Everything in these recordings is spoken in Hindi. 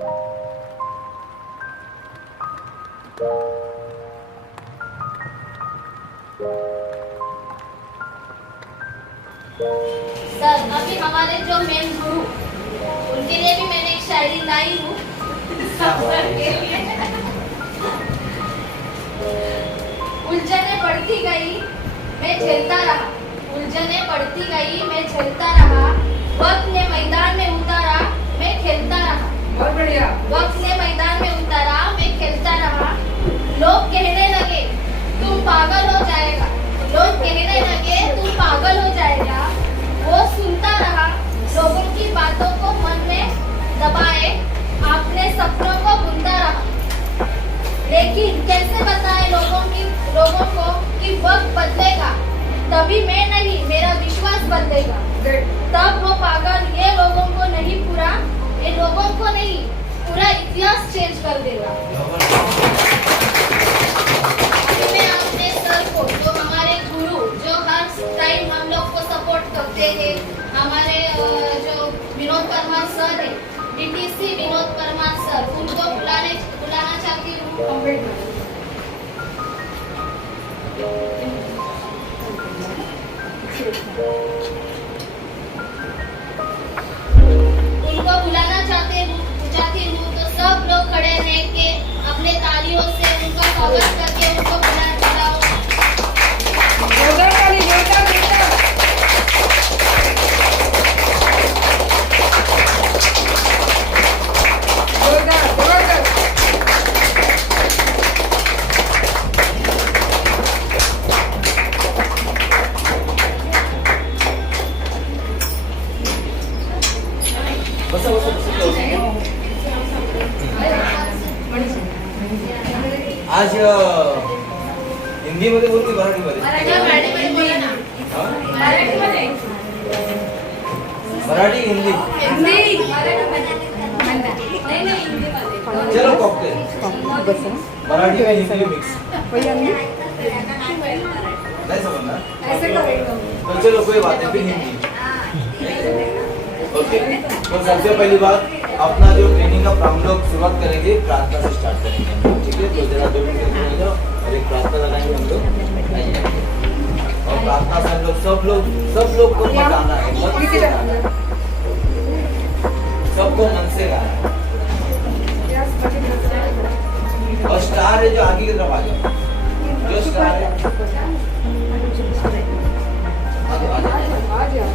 सर अभी हमारे जो मेन गुरु उनके लिए भी मैंने एक शायरी लाई हूँ उलझने बढ़ती गई मैं झेलता रहा, उलझने बढ़ती गई मैं झेलता रहा, वक्त ने मैदान में उतारा मैं खेलता रहा। बहुत बढ़िया। वक्त ने मैदान में उतारा मैं खेलता रहा, लोग कहने लगे तुम पागल हो जाएगा, लोग कहने लगे तुम पागल हो जाएगा, वो सुनता रहा लोगों की बातों को मन में दबाए अपने सपनों को बुनता रहा। लेकिन कैसे बताए लोगों को कि वक्त बदलेगा, तभी मैं नहीं मेरा विश्वास बदलेगा, तब वो पागल ये लोगों को नहीं पूरा इतिहास चेंज कर देगा। अभी मैं अपने सर को जो हमारे गुरु जो हर टाइम हम लोग को सपोर्ट करते हैं, हमारे जो विनोद परमार सर है, डीटीसी विनोद परमार सर, उनको बुलाना चाहती हूँ। उनको बुलाना चाहती हूँ तो सब लोग खड़े रह के अपने तालियों से उनका स्वागत करके उनको बुलाओ। आज हिंदी मध्ये बोल की मराठीमध्ये? मराठीमध्ये बोला ना। मराठीमध्ये मराठी हिंदी चलो कॉकटेल मराठी में हिंदी मिक्स नहीं समझना तो चलो कोई बात नहीं फिर हिंदी। ओके तो सबसे पहली बात अपना जो ट्रेनिंग का हम लोग शुरुआत करेंगे प्रार्थना से स्टार्ट करेंगे, ठीक है? तो जरा 2 मिनट और एक प्रार्थना लगाएंगे हम लोग और प्रार्थना से हम लोग सब लोग को बताना है, मन से गाना है, सबको मन से गाना है। और स्टार है जो आगे की तरफ आ जाए, जो स्टार है आ जाओ।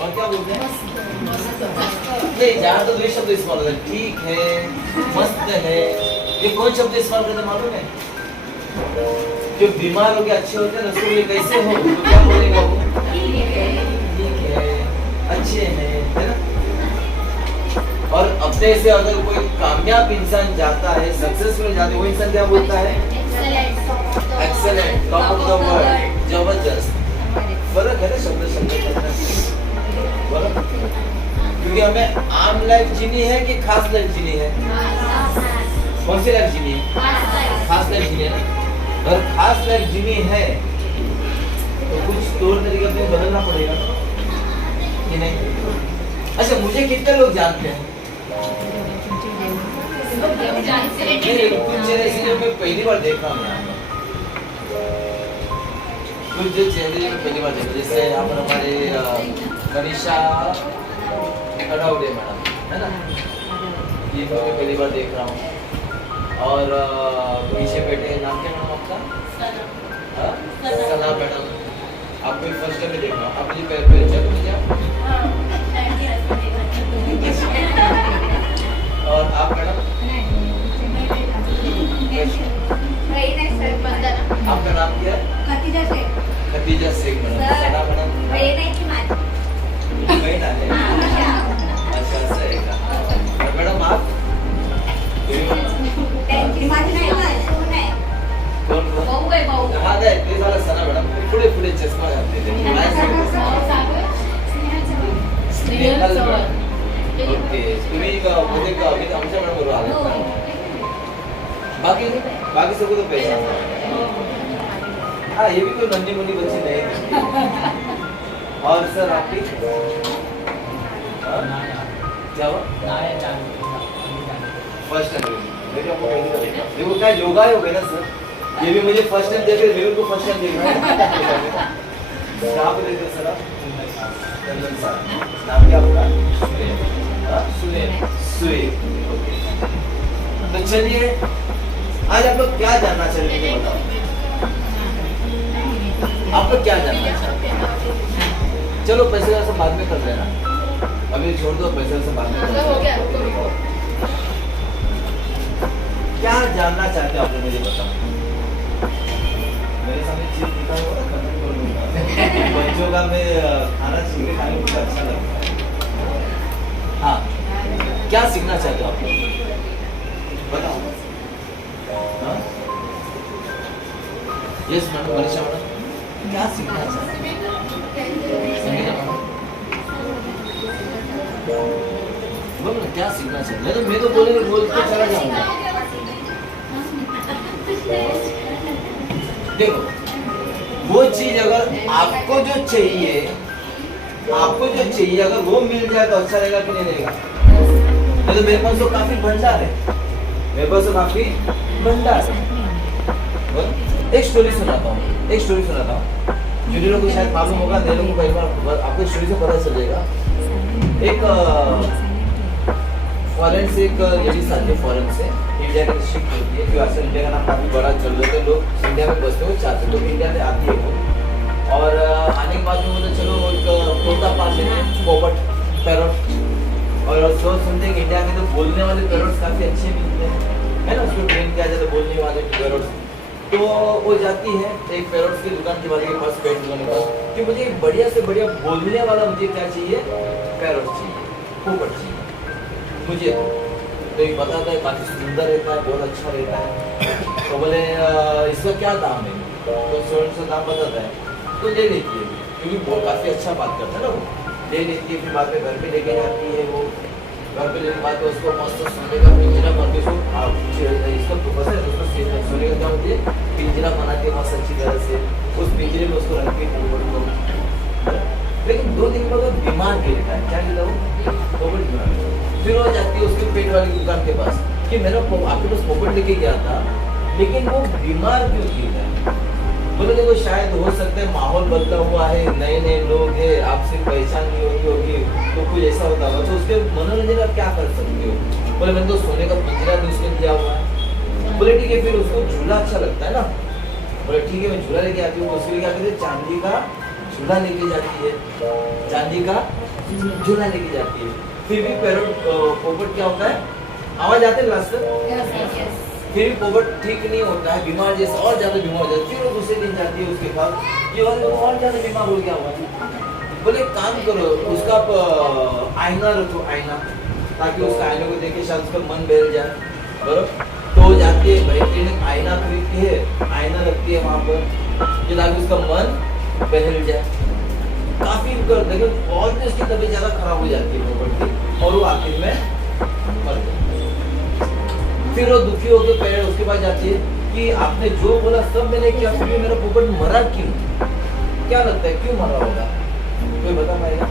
और क्या बोलते हैं? नहीं जहाँ तो 2 शब्द इस्तेमाल होते हैं, ठीक है, मस्त है, ये कौन शब्द इस्तेमाल करते मालूम है? जो बीमार हो के अच्छे होते हैं ना उसको ये कैसे हो तो क्या बोलेगा वो? ठीक है, अच्छे हैं, है ना? और अपने से अगर कोई कामयाब इंसान जाता है, सक्सेसफुल जाता है, वो इंसान क्या बोलता है? Excellent, top of the world, जबरदस्त। फर्क है ना शब्द बराबर? क्योंकि हमें आम लाइफ जीनी है कि खास लाइफ जीनी है? कौन सी लाइफ जीनी है? खास लाइफ जीनी है ना? अगर खास लाइफ जीनी है तो कुछ तौर तरीका अपने बदलना पड़ेगा कि नहीं? अच्छा मुझे कितने लोग जानते हैं? कुछ चेहरे मैं पहली बार देख रहा हूँ, कुछ जो चेहरे मैं पहली बार देख रहा हूँ, जैसे यहाँ पर हमारे मनीषा कड़ाउड़े मैडम है ना, जिनको मैं पहली बार देख रहा हूँ। और पीछे बैठे नाम क्या मैडम आपका? सना मैडम, आपको फर्स्ट टाइम देख रहा हूँ, आप मुझे परिचय तो दीजिए। और आप मैडम? आपका नाम क्या है? खतीजा शेख मैडम। सना मैडम? बहन है। अच्छा सही कहा। और मैडम आप? कौन? हाँ दे, प्लीज वाला सना मैडम। पुढे पुढे चष्मा घातले ते काय सांगू? स्नेहल चव्हाण. ओके तुम्ही म्हणजे आमच्या बरोबर आले बाकी बाकी सबको तो पैसा हाँ ये भी कोई नन्ही मुन्नी बच्ची नहीं और सर आपकी क्या हुआ फर्स्ट टाइम देखो क्या योगा ही हो गया ना सर ये भी मुझे फर्स्ट टाइम देख रहे मेरे को फर्स्ट टाइम देख रहा है कहाँ पे देख रहे सर आप चंदन सर नाम क्या आपका सुनील सुनील ओके तो चलिए आज आप लोग क्या जानना चाहेंगे मुझे बताओ आप लोग क्या जानना चाहते हैं चलो पैसे से बाद में कर लेना अभी छोड़ दो पैसे से बाद में कर लेना क्या जानना चाहते हो आप लोग मुझे बताओ मेरे सामने चीज दिखा हुआ ना कमेंट कर दूंगा बच्चों का मैं खाना सीखने खाने मुझे अच्छा लगता है हाँ क्या सीखना चाहते हो आप लोग बताओ हाँ यस मैडम मनीषा मैडम क्या सीखना चाहते हैं बोलो क्या सीखना चाहते हैं मैं तो बोल के चला जाऊंगा देखो वो चीज अगर आपको जो चाहिए अगर वो मिल जाए तो अच्छा रहेगा कि नहीं रहेगा तो मेरे पास तो काफी भंडार है एक स्टोरी सुनाता हूँ जिन लोगों को शायद मालूम होगा नए लोगों को कई बार आपको स्टोरी से पता चलेगा एक फॉरेन से एक लेडीज आती है फॉरेन से इंडिया की शिफ्ट होती है क्योंकि आजकल इंडिया का नाम काफी बड़ा चल रहा है लोग इंडिया में बसते हुए चाहते तो इंडिया में आती है वो और आने के बाद में बोले चलो एक तोता पाल लेते हैं पोपट पैरट और सोच सुनते हैं इंडिया में तो बोलने वाले पैरट्स काफी अच्छे मिलते हैं है ना उसको ट्रेन किया जाता है बोलने वाले पैरट्स तो वो जाती है एक पैरट्स की दुकान के वाले के पास पेट दुकान के पास कि मुझे बढ़िया से बढ़िया बोलने वाला मुझे क्या चाहिए पैरट चाहिए पोपट चाहिए मुझे तो एक बताता है काफी सुंदर रहता है बहुत अच्छा रहता है तो बोले इसका क्या दाम है तो स्वर्ण से दाम बताता है तो ले लेती है क्योंकि वो काफी अच्छा बात करता है ना वो ले लेती है फिर बाद में घर पे लेके जाती है वो घर पे लेने के बाद उसको मस्त सोने का पिंजरा बना के इसका प्रोफेसर है उसको सोने का क्या होती है पिंजरा बना के मस्त अच्छी तरह से उस पिंजरे में उसको रख के लेकिन 2 दिन बाद वो बीमार गिरता है क्या गिरता वो पोपट बीमार फिर वो जाती है उसके पेट वाली दुकान के पास कि मेरा आपके पास पोपट लेके गया था लेकिन वो बीमार क्यों गिरता है बोले देखो शायद हो सकता है माहौल बदला हुआ है नए लोग हैं आपसे पहचान नहीं होगी तो कुछ ऐसा होता होगा तो उसके मनोरंजन आप क्या कर सकते हो बोले मैंने तो सोने का पिंजरा भी उसमें दिया हुआ है बोले ठीक है फिर उसको झूला अच्छा लगता है ना बोले ठीक है मैं झूला लेके आती हूँ उसके लिए क्या करते चांदी का झूला लेके जाती है चांदी का झूला लेके जाती है फिर भी पैरट पोपट क्या होता है आवाज आते है लास्ट फिर भी पोपट ठीक नहीं होता है बीमार जैसे और ज्यादा बीमार हो जाता है फिर वो दूसरे दिन जाती है उसके पास कि और ज्यादा बीमार हो गया हुआ है बोले काम करो उसका आईना रखो आईना ताकि उसका आईने को देख के शायद उसका मन बहल जाए बराबर तो जाती है बेहतरीन आईना खरीदती है आईना रखती है वहां पर कि ताकि उसका मन बहल जाए काफी देखो और भी उसकी तबीयत ज्यादा खराब हो जाती है पोपट की और वो आखिर में मर गया फिर वो दुखी होकर पैर उसके पास जाती है कि आपने जो बोला सब मैंने किया फिर भी मेरा पोपट मरा क्यों क्या लगता है क्यों मरा होगा कोई बता पाएगा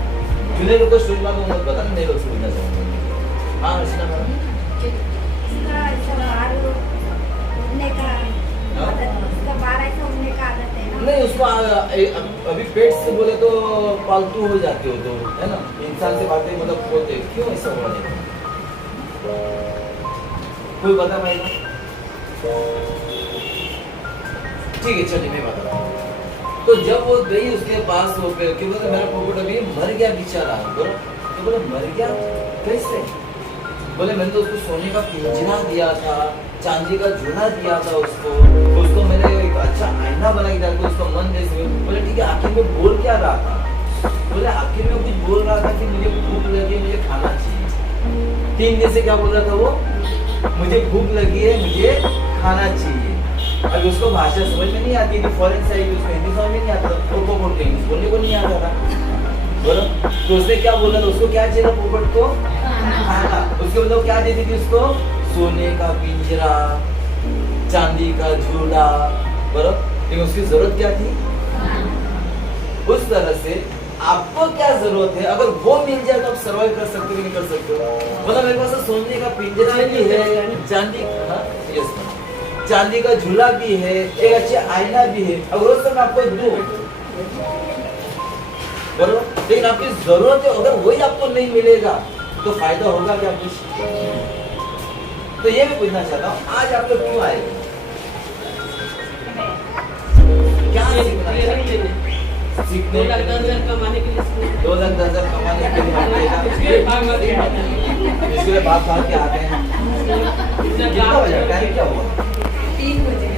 जिन्हें लोग स्टोरी मालूम मत बता नहीं लोग समझना चाहूंगा हाँ रचना मैडम नहीं उसको अभी पेट से बोले तो पालतू हो जाते हो तो है ना इंसान से बातें मतलब होते क्यों ऐसा हो रहा है कोई बता पाएगा ठीक है चलिए मैं बता रहा हूँ तो जब वो गई उसके पास वो क्योंकि मेरा पोपट अभी मर गया बेचारा तो बोले मर गया कैसे बोले मैंने तो उसको सोने का पिंजरा दिया था चांदी का झूला दिया था उसको मैंने एक अच्छा आईना बना के दिया उसका मन जैसे बोले ठीक है आखिर में बोल क्या रहा था बोले आखिर में कुछ बोल रहा था कि मुझे भूख लगी है मुझे खाना चाहिए 3 दिन से क्या बोल रहा था वो मुझे भूख लगी है मुझे खाना चाहिए अब उसको भाषा समझ में नहीं आती थी, फॉरेन से आई थी, उसको हिंदी समझ में नहीं आता, पोपट इंग्लिश बोलने को नहीं आता था, बोलो। तो उसने क्या बोला था, उसको क्या चाहिए पोपट को? खाना। उसके बाद क्या देती थी उसको? सोने का पिंजरा, चांदी का झूला, बोलो। लेकिन उसकी जरूरत क्या थी? उस तरह से आपको क्या जरूरत है, अगर वो मिल जाए तो आप सर्वाइव कर सकते हो कि नहीं कर सकते हो? मतलब मेरे पास सोने का पिंजरा भी है, चांदी का झूला भी है, एक अच्छा आईना भी है, अगर वो सब आपको दूं, बरोबर, लेकिन आपकी जरूरत है, अगर वही आपको नहीं मिलेगा तो फायदा होगा क्या कुछ? तो ये भी पूछना चाहता हूँ, आज आप लोग क्यों आए? क्या सीखना चाहिए? सीखने 2,10,000 कमाने के लिए 2,10,000 कमाने के लिए इसके लिए बात भाग के आते हैं। कितना बजा? टाइम क्या हुआ? 3 बजे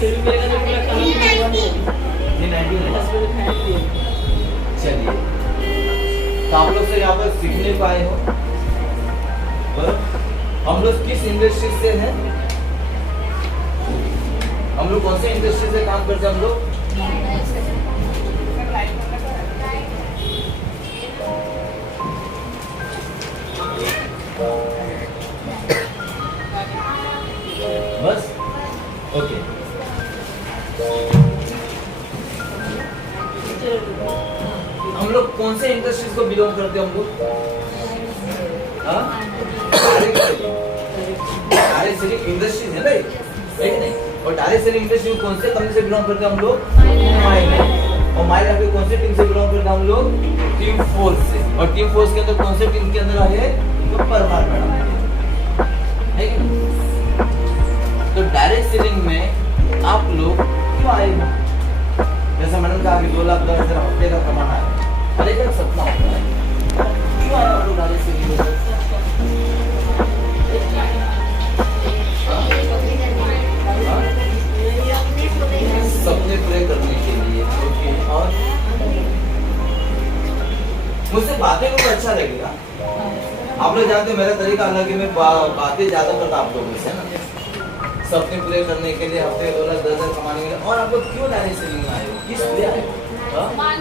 फिर भी मेरे का पूरा काम हुआ नहीं। 3:90 हस्बैंड खाए थे। चलिए, तो आप लोग से यहाँ पर सीखने को आए हो, हम लोग किस इंडस्ट्री से हैं? हम लोग कौन से इंडस्ट्री से काम करते हैं? हम लोग बस ओके। हम लोग कौन से इंडस्ट्रीज को बिलोंग करते हैं? हम लोग डायरेक्ट सेलिंग इंडस्ट्रीज है भाई, है कि नहीं? और डायरेक्ट सेलिंग इंडस्ट्री में कौन से कंपनी से बिलोंग करते हैं हम लोग? माइंड। और माइंड आपके कौन से टीम से बिलोंग करते हैं हम लोग? टीम फोर्स से। और टीम फोर्स के अंदर कौन से टीम के अंदर आए? तो परमार मैडम है कि नहीं? तो डायरेक्ट सेलिंग में आप लोग क्यों आए हो? जैसा मैडम कहा कि 2,10,000 हफ्ते का कमाना है, हर एक सपना होता है, क्यों आए आप लोग डायरेक्ट सेलिंग में? सपने पूरे करने के लिए। ओके, और मुझसे बातें करना अच्छा लगेगा। आप लोग जानते हो मेरा तरीका अलग है, मैं बातें ज्यादा करता आप लोगों से ना, सपने पूरे करने के लिए, हफ्ते 2,10,000 कमाने के लिए। और आप लोग क्यों डायरेक्ट सेलिंग में आए हो? किस लिए आए हो? मान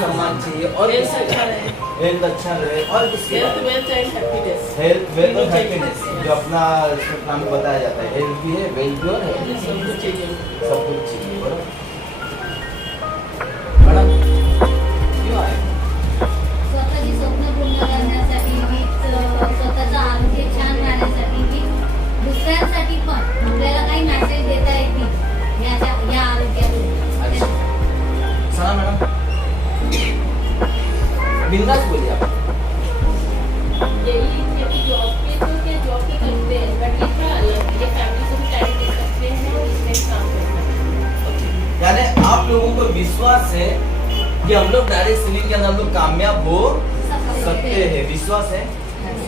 सम्मान चाहिए, और हेल्थ अच्छा रहे, हेल्थ अच्छा रहे, और किसके health wealth and happiness. Health और हैप्पीनेस जो अपना इसमें नाम बताया जाता है, हेल्थ भी है, वेल्थ भी और हैप्पीनेस, सब कुछ चाहिए। सब कुछ चाहिए। बराबर मैडम क्यों आए? स्वतःची स्वप्न पूर्ण करण्यासाठी मी स्वतःचं आरोग्य छान राहण्यासाठी मी दुसऱ्यांसाठी पण आपल्याला काही मेसेज देता येतील या आरोग्यातून। सना मैडम बिंदास बोलिए आप। यही कि जॉब के तो क्या जॉब के करते हैं, बट ये थोड़ा अलग है, ये फैमिली को भी टाइम दे सकते हैं और इसमें काम करना है। यानी आप लोगों को विश्वास है कि हम लोग डायरेक्ट सेलिंग के अंदर हम लोग कामयाब हो सकते हैं, विश्वास है?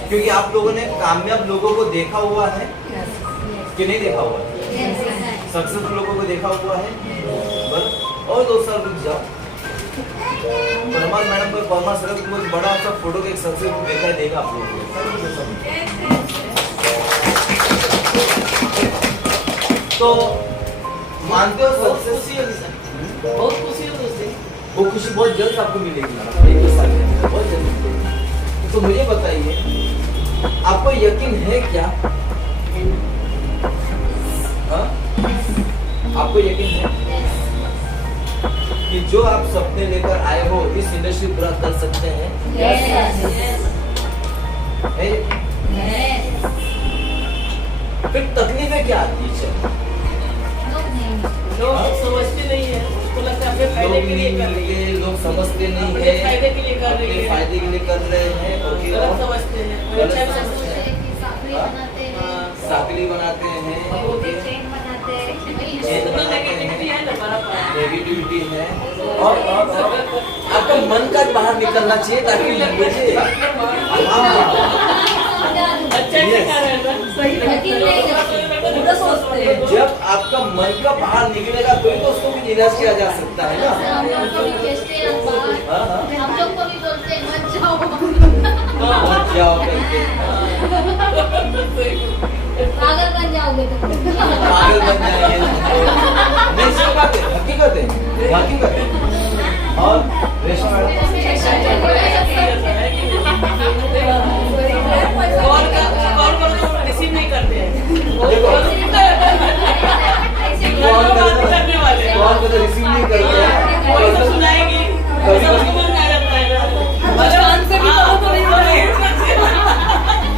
क्योंकि आप लोगों ने कामयाब लोगों को देखा हुआ है कि नहीं देखा हुआ है? सक्सेसफुल लोगों को देखा हुआ है। बस और 2 साल रुक जाओ, परमार मैडम पर परमार सर को बहुत बड़ा आपका फोटो का एक सक्सेस देखा देगा आप लोगों को। तो मानते हो सक्सेस? बहुत खुशी हो उससे। वो खुशी बहुत जल्द आपको मिलेगी मैडम, 1-2 साल के अंदर बहुत जल्द मिलेगी। तो मुझे बताइए, आपको यकीन है क्या? हाँ? आपको यकीन है कि जो आप सपने लेकर आए हो इस इंडस्ट्री पूरा कर सकते हैं? फिर तकलीफें क्या आती है? लोग समझते नहीं है, उसको लगता है अपने फायदे के लिए कर रही है, लोग समझते नहीं अपने है, फायदे के लिए कर रही अपने है, फायदे के लिए कर रहे हैं। ओके, गलत समझते हैं, और अच्छा भी समझते हैं। साकली बनाते हैं, इतना नेगेटिविटी है ना बड़ा पाया। नेगेटिविटी है, और आपका मन का बाहर निकलना चाहिए ताकि मुझे अच्छा सिखा रहे हैं ना, सही पूरा सोचते हैं। जब आपका मन का बाहर निकलेगा तो ही तो उसको भी निराश किया जा सकता है ना। हम लोग को भी भेजते हैं अखबार, हम लोग को भी बोलते हैं मत जाओ। मत जाओ करके। पागल बन जाओगे तुम। पागल बन जाएंगे। नहीं सही बात है, हकीकत है, हकीकत है। और रेशमा मैडम कॉल करो तो रिसीव नहीं करते हैं। देखो करने वाले कॉल को तो रिसीव नहीं करते हैं। कोई तो सुनाएगी, सबको मन आ जाता है ना।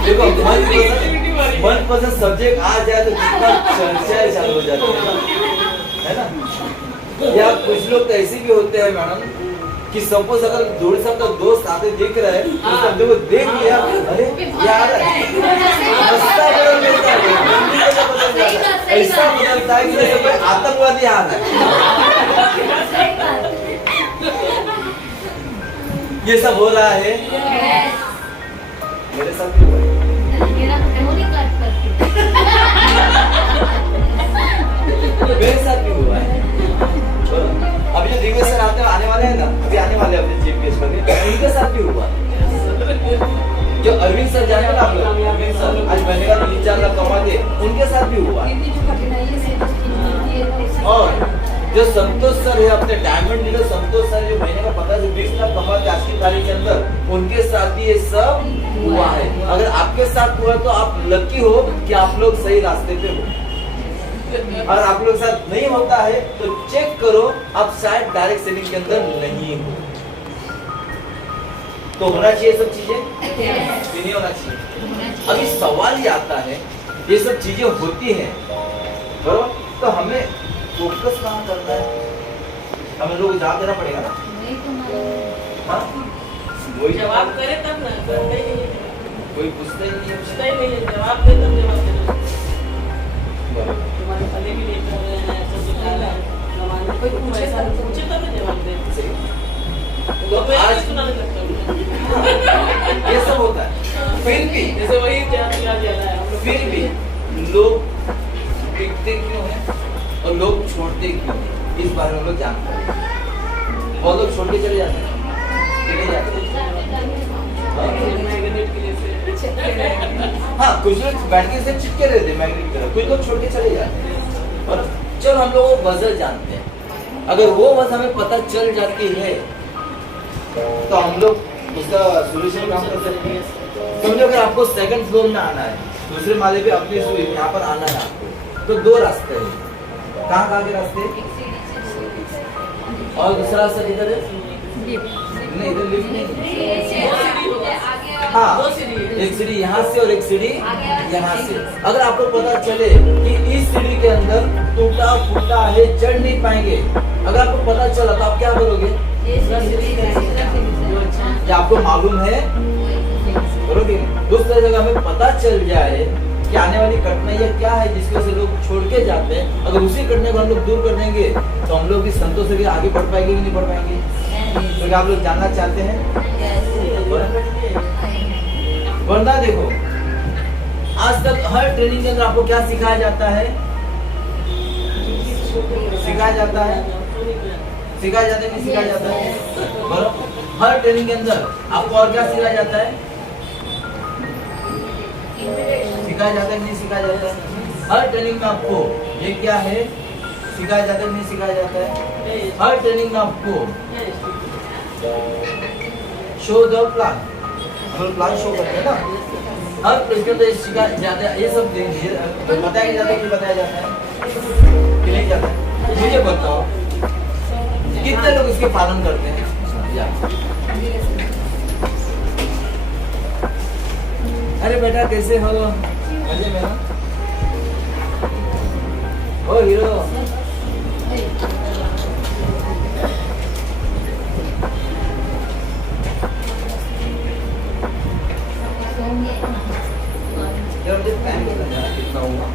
देखो मन पसंद सब्जेक्ट आ जाए तो कितना चर्चा चालू हो जाती है ना। या कुछ लोग तो ऐसे भी होते हैं मैडम कि सपोज अगर जोड़ी साहब का दोस्त आते दिख रहा है तो बंदे को देख लिया, अरे यार रास्ता बदल देता है, बंदी का बदल जाता है, ऐसा बदलता है कि जैसे कोई आतंकवादी आ रहा है। ये सब हो रहा है मेरे साथ भी हुआ है। मेरा मेमोरी कार्ड करती मेरे साथ भी हुआ है। अभी जो दिव्य सर आने वाले हैं ना, अभी आने वाले हैं अपने चीफ गेस्ट बने, उनके साथ भी हुआ। जो अरविंद सर जाने वाला आप लोग, अरविंद सर आज महीने का 3-4 लाख कमाते, उनके साथ भी हुआ। और जो संतोष सर है अपने डायमंड डीलर संतोष सर जो महीने का 15 से 20 लाख कमाते आज की तारीख के अंदर, उनके साथ भी ये सब हुआ है। अगर आपके साथ हुआ तो आप लकी हो कि आप लोग सही रास्ते पे हो। और आप लोग साथ नहीं होता है तो चेक करो आप शायद डायरेक्ट सेलिंग के अंदर नहीं हो। तो होना चाहिए सब चीजें, नहीं होना चाहिए। अभी सवाल ये आता है ये सब चीजें होती हैं बरोबर, तो हमें फोकस कहाँ करना है, हमें लोग जवाब देना पड़ेगा ना। हाँ? वही जवाब करे तब ना, करते ही नहीं। कोई पूछता ही नहीं है। पूछता ही नहीं है, जवाब दे तब जवाब देना। बरोबर। तुम्हारे पहले भी नहीं कर रहे हैं, ऐसा सिखा रहा है, जमाने कोई पूछे तब ना जवाब दे। सही। तो आज सुनाने लगता हूँ। ये सब होता है, फिर भी जैसे वही याद है हम लोग। फिर भी लोग टिकते क्यों हैं और लोग छोड़ते क्यों हैं, इस बारे में हम लोग जानते हैं। बहुत लोग छोड़ के चले जाते हैं, चले जाते हैं। हाँ, कुछ लोग बैटरी से चिपके रहते हैं मैग्नेट की तरह, कुछ लोग छोड़ के चले जाते हैं। और चलो हम लोग वो वजह जानते हैं, अगर वो वजह हमें पता चल जाती है तो हम लोग उसका सोल्यूशन काम कर सकते हैं। समझो अगर आपको सेकंड फ्लोर में आना है, दूसरे माले पे अपनी यहाँ पर आना है आपको, तो 2 रास्ते हैं। कहाँ के रास्ते? और दूसरा रास्ता किधर है? नहीं, इधर लिफ्ट नहीं। हाँ, एक सीढ़ी यहाँ से और एक सीढ़ी यहाँ से। अगर आपको पता चले कि इस सीढ़ी के अंदर टूटा फूटा है, चढ़ नहीं पाएंगे, अगर आपको पता चला तो आप क्या करोगे? क्या आपको मालूम है करोगे? दूसरी जगह हमें पता चल जाए कि आने वाली कठिनाइयाँ क्या है जिसकी वजह से लोग छोड़ के जाते हैं, अगर उसी कठिनाई को हम लोग दूर कर देंगे तो हम लोग भी संतोष से आगे बढ़ पाएंगे कि नहीं बढ़ पाएंगे? तो क्या आप लोग जानना चाहते हैं? वरना देखो आज तक हर ट्रेनिंग के अंदर आपको क्या सिखाया जाता है? सिखाया जाता है नहीं सिखाया जाता है? बराबर। हर ट्रेनिंग के अंदर आपको और क्या सिखाया जाता है? सिखाया जाता है नहीं सिखाया जाता है? हर ट्रेनिंग में आपको ये क्या है सिखाया जाता है नहीं सिखाया जाता है? हर ट्रेनिंग में आपको शो द प्लान, हम प्लान शो करते हैं ना, हर प्रेजेंट सिखाया जाता है। ये सब बताया जाता है कि बताया जाता है कि नहीं जाता है? मुझे बताओ कितने लोग इसके पालन करते हैं? अरे बेटा कैसे हो? मजे में ना? ओ हीरो, मुझे टाइम कितना हुआ?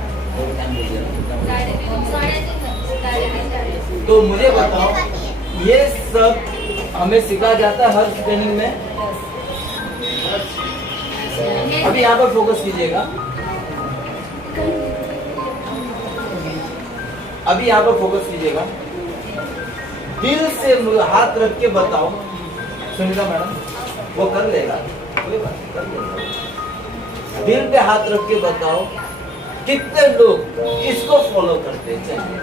तो मुझे बताओ ये सब हमें सिखाया जाता है हर ट्रेनिंग में। अभी यहाँ पर फोकस कीजिएगा, अभी यहाँ पर फोकस कीजिएगा। दिल से हाथ रख के बताओ, सुनीता मैडम वो कर लेगा, कोई बात नहीं, कर लेगा। दिल पे हाथ रख के बताओ कितने लोग इसको फॉलो करते हैं? चलिए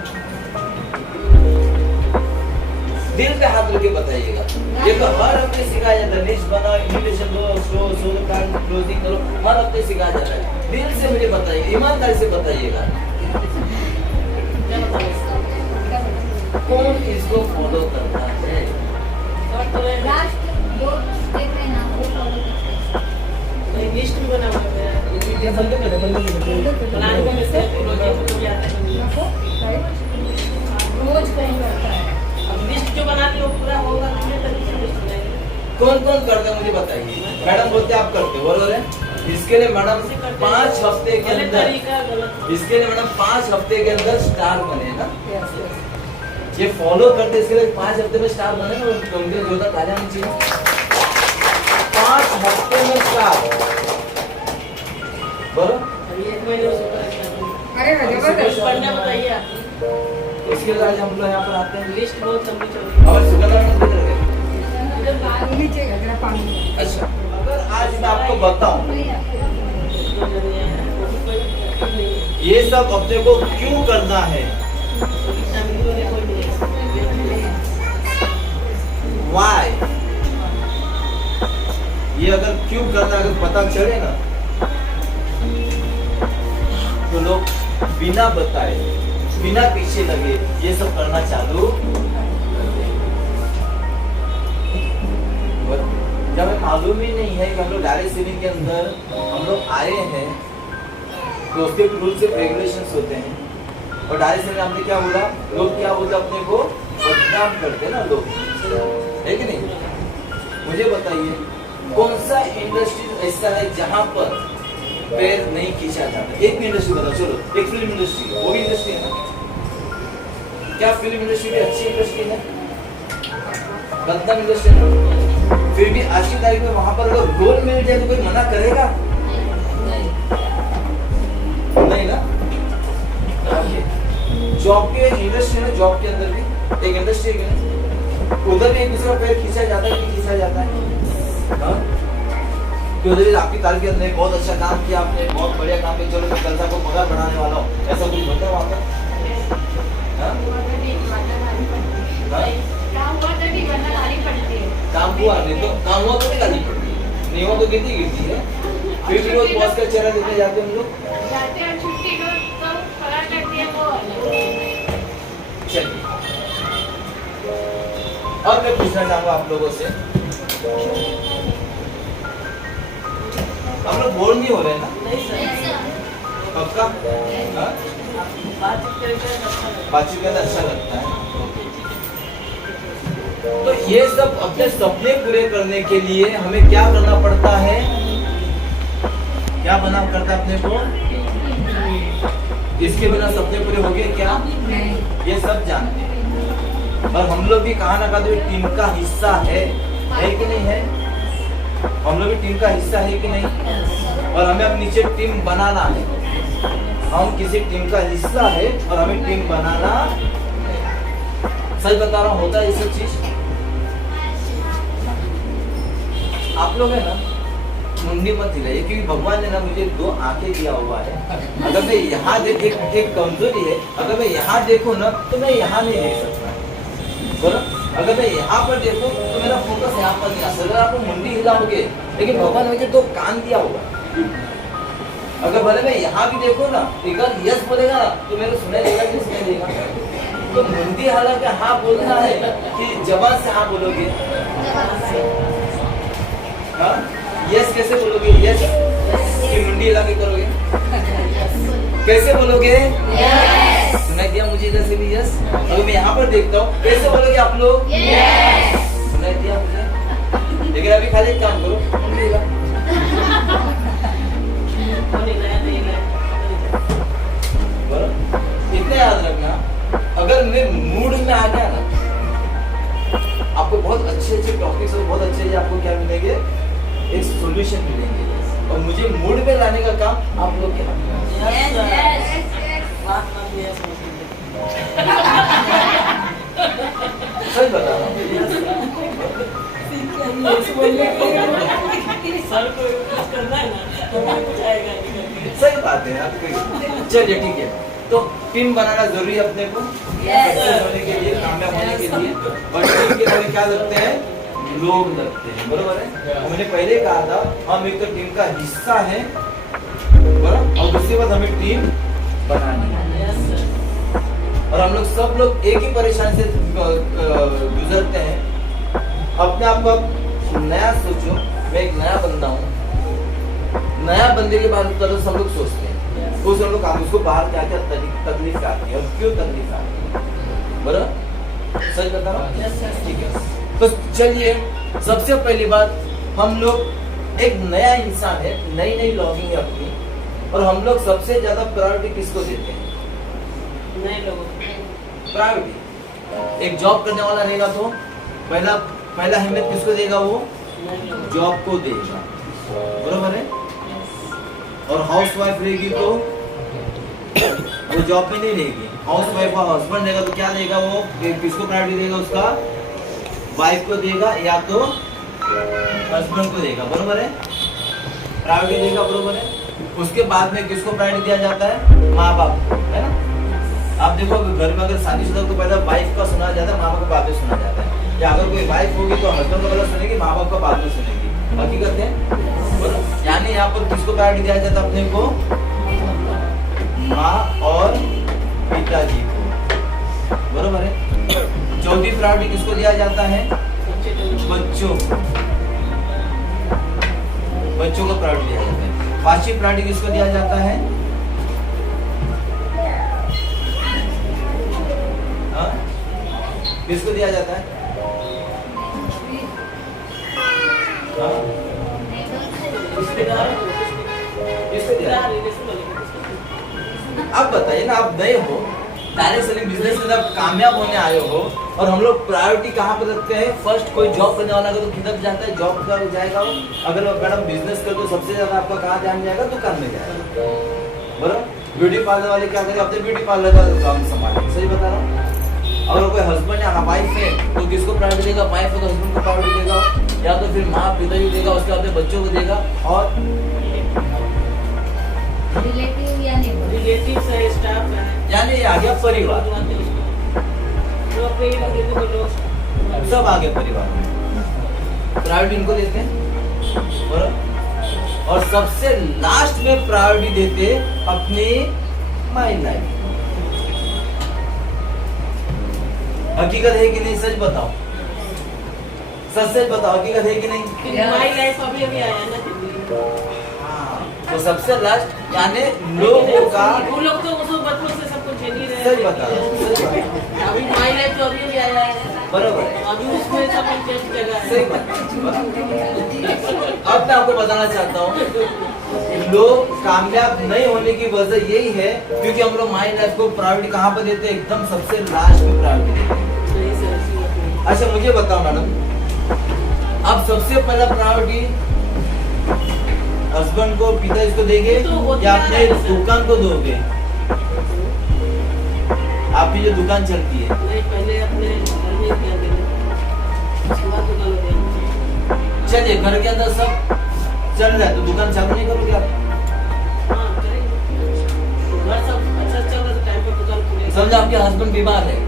दिल पे हाथ रख के बताइएगा। ये तो हर हफ्ते सिखाया जाता है, लिस्ट बनाओ, इन्विटेशन दो, शो कार्ड क्लोजिंग करो, हर हफ्ते सिखाया जाता है। दिल से मुझे बताइए, ईमानदारी से बताइएगा, कौन इसको फॉलो करता है? लास्ट 2 स्टेप है ना, वो फॉलो करते हैं। लिस्ट भी बना हुआ है, बनाने का मैसेज प्रोजेक्ट हो जाता है, रोज कहीं करता है। अब लिस्ट जो बनाती है वो पूरा होगा, कितने तरीके से लिस्ट बनाएंगे? कौन कौन करता है मुझे बताइए। मैडम बोलते हैं आप करते हो, बोलो रे। इसके लिए मैडम 5 हफ्ते के गलत अंदर, तरीका गलत। इसके लिए मैडम 5 हफ्ते के अंदर स्टार बने ना, ये फॉलो करते इसके लिए 5 हफ्ते में स्टार बने ना, उनके जोरदार तालियां होनी चाहिए। 5 हफ्ते में स्टार, बोलो। अभी 1 महीने में सुपर स्टार। अरे जबरदस्त। पढ़ना बताइए आप। इसके लिए आज हम लोग यहाँ पर आते हैं। लिस्ट बहुत लंबी चल रही है। और सुगंधा मैडम किधर गए? नीचे है, जरा पानी। अच्छा, अगर आज मैं आपको बताऊं जो जरिया है, वो भी कोई नहीं है। ये सब अपने को क्यों करना है, फैमिली वाले कोई नहीं है। वाई, ये अगर क्यों करना अगर पता चले ना, तो लोग बिना बताए, बिना पीछे लगे ये सब करना चालू कर देंगे। जब हमें मालूम ही नहीं है कि हम लोग डायरेक्ट सेविंग के अंदर हम लोग आए हैं, तो उसके रूल्स एंड रेगुलेशंस होते हैं। और डायरेक्ट सेविंग हमने क्या बोला, लोग क्या बोलते अपने को बदनाम करते ना लोग, है कि नहीं? मुझे बताइए कौन सा इंडस्ट्री ऐसा है जहां पर पैर नहीं खींचा जाता? एक भी इंडस्ट्री बताओ, चलो। एक फिल्म इंडस्ट्री, वो भी इंडस्ट्री है ना? क्या फिल्म इंडस्ट्री भी अच्छी इंडस्ट्री है? बदनाम इंडस्ट्री है ना? फिर भी आज की तारीख में वहां पर अगर रोल मिल जाए तो कोई मना करेगा? नहीं ना? जॉब के इंडस्ट्री में, जॉब के अंदर भी एक इंडस्ट्री है, उधर भी एक दूसरे का पैर खींचा जाता है कि खींचा जाता है? कि उधर आपकी तारीख के अंदर बहुत अच्छा काम किया आपने, बहुत बढ़िया काम किया, चलो मैं कल से आपको पगार बढ़ाने वाला हूँ, ऐसा कुछ होता है वहाँ पर? काम हुआ नहीं तो काम हुआ तो नहीं गाली पड़ती है, नहीं हुआ तो गिरती गिरती है। फिर भी रोज बॉस का चेहरा देखने जाते हैं हम लोग। चलिए, और मैं पूछना चाहूँगा आप लोगों से, हम लोग बोर नहीं हो रहे ना? नहीं सर, पक्का? हाँ? बातचीत करके अच्छा लगता है। बातचीत करना अच्छा लगता है। तो ये सब अपने सपने पूरे करने के लिए हमें क्या करना पड़ता है? क्या बनना पड़ता है अपने को? इसके बिना सपने पूरे हो गए क्या? ये सब जानते हैं। और हम लोग भी कहाँ ना कहीं टीम का हिस्सा है कि नहीं है? हम लोग भी टीम का हिस्सा है कि नहीं? और हमें अब नीचे टीम बनाना है। हम किसी टीम का हिस्सा है और हमें टीम बनाना, सच बता रहा हूँ, होता है ये सब चीज। आप लोग है ना, मुंडी मत हिलाइए, क्योंकि भगवान ने ना मुझे 2 आंखें दिया हुआ है। अगर मैं यहाँ एक कमजोरी है, अगर मैं यहाँ देखूँ ना तो मैं यहाँ नहीं देख सकता, बोलो। अगर मैं यहाँ पर देखूँ तो मेरा फोकस यहाँ पर नहीं आ सकता। आप मुंडी हिलाओगे, लेकिन भगवान ने मुझे 2 कान दिया हुआ है। अगर भले मैं यहाँ भी देखूँ ना, अगर यस बोलेगा ना तो मेरे सुनाई देगा कि सुनाई देगा। तो मुंडी हाला के हाँ बोलना है कि जबान से हाँ बोलोगे? हाँ, यस कैसे बोलोगे? यस कि मुंडी हिला के करोगे? कैसे बोलोगे? यस। सुनाई दिया मुझे इधर से भी यस? अगर मैं यहाँ पर देखता हूँ, कैसे बोलोगे आप लोग? यस। सुनाई दिया मुझे? लेकिन अभी खाली एक काम करो, मुंडी हिला। बोलो, इतना याद रखना, अगर मैं मूड में आ गया ना, आपको बहुत अच्छे अच्छे टॉपिक्स और बहुत अच्छे आपको क्या मिलेंगे, एक सॉल्यूशन मिलेंगे। और मुझे मूड में लाने का काम आप लोग के हाथ में है। सच बता रहा हूँ। सर को करना है ना, तो कुछ आएगा नहीं। सही बात है यार। चलिए ठीक है, तो टीम बनाना जरूरी है अपने को सक्सेस होने के लिए, कामयाब होने के लिए। और टीम के लिए क्या लगते हैं? लोग लगते हैं, बरोबर है। और मैंने पहले कहा था हम एक तो टीम का हिस्सा है, बराबर, और दूसरी बात हमें टीम बनानी है। और हम लोग सब लोग एक ही परेशानी से गुजरते हैं। अपने आप को आप नया सोचो, मैं एक नया बंदा हूँ। नया बंदे के बारे में तो सब लोग सोचते हैं, उस लोग उसको बाहर क्या क्या तकलीफ आती है और क्यों तकलीफ आती है, बराबर, सच बता रहा हूँ। ठीक है, तो चलिए सबसे पहली बात, हम लोग एक नया इंसान है, नई नई लॉगिंग है अपनी, और हम लोग सबसे ज्यादा प्रायोरिटी किसको देते हैं? नए लोगों प्रायोरिटी। एक जॉब करने वाला रहेगा तो पहला अहमियत किसको देगा? वो जॉब को देगा, बरोबर है। और हाउस वाइफ रहेगी तो वो जॉब में नहीं रहेगी। हाउस वाइफ का हस्बैंड रहेगा तो क्या देगा? वो किसको प्रायोरिटी देगा? उसका वाइफ को देगा या तो हस्बैंड को देगा, बरोबर है, प्रायोरिटी देगा, बरोबर है। उसके बाद में किसको प्रायोरिटी दिया जाता है? माँ बाप, है ना। आप देखो घर में अगर शादीशुदा को पहले वाइफ का सुना जाता है, माँ बाप को बाद में सुना जाता है। या अगर कोई वाइफ होगी तो हस्बैंड को पहले सुनेगी, माँ बाप का बाद में सुनेगी। हकीकत है, यानी यहाँ पर किसको प्रायोरिटी दिया जाता है? अपने को, माँ और पिताजी को, बरोबर है। चौथी प्रायोरिटी किसको दिया जाता है? बच्चों को प्रायोरिटी दिया जाता है। पांचवी प्रायोरिटी किसको दिया जाता है? हाँ? किसको दिया जाता है? हाँ? किसको दिया जाता है? आप बताइए ना, आप नए हो, डायरेक्ट सेलिंग बिजनेस में आप कामयाब होने आए हो, और हम लोग प्रायोरिटी कहाँ पर रखते हैं? फर्स्ट कोई जॉब करने वाला तो किधर जाता है? जॉब का जाएगा वो। अगर मैडम बिजनेस कर तो सबसे ज्यादा आपका कहाँ ध्यान जाएगा? दुकान में जाएगा, बराबर। ब्यूटी पार्लर वाले क्या करेंगे? अपने ब्यूटी पार्लर का काम संभालेंगे, सही बता रहा हूँ। अगर कोई हस्बैंड या वाइफ है तो किसको प्रायोरिटी देगा? वाइफ है तो हस्बैंड को प्रायोरिटी देगा, या तो फिर माँ पिताजी देगा, उसके अपने बच्चों को देगा, और रिलेटिव या नेबर, रिलेटिव है, स्टाफ है, यानी ये आ गया परिवार, सब आ गया परिवार में। प्रायोरिटी इनको देते हैं, बराबर। और सबसे लास्ट में प्रायोरिटी देते अपने माइंड लाइफ। हकीकत है कि नहीं? सच बताओ, सच बताओ, हकीकत है कि नहीं? माई लाइफ अभी आया ना दिल्ली। तो सबसे लास्ट यानी लोगों का, वो लोग तो उसको बचपन से सब कुछ झेल ही रहे हैं। सही बता रहा हूं। अभी माई लाइफ तो अभी आया है, बरोबर है, अभी उसमें सब इंटरेस्ट जगह है। सही बता। अब मैं आपको बताना चाहता हूँ, लोग कामयाब नहीं होने की वजह यही है क्योंकि हम लोग माई लाइफ को प्रायोरिटी कहाँ पर देते हैं? एकदम सबसे लास्ट में प्रायोरिटी देते हैं। अच्छा मुझे बताओ मैडम, अब सबसे पहला प्रायोरिटी हस्बैंड को, पिताजी को देंगे या अपने दुकान को दोगे? आपकी जो दुकान चलती है, पहले अपने घर में क्या देंगे, उसके बाद दुकान में देंगे। चलिए घर के अंदर सब चल रहा है तो दुकान चालू नहीं करोगे आप? हाँ करेंगे, घर सब अच्छा चल रहा है तो टाइम पर दुकान खुलेगी। समझो आपके हस्बैंड बीमार है,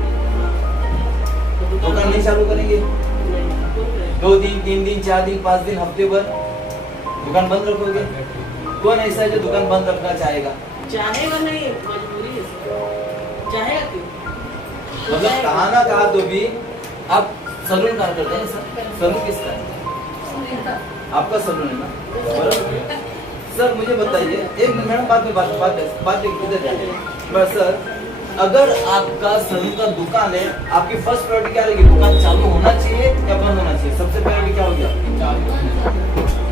तो दुकान नहीं चालू करेंगे? 2 दिन, 3 दिन, 4 दिन, 5 दिन, हफ्ते भर दुकान बंद रखोगे? कौन ऐसा है जो दुकान बंद रखना चाहेगा? चाहेगा नहीं, मजबूरी है, चाहेगा क्यों? मतलब कहा ना कहा तो भी आप सलून कार्य करते हैं सर? सलून किसका है? आपका सलून है ना, बराबर। सर मुझे बताइए, एक मैडम बात किधर जाए, बस सर अगर आपका सलून का दुकान है, आपकी फर्स्ट प्रायोरिटी क्या रहेगी? दुकान चालू होना चाहिए या बंद होना चाहिए? सबसे प्रायोरिटी क्या होगी आपकी?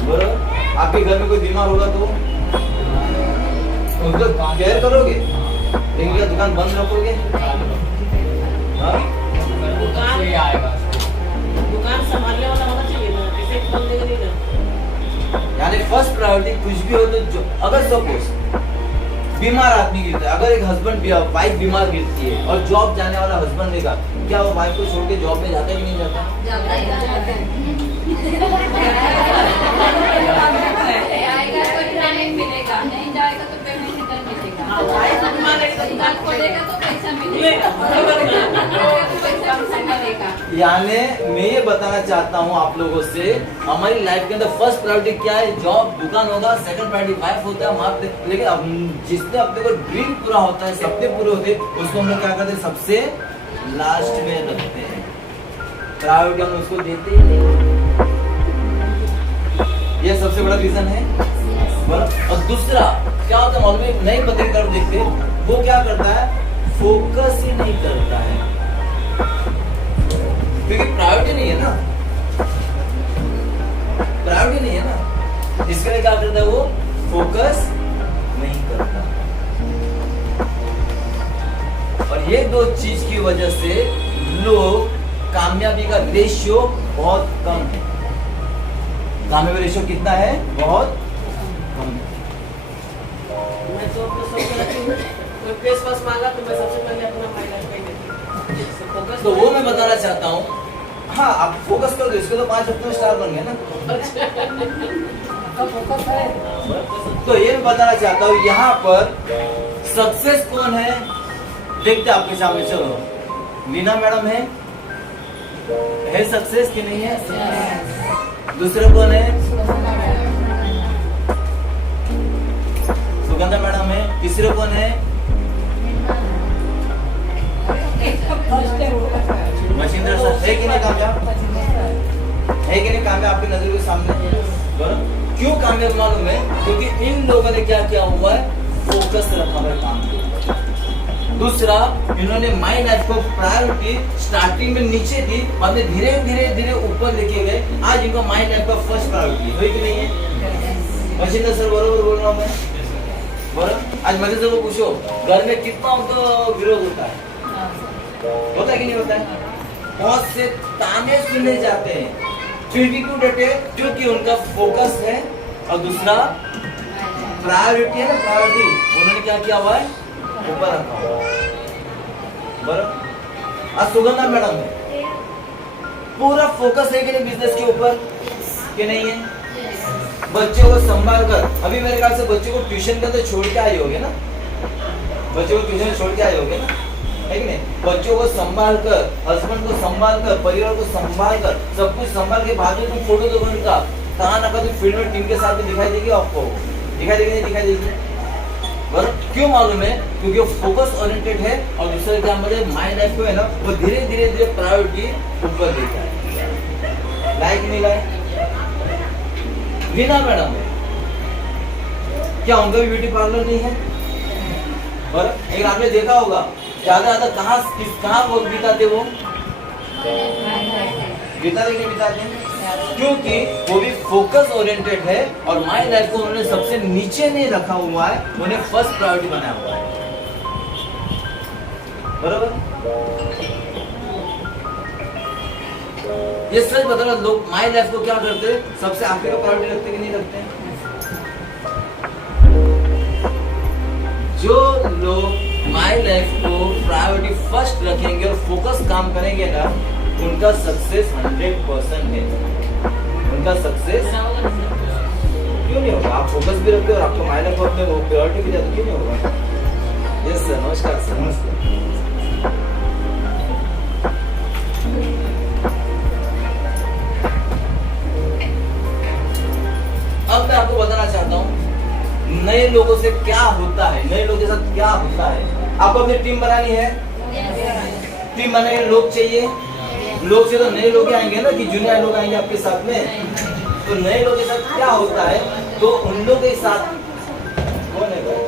बराबर। आपके घर में कोई बीमार होगा तो उसका केयर करोगे, लेकिन क्या दुकान बंद रखोगे? हाँ? दुकान संभालने वाला होना चाहिए ना, ऐसे खोल देगा नहीं ना। यानी फर्स्ट प्रायोरिटी कुछ भी हो तो जो, अगर सपोज बीमार आदमी गिरता है, अगर एक हस्बैंड वाइफ बीमार गिरती है और जॉब जाने वाला हस्बैंड रहेगा, क्या वो वाइफ को छोड़ के जॉब में जाता है कि नहीं जाता? आएगा तो टाइम मिलेगा, नहीं जाएगा तो दुकान खोलेगा तो पैसा मिलेगा। पैसा मिलेगा। यानी मैं ये बताना चाहता हूँ आप लोगों से, हमारी लाइफ के अंदर फर्स्ट प्रायोरिटी क्या है? जॉब, दुकान होगा, सेकंड प्रायोरिटी वाइफ होता है, माँ। लेकिन अब जिसने अपने को ड्रीम पूरा होता है, सपने पूरे होते हैं, उसको हम लोग क्या करते हैं? सबसे लास्ट में रखते हैं, प्रायोरिटी हम उसको देते ही नहीं। ये सबसे बड़ा रीजन है। और दूसरा क्या होता है मालूम है? नई बंदे की तरफ देखते, वो क्या करता है? फोकस ही नहीं करता है, क्योंकि प्रायोरिटी नहीं है ना, प्रायोरिटी नहीं है ना, इसके लिए क्या करता है? वो फोकस नहीं करता। और ये दो चीज की वजह से लोग कामयाबी का रेशियो बहुत कम है। कामयाबी रेशियो कितना है? बहुत कम है। मैं तो अपने सब करती हूँ, कोई फेस वॉश मांगा तो मैं सबसे पहले अपना माइंड पे देती हूँ। फोकस तो वो मैं बताना चाहता हूँ। हाँ, आप फोकस कर दो, इसके तो 5 हफ्ते में स्टार बन गए ना। फोकस है। तो ये मैं बताना चाहता हूँ, यहाँ पर सक्सेस कौन है? देखते हैं आपके सामने। चलो, लीना मैडम है सक्सेस की नहीं है? दूसरे कौन है? सुगंधा मैडम है। तीसरे कौन है? मशींद्र सर है कि नहीं कामयाब? है कि नहीं कामयाब आपकी नजर के सामने? बराबर। क्यों कामयाब मालूम है? क्योंकि इन लोगों ने क्या किया हुआ है? फोकस रखा हुआ है काम के ऊपर। दूसरा, इन्होंने माई लाइफ को प्रायोरिटी स्टार्टिंग में नीचे थी, हमने धीरे धीरे धीरे ऊपर लेके गए। आज इनको माई लाइफ का फर्स्ट प्रायोरिटी है कि नहीं है? मशींद्र सर बरोबर बोल रहा हूँ मैं? बराबर। आज मजे से वो पूछो, घर में कितना उनको विरोध होता है? होता है कि नहीं होता है? बहुत से ताने सुने जाते हैं, फिर भी क्यों डटे? क्योंकि उनका फोकस है। और दूसरा प्रायोरिटी है ना, प्रायोरिटी उन्होंने क्या किया हुआ है? ऊपर रखा हुआ है। बराबर। आज सुगंधा मैडम है, पूरा फोकस है कि नहीं बिजनेस के ऊपर कि नहीं है? बच्चों को संभाल कर, अभी मेरे ख्याल से बच्चों को ट्यूशन का तो छोड़ के आए होगे ना? बच्चों को ट्यूशन छोड़ के आए होगे ना, है कि नहीं? बच्चों को संभाल कर, हस्बैंड को संभाल कर, परिवार को संभाल कर, सब कुछ संभाल के बाद में तुम फोटो दो उनका, कहाँ ना कहीं फील्ड में टीम के साथ भी दिखाई देगी आपको, दिखाई देगी नहीं दिखाई देगी? बराबर। क्यों मालूम है? क्योंकि वो फोकस ओरिएंटेड है। और दूसरा क्या मतलब माइंड लाइफ को है ना, वो धीरे धीरे धीरे प्रायोरिटी ऊपर देता है। लाइक नहीं लाइक? वीना मैडम है, क्या उनका भी ब्यूटी पार्लर नहीं है? और एक आपने देखा होगा, ज्यादा कहाँ वो बिताते? वो बिताते नहीं बिताते? क्योंकि वो भी फोकस ओरिएंटेड है और माई लाइफ को उन्होंने सबसे नीचे नहीं रखा हुआ है, उन्हें फर्स्ट प्रायोरिटी बनाया हुआ है। बराबर। ये सच बता रहा, लोग माई लाइफ को क्या करते हैं? सबसे आखिरी का प्रायोरिटी रखते कि नहीं रखते? जो लोग माई लाइफ को प्रायोरिटी फर्स्ट रखेंगे और फोकस काम करेंगे ना, उनका सक्सेस 100% है। उनका सक्सेस क्यों नहीं होगा? आप फोकस भी रखते हो और आपको माई लाइफ को अपने प्रायोरिटी भी देते, क्यों नहीं होगा? यस सर, नमस्कार सर। नमस्कार। अब मैं आपको बताना चाहता हूँ नए लोगों से क्या होता है, नए लोगों के साथ क्या होता है। आपको अपनी टीम बनानी है, टीम बनाने के लोग चाहिए। लोग से तो नए लोग आएंगे ना, कि जूनियर लोग आएंगे आपके साथ में। तो नए लोग के साथ क्या होता है? तो उन लोग के साथ कौन है भाई?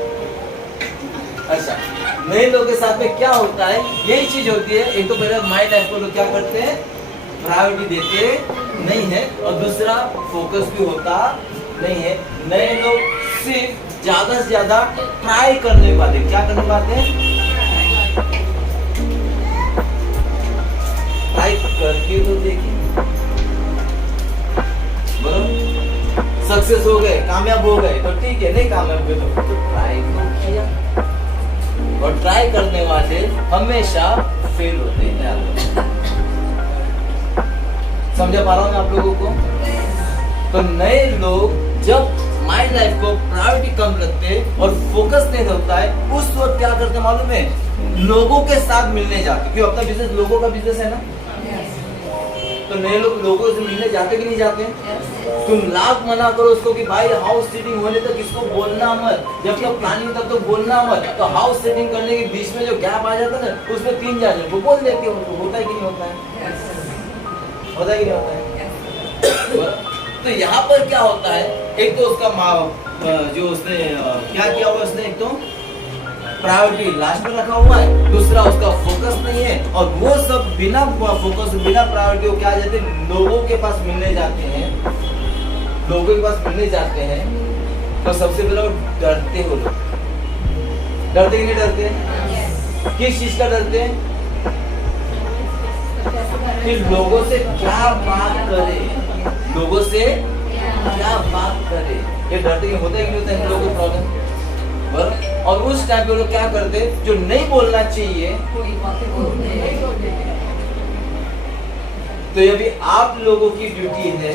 अच्छा, नए लोग के साथ में क्या होता है? यही चीज होती है। एक तो पहले माई लाइफ को लोग क्या करते हैं? प्रायोरिटी देते नहीं है। और दूसरा, फोकस भी होता नहीं है। नए लोग सिर्फ ज्यादा से ज्यादा ट्राई करने पाते। क्या करने पाते हैं? ट्राई करके तो देखिए। बराबर। सक्सेस हो गए, कामयाब हो गए तो ठीक है, नहीं कामयाब हुए तो ट्राई तो किया। और ट्राई करने वाले हमेशा फेल होते हैं। समझा पा रहा हूँ मैं आप लोगों को? तो नए लोग जब माई लाइफ को प्रायोरिटी कम रखते और फोकस नहीं होता है, उस वक्त क्या करते मालूम है, लोगों के साथ मिलने जाते। क्यों, अपना बिजनेस लोगों का बिजनेस है ना, तो नए लोग लोगों से मिलने जाते कि नहीं जाते? तुम लाख मना करो उसको कि भाई हाउस सीटिंग होने तक इसको बोलना मत, जब तक प्लानिंग तब तो बोलना मत, तो हाउस सीटिंग करने के बीच में जो गैप आ जाता है ना, उसमें 3 जाने वो बोल देते हो, तो होता है कि नहीं होता है? होता है कि नहीं होता है? तो यहाँ पर क्या होता है, एक तो उसका जो उसने क्या किया हुआ, उसने एक तो प्रायोरिटी लास्ट में रखा हुआ है, दूसरा उसका फोकस नहीं है, और वो सब बिना फोकस बिना प्रायोरिटी क्या जाते हैं, लोगों के पास मिलने जाते हैं, लोगों के पास मिलने जाते हैं, तो सबसे पहले वो डरते हो लोग, डरते कि नहीं डरते? किस चीज का डरते हैं? कि लोगों से क्या बात करे, लोगों से क्या बात करे, ये डरते कि होता है कि नहीं होता है लोगों को प्रॉब्लम। और उस टाइम पे लोग क्या करते, जो नहीं बोलना चाहिए, तो ये भी आप लोगों की ड्यूटी है,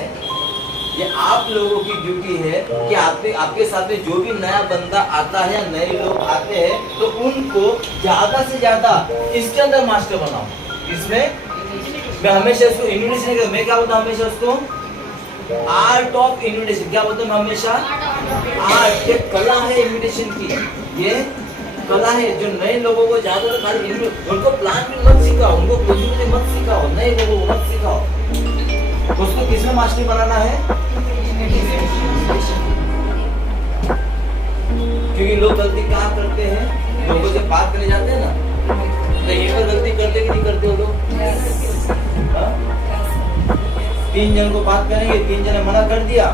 ये आप लोगों की ड्यूटी है कि आपके साथ में जो भी नया बंदा आता है या नए लोग आते हैं, तो उनको ज्यादा से ज्यादा इसके अंदर मास्टर बनाओ। इसमें मैं हमेशा इसको इन्विटेशन करता, मैं क्या बोलता हूँ हमेशा उसको, आर्ट ऑफ इन्विटेशन। क्या बोलते हैं हमेशा? आर्ट, ये कला है इन्विटेशन की, ये कला है। जो नए लोगों को ज्यादा खाली उनको प्लान भी मत सिखाओ, उनको कुछ भी मत सिखाओ, नए लोगों को मत सिखाओ, उसको किसमें मास्टर बनाना है? क्योंकि लोग गलती क्या करते हैं, लोगों से बात करने जाते हैं ना, तो ये पर गलती करते कि नहीं करते हो लोग? 3 जन को बात करेंगे, 3 जन ने मना कर दिया,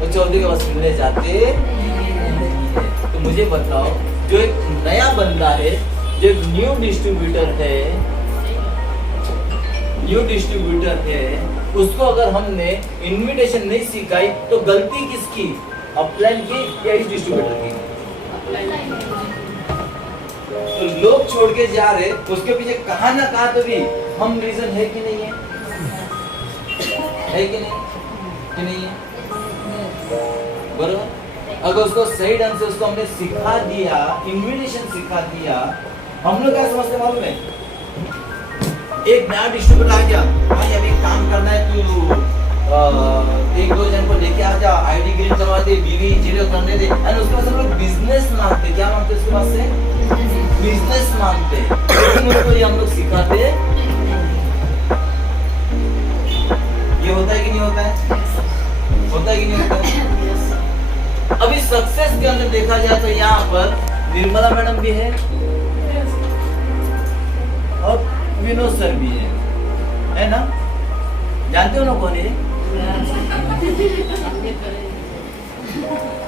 वो चौथे के पास मिलने जाते। तो मुझे बताओ, जो एक नया बंदा है, जो एक न्यू डिस्ट्रीब्यूटर है, उसको अगर हमने इनविटेशन नहीं सिखाई, तो गलती किसकी? अपलाइन की या इस डिस्ट्रीब्यूटर की? तो लोग छोड़ के जा रहे, उसके पीछे कहाँ ना कहाँ तो भी हम रीजन है कि नहीं है? है कि नहीं है? बरोबर। अगर उसको सही ढंग से उसको हमने सिखा दिया, इन्विटेशन सिखा दिया, हम लोग क्या समझते मालूम है? एक नया डिस्ट्रीब्यूटर आ गया, भाई अभी काम करना है, तू 1-2 जन को लेके आ जा, आईडी ग्रीन करवा दे, बीवी जीरो करने दे, और उसके बाद हम लोग बिजनेस मांगते। क्या मांगते उसके पास से? बिजनेस मांगते। उनको ये हम लोग सिखाते। ये होता है कि नहीं होता है? होता है कि नहीं होता है? अभी सक्सेस के अंदर देखा जाए तो यहाँ पर निर्मला मैडम भी है और विनोद सर भी है ना? जानते हो ना कौन है?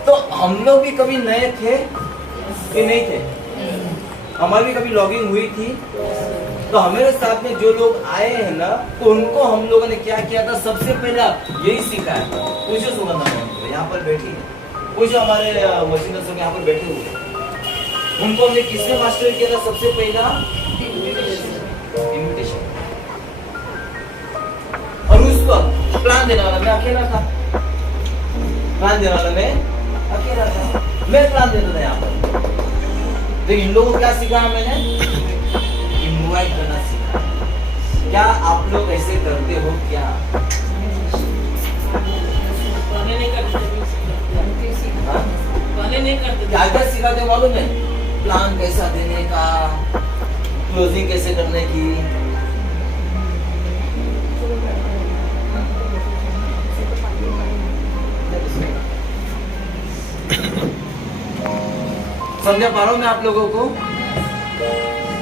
तो हम लोग भी कभी नए थे कि नहीं थे? हमारी भी कभी लॉगिंग हुई थी, तो हमारे साथ में जो लोग आए हैं ना, तो उनको हम लोगों ने क्या किया था, सबसे पहला यही सिखाया। पूछो सुगंधा मैडम यहाँ पर बैठी है, पूछो हमारे मशीन सब यहाँ पर बैठे हुए, उनको हमने किसने मास्टर किया था? सबसे पहला इन्विटेशन। और उस वक्त प्लान देने वाला मैं अकेला था, प्लान देने वाला मैं अकेला था, मैं प्लान देता था यहाँ पर। तो इन लोगों को क्या सिखाया मैंने? इनवाइट करना सीखा। क्या आप लोग ऐसे करते हो क्या? क्या क्या सिखाते मालूम है? प्लान कैसा देने का, क्लोजिंग कैसे करने की। समझा पा रहा हूं मैं आप लोगों को?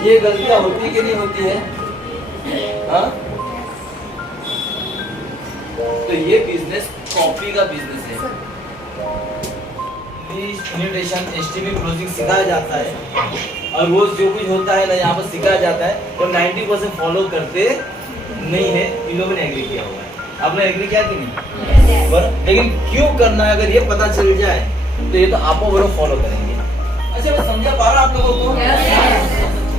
ये गलतियां होती कि नहीं होती है? हाँ? तो ये बिजनेस कॉपी का बिजनेस है। इन्विटेशन, एसटीपी, क्लोजिंग सिखाया जाता है, और वो जो कुछ होता है ना यहाँ पर सिखाया जाता है, वो 90% फॉलो करते नहीं है। इन लोगों ने एग्री किया हुआ है, आपने एग्री किया कि नहीं? लेकिन क्यों करना है, अगर ये पता चल जाए तो ये तो आप वो फॉलो करेंगे। अच्छा, मैं समझा पा रहा आप लोगों को?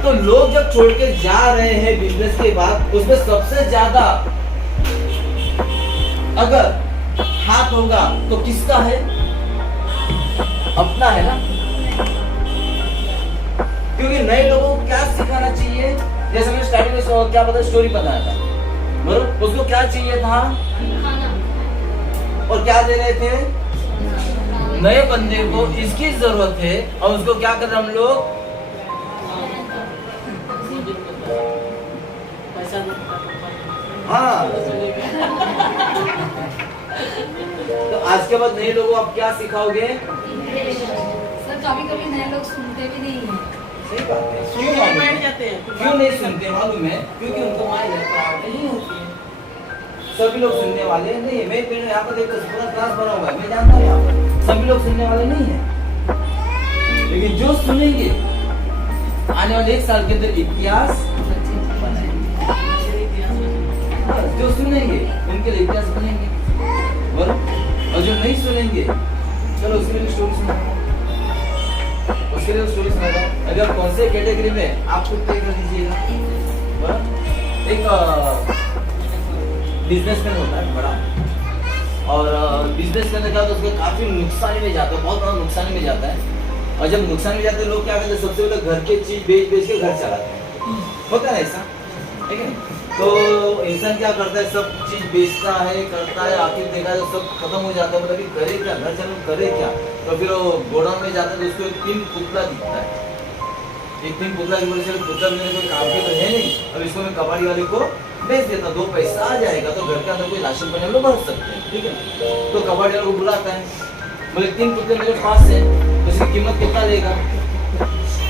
तो लोग जब छोड़ के जा रहे हैं बिजनेस के बाद, उसमें सबसे ज्यादा अगर हाथ होगा तो किसका है? अपना है ना। क्योंकि नए लोगों को क्या सिखाना चाहिए, जैसे मैंने स्टार्टिंग में क्या पता स्टोरी बताया था, बरोबर, उसको क्या चाहिए था खाना और क्या दे रहे थे, नए बंदे को इसकी जरूरत है और उसको क्या कर रहे हम लोग, पैसा हाँ। तो आज के बाद नए लोगों को आप क्या सिखाओगे, सर कभी कभी नए लोग सुनते भी नहीं है। सही बात है, सुन क्यों के मालूम बैठ है? जाते हैं। क्यों नहीं सुनते मालूम है, क्योंकि उनको माइंड नहीं होती है। सभी लोग सुनने वाले नहीं है। मैं यहाँ पर देखो पूरा क्लास बना हुआ है, मैं जानता हूँ यहाँ पर सभी लोग सुनने वाले नहीं है, लेकिन जो सुनेंगे आने वाले 1 साल के अंदर इतिहास बनाएंगे। जो सुनेंगे उनके लिए इतिहास बनेंगे, बोलो। और जो नहीं सुनेंगे, चलो उसके लिए स्टोरी सुनाओ, उसके लिए स्टोरी सुनाओ। अगर कौन से कैटेगरी में आप खुद तय कर लीजिएगा। बोलो। एक बिजनेसमैन होता है बड़ा, और बिजनेस के अंदर क्या होता है, उसको काफी नुकसान में जाता है, बहुत बड़ा नुकसान में जाता है। और जब नुकसान में जाते हैं लोग क्या करते हैं, सबसे पहले घर के चीज बेच बेच के घर चलाते हैं, होता है ना ऐसा, ठीक है। तो इंसान क्या करता है, सब चीज बेचता है, करता है, आखिर देखा है तो सब खत्म हो जाता है, मतलब कि करे क्या, घर चलो करे क्या। तो फिर वो गोडाउन में जाता है तो उसको एक 3 पुतला दिखता है, एक 3 पुतला की वजह से पुतला मेरे कोई काम के तो है नहीं, अब इसको मैं कबाड़ी वाले को बेच देता, 2 पैसा आ जाएगा तो घर के अंदर कोई राशन पानी हम लोग भर सकते हैं, ठीक है। तो कबाड़ी वाले को बुलाता है, बोले 3 पुतले मेरे पास है, तो इसकी कीमत कितना लेगा।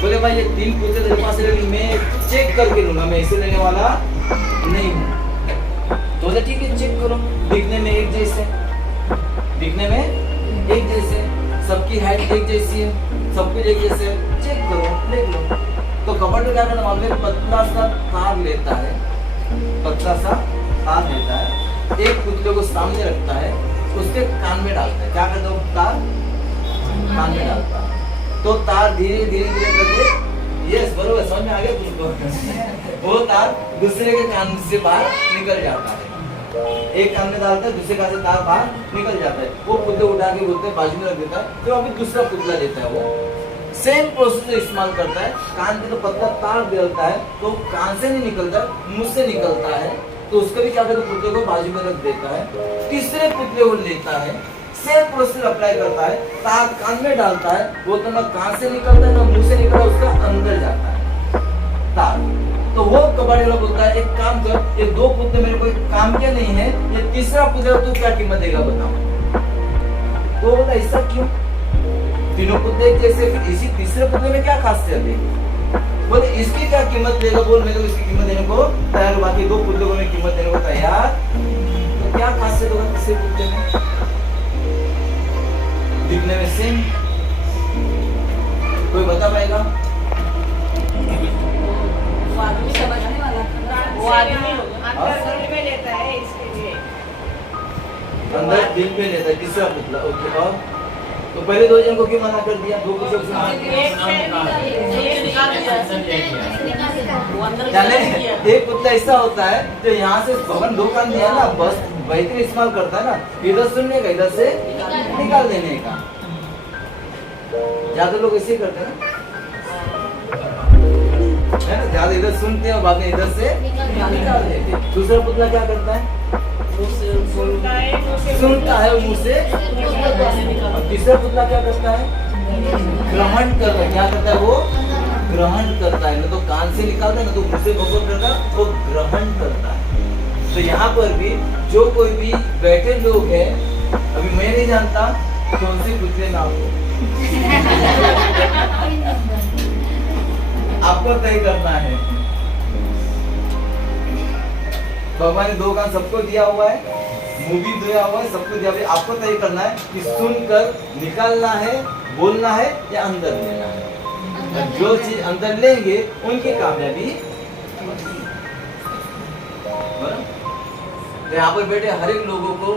बोले भाई ये 3 पुतले तेरे पास है, लेकिन मैं चेक करके लूंगा, मैं ऐसे लेने वाला नहीं हूँ। तो बोले ठीक है चेक करो, दिखने में एक जैसे, दिखने में एक जैसे, सबकी हाइट एक जैसी है, सब कुछ एक जैसे, चेक करो देख लो। तो कबाड़ी क्या करना मालूम है, पतला सा तार लेता है, पतला सा तार लेता है, एक पुतले को सामने रखता है, उसके कान में डालता है, क्या करता है तार कान में डालता है, तो तार धीरे धीरे धीरे करके, यस बरोबर समझ में आ गया तुमको, वो तार दूसरे के कान से बाहर निकल जाता है, एक कान में डालता है, दूसरे कान से तार बाहर निकल जाता है, वो पुतले उठा के बोलते हैं बाजू में रख देता है, तो अभी दूसरा पुतला लेता है, वो सेम प्रोसेस इस्तेमाल करता है, कान पे तो पतला तार डालता है, तो कान से नहीं निकलता, मुंह से निकलता है, तो उसको भी क्या करता है, पुतले को बाजू में रख देता है, तीसरे पुतले को लेता है, सेम प्रोसेस अप्लाई करता है, तार कान में डालता है, वो तो ना कान से निकलता है ना मुंह से निकलता है, उसका अंदर जाता है तार। तो वो कबाड़ी वाला बोलता है एक काम कर, ये 2 पुतले मेरे कोई काम के नहीं है, ये तीसरा पुतला तू क्या कीमत देगा बताओ। तो बोला ऐसा क्यों, तीनों पुतले जैसे, फिर इसी तीसरे पुतले में क्या खासियत है, बोले इसकी क्या कीमत लेगा, बोल मैं तो इसकी कीमत देने को तैयार हूं, बाकी 2 पुतलों को मैं कीमत देने को तैयार। तो क्या खासियत होगा तीसरे पुतले में, दिखने में सेम, कोई बता पाएगा। वो आदमी समझने वाला वो आदमी अंदर दिल में लेता है इसके लिए, अंदर दिल में लेता है तीसरा पुतला, ओके। और तो पहले 2 जन को क्यों मना कर दिया, 2 पुतलों को एक निकाल दिया, वो अंदर जाने किया। एक पुतला ऐसा होता है जो यहाँ से भवन 2 कान दिया ना, बस बेहतरीन इस्तेमाल करता है ना, इधर सुनने का इधर से निकाल देने का, ज्यादा लोग ऐसे ही करते हैं ना, है ना, ज्यादा इधर सुनते हैं और बाद में इधर से निकाल देते हैं। दूसरा पुतला क्या करता है, सुनता है मुंह से, और तीसरा पुतला क्या करता है, ग्रहण करता है, क्या करता है वो ग्रहण करता है, ना तो कान से निकालता है ना तो मुंह से भोग करता है, वो ग्रहण करता है। तो यहाँ पर भी जो कोई भी बैठे लोग हैं, अभी मैं नहीं जानता कौन से पुतले नाम हो, आपको तय करना है। भगवान ने 2 कान सबको दिया हुआ है, मुंह भी दिया हुआ है, सबको दिया हुआ है, आपको तय करना है कि सुनकर निकालना है, बोलना है या अंदर लेना है। जो चीज अंदर लेंगे उनकी कामयाबी। तो यहाँ पर बैठे हर एक लोगों को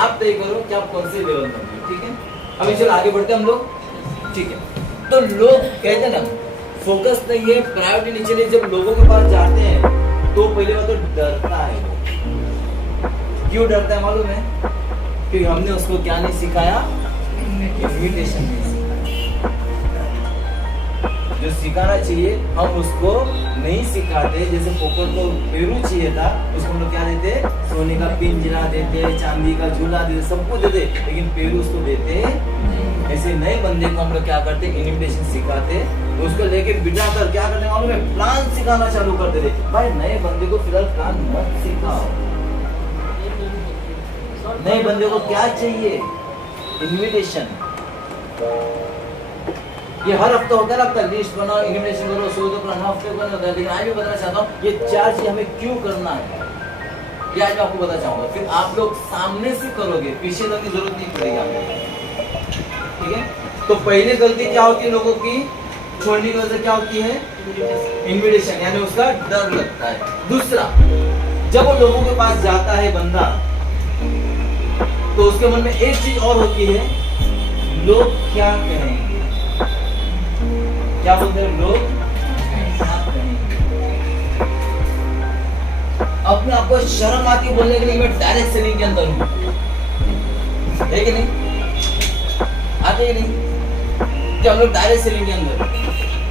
आप तय करो कि आप कौन से लेवल में, ठीक है। अभी चलो आगे बढ़ते हम लोग, ठीक है। तो लोग कहते हैं ना फोकस नहीं है, प्रायोरिटी नहीं चली, जब लोगों के पास जाते हैं तो पहले बात तो डरता है वो। क्यों डरता है मालूम है, क्योंकि हमने उसको क्या नहीं सिखाया, इन्विटेशन नहीं सिखाया। जो सिखाना चाहिए हम उसको नहीं सिखाते। जैसे पोपट को पेरू चाहिए था, उसको हम लोग क्या देते, सोने का पिंजरा देते, चांदी का झूला देते, सबको देते, लेकिन पेरू उसको देते। ऐसे नए बंदे को हम लोग क्या करते, इनिविटेशन सिखाते, उसको लेके बिठा कर क्या करते मालूम है, प्लान सिखाना चालू कर देते। भाई नए बंदे को फिलहाल प्लान मत सिखाओ। नए बंदे को क्या चाहिए, इनविटेशन। ये हर हफ्ते होता है ना, आपका लिस्ट बनाओ, इनविटेशन करो, सो तो हर हफ्ते को होता है। लेकिन आज भी बताना चाहता हूँ ये 4 चीज हमें क्यों करना है, ये आज मैं आपको बताना चाहूंगा। फिर आप लोग सामने से करोगे, पीछे लगने की जरूरत नहीं पड़ेगी आपको, ठीक है। तो पहली गलती क्या होती है लोगों की, छोड़ने की वजह क्या होती है, इनविटेशन, यानी उसका डर लगता है। दूसरा, जब वो लोगों के पास जाता है बंदा, तो उसके मन में एक चीज और होती है, लोग क्या कहेंगे। क्या बोलते हैं लोग, क्या कहेंगे। अपने आप को शर्म आती है बोलने के लिए मैं डायरेक्ट सेलिंग के अंदर हूं, है कि नहीं, आते ही नहीं क्या हम लोग डायरेक्ट सेलिंग के अंदर।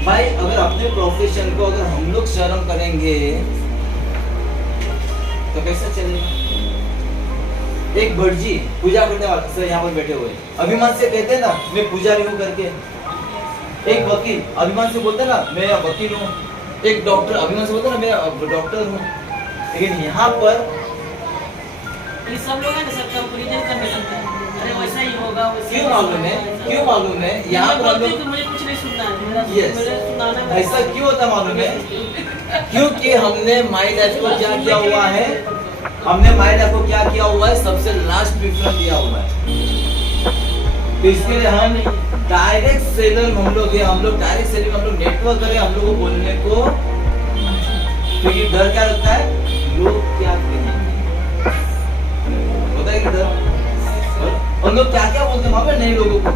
भाई अगर अपने प्रोफेशन को अगर हम लोग शर्म करेंगे तो कैसे चलेगा। एक भटजी पूजा करने वाले सर यहाँ पर बैठे हुए अभिमान से कहते हैं ना मैं पुजारी हूँ करके। एक वकील अभिमान से बोलते ना मैं वकील हूँ। एक डॉक्टर अभिमान से बोलते ना मैं डॉक्टर हूँ। लेकिन यहाँ पर ये सब लोग हैं ना, सब कंपैरिजन करने लगते हैं, अरे वैसा ही होगा, वैसा क्यों मालूम है, क्यों मालूम है, यहाँ पर हम लोग मुझे कुछ नहीं सुनना है, Yes. मुझे सुनाना है। ऐसा क्यों होता मालूम है, क्योंकि हमने माई लाइफ को क्या किया हुआ है, हमने माई लाइफ को क्या किया हुआ है, सबसे लास्ट प्रेफरेंस दिया हुआ है। तो इसके लिए हम डायरेक्ट सेलर हम लोग हैं, हम लोग डायरेक्ट सेलिंग, हम लोग नेटवर्क करें, हम लोग को बोलने को, क्योंकि डर क्या लगता है, लोग क्या कहेंगे, होता है कि डर। और लोग क्या क्या बोलते हैं वहां पे नए लोगों को,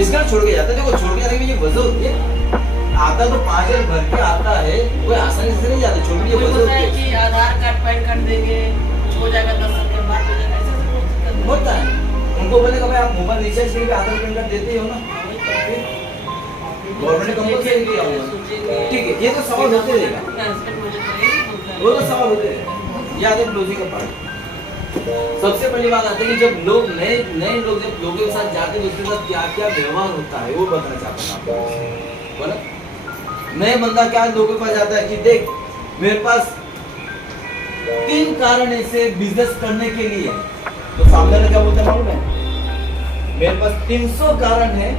इसका छोड़ के जाते हैं। देखो छोड़ के जाने की ये वजह होती है, आता तो 5000 भर के आता है, कोई आसानी से नहीं जाता, छोड़ के ये कोई वजह बोलता होती है है। कि आधार कार्ड पैन कार्ड देंगे, कुछ हो जाएगा, 10 साल के बाद हो जाएगा, ऐसे सब लोग होता है। उनको बोलेगा भाई आप मोबाइल रिचार्ज के लिए आधार पैन कार्ड देते हो ना, गवर्नमेंट ने कंपलसरी किया हुआ, ठीक है। ये तो सवाल होते रहेगा, वो तो सवाल होते रहेगा, याद है क्लोजिंग का पार्ट। सबसे पहली बात आती है कि जब लोग नए लोग जब लोगों के साथ जाते हैं, उसके साथ क्या क्या व्यवहार होता है वो बताना चाहता हूँ आपको। बोला नए बंदा क्या लोगों के पास जाता है कि देख मेरे पास 3 कारण ऐसे बिजनेस करने के लिए, तो सामने वाला क्या बोलता है मालूम है, मेरे पास 300 कारण है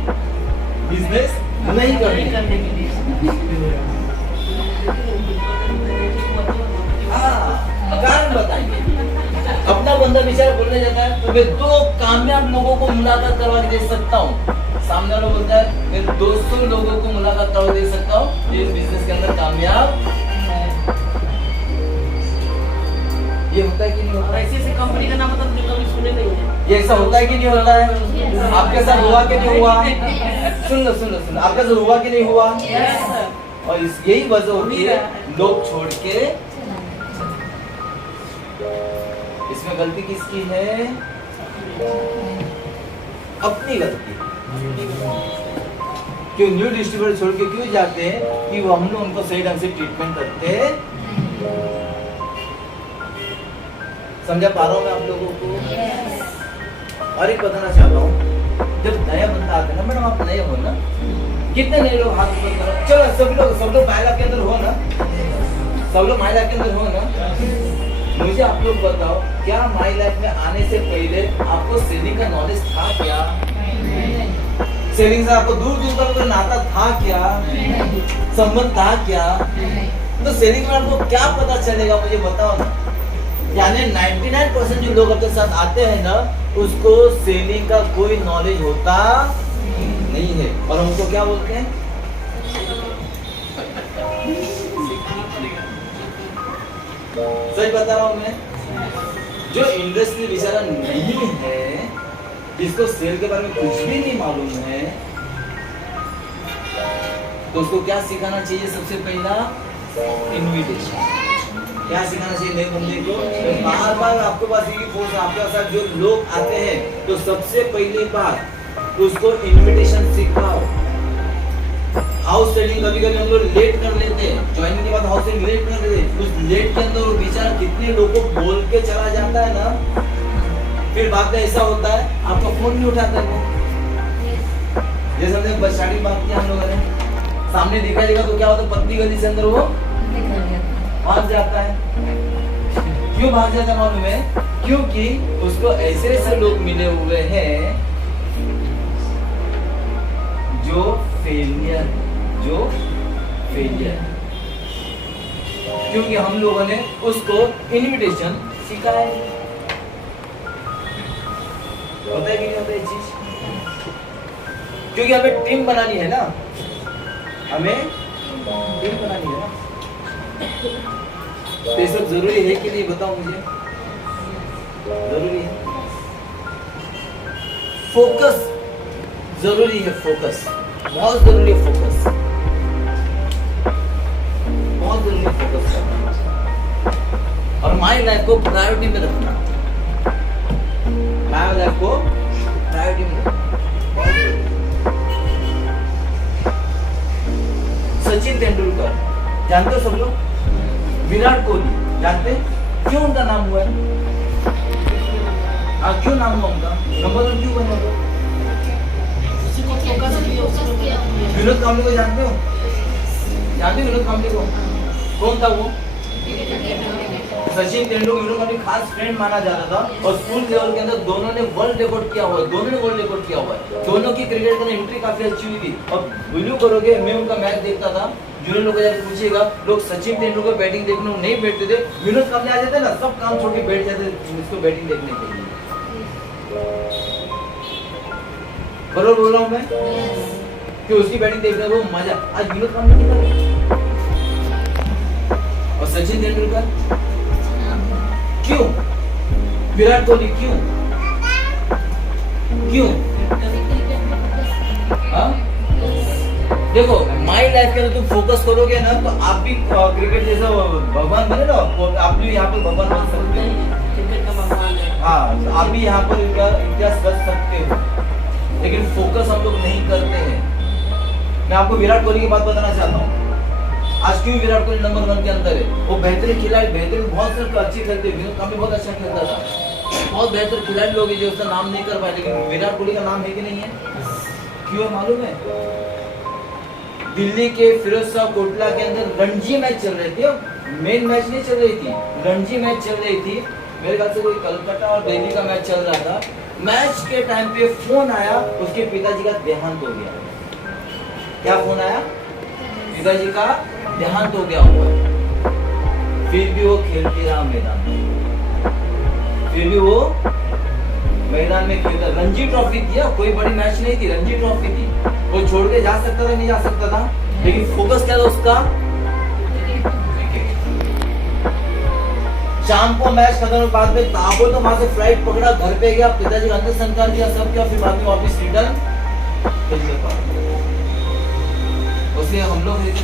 बिजनेस नहीं करने के लिए। कारण बताएंगे। अपना बंदा बेचारा बोलने जाता है तो मैं 2 कामयाब लोगों को मुलाकात करवा के दे सकता हूँ। सामने वाला बोलता है मैं 200 लोगों को मुलाकात करवा दे सकता हूँ जो इस बिजनेस के अंदर कामयाब। ये होता है कि नहीं होता है? ऐसे कंपनी का नाम बता, तुमने कभी सुने नहीं है। ये ऐसा होता है कि नहीं होता है? आपके साथ हुआ कि नहीं हुआ? सुन लो, आपके साथ हुआ कि नहीं हुआ? और यही वजह होती है लोग छोड़ के। इसमें गलती किसकी है? अपनी गलती। क्यों न्यू डिस्ट्रीब्यूटर छोड़ के क्यों जाते हैं? कि वो हम लोग उनको सही ढंग से ट्रीटमेंट करते। समझा पा रहा हूँ मैं आप लोगों को? और एक बताना चाहता हूँ, जब नया बंदा आता है ना, मैडम आप नए हो ना, कितने नए लोग हाथ ऊपर करो, चलो सब लोग माइला के अंदर हो ना, सब लोग माइला के अंदर हो ना। मुझे आप लोग बताओ, क्या माई लाइफ में आने से पहले आपको सेलिंग का नॉलेज था क्या? सेलिंग से आपको दूर दूर तक नाता था क्या? संबंध था क्या? तो सेलिंग में आपको क्या पता चलेगा, मुझे बताओ ना। यानी 99% जो लोग अपने साथ आते हैं ना, उसको सेलिंग का कोई नॉलेज होता नहीं है। और हमको क्या बोलते हैं? सच बता रहा हूं मैं, जो इंडस्ट्री बेचारा नहीं है, जिसको सेल के बारे में कुछ भी नहीं मालूम है, तो उसको क्या सिखाना चाहिए? सबसे पहला इनविटेशन। क्या सिखाना चाहिए नए बंदे को? बार बार आपके पास ये फोर्स, आपके साथ जो लोग आते हैं, तो सबसे पहली बात उसको इनविटेशन सिखाओ। हाउस सेलिंग कभी कभी हम लोग लेट कर लेते हैं, ज्वाइनिंग के बाद हाउस सेलिंग लेट कर लेते हैं, उस लेट के अंदर वो बेचारा कितने लोगों को बोल के चला जाता है ना, फिर बाद में ऐसा होता है आपका फोन नहीं उठाता है वो। जैसे हमने बस स्टार्टिंग बात की हम लोगों ने, सामने दिखाई देगा तो क्या होता है, पतली गली से अंदर वो भाग जाता है। क्यों भाग जाता है मालूम है? क्योंकि उसको ऐसे ऐसे लोग मिले हुए हैं जो फेलियर क्योंकि हम लोगों ने उसको इनविटेशन सिखाया है। होता है कि नहीं होता ये चीज? क्योंकि हमें टीम बनानी है ना, हमें टीम बनानी है ना। तो ये सब जरूरी है कि नहीं बताओ मुझे? जरूरी है। फोकस जरूरी है, फोकस बहुत जरूरी है, फोकस बहुत जरूरी है, फोकस करना और माई लाइफ को प्रायोरिटी में रखना, माई लाइफ को प्रायोरिटी में रखना। सचिन तेंदुलकर जानते हो सब लोग, विराट कोहली जानते हैं? क्यों उनका नाम हुआ है? क्यों नाम हुआ उनका? नंबर 1 क्यों बना वो? विनोद कांबले को जानते हो? जानते हो विनोद कांबले को? कौन था वो? सचिन तेंदुलकर विनोद कांबले खास फ्रेंड माना जाता था और स्कूल लेवल के अंदर दोनों ने वर्ल्ड रिकॉर्ड किया हुआ है, दोनों ने वर्ल्ड रिकॉर्ड किया हुआ है। दोनों की क्रिकेट में एंट्री काफी अच्छी हुई थी और बिलीव करोगे मैं उनका मैच देखता था, जो लोग जाकर पूछिएगा, लोग सचिन तेंदुलकर बैटिंग देखने को नहीं बैठते थे, विनोद कांबले आ जाते ना, सब काम छोड़ के बैठ जाते थे इसको बैटिंग देखने के लिए। बरोबर बोल रहा हूँ मैं कि उसकी बैटिंग देखने को मजा। आज विनोद कांबले किधर है और सचिन तेंदुलकर क्यों? विराट कोहली क्यों? हाँ? देखो माई लाइफ के अंदर तुम फोकस करोगे ना तो आप भी क्रिकेट जैसा भगवान बने ना, आप भी यहाँ पर भगवान बन सकते हो। क्रिकेट का भगवान है। हाँ, तो आप भी यहाँ पर इतिहास रच सकते हो, लेकिन फोकस हम लोग नहीं करते हैं। मैं आपको विराट कोहली की बात बताना चाहता हूँ। आज क्यों विराट कोहली नंबर 1 के अंदर है? वो बेहतरीन खिलाड़ी, बेहतरीन बहुत सारे अच्छे खेलते हैं, विनोद कांबले बहुत अच्छा खेलता था, बहुत बेहतर खिलाड़ी लोग हैं जो उसका नाम नहीं कर पाए, लेकिन विराट कोहली का नाम है कि नहीं है? क्यों है मालूम है? दिल्ली के फिरोज शाह कोटला के अंदर रणजी मैच चल रही थी, मेन मैच नहीं चल रही थी, रणजी मैच चल रही थी। मेरे ख्याल से कोई कलकत्ता और दिल्ली का मैच चल रहा था। मैच के टाइम पे फोन आया, उसके पिताजी का देहांत हो गया। क्या फोन आया? पिताजी का देहांत हो गया हुआ है। फिर भी वो खेलते रहा मैदान में, फिर भी वो मैदान में खेलता। रणजी ट्रॉफी थी, कोई बड़ी मैच नहीं थी, रणजी ट्रॉफी थी। वो छोड़ के जा सकता था, नहीं जा सकता था, लेकिन फोकस क्या था उसका? शाम को मैच खत्म होने बाद में ताबो तो वहां से फ्लाइट पकड़ा, घर पे गया, पिताजी का अंतिम संस्कार किया, सब किया, फिर बाद में वापस रिटर्न उसे हम लोग देते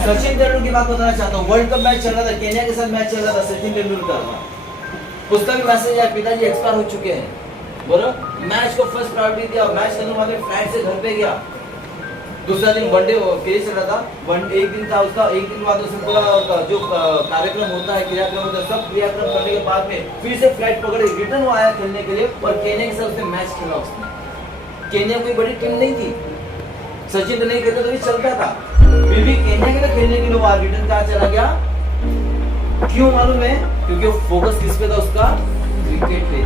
तो सचिन तेंदुलकर की बात बताना चाहता हूँ। वर्ल्ड कप मैच चल रहा था, केन्या के साथ मैच चल रहा था, सचिन तेंदुलकर का उसका भी मैसेज आया, पिताजी एक्सपायर हो चुके हैं। बोलो मैच को फर्स्ट प्रायोरिटी दिया, मैच खत्म होने के फ्लाइट से घर पे गया। दूसरा दिन वनडे पेज चल रहा था, एक दिन था उसका, एक दिन बाद उसमें पूरा जो कार्यक्रम होता है, क्रियाक्रम होता है, सब क्रियाक्रम करने के बाद में फिर से फ्लाइट पकड़े रिटर्न वो आया खेलने के लिए और केन्या के साथ उसने मैच खेला। उसने केन्या कोई बड़ी टीम नहीं थी, सचिन तो नहीं खेलता तो भी चलता था, फिर भी केन्या के लिए खेलने के लिए वो रिटर्न कहाँ चला गया? क्यों मालूम है? क्योंकि वो फोकस किस पे था उसका? क्रिकेट पे।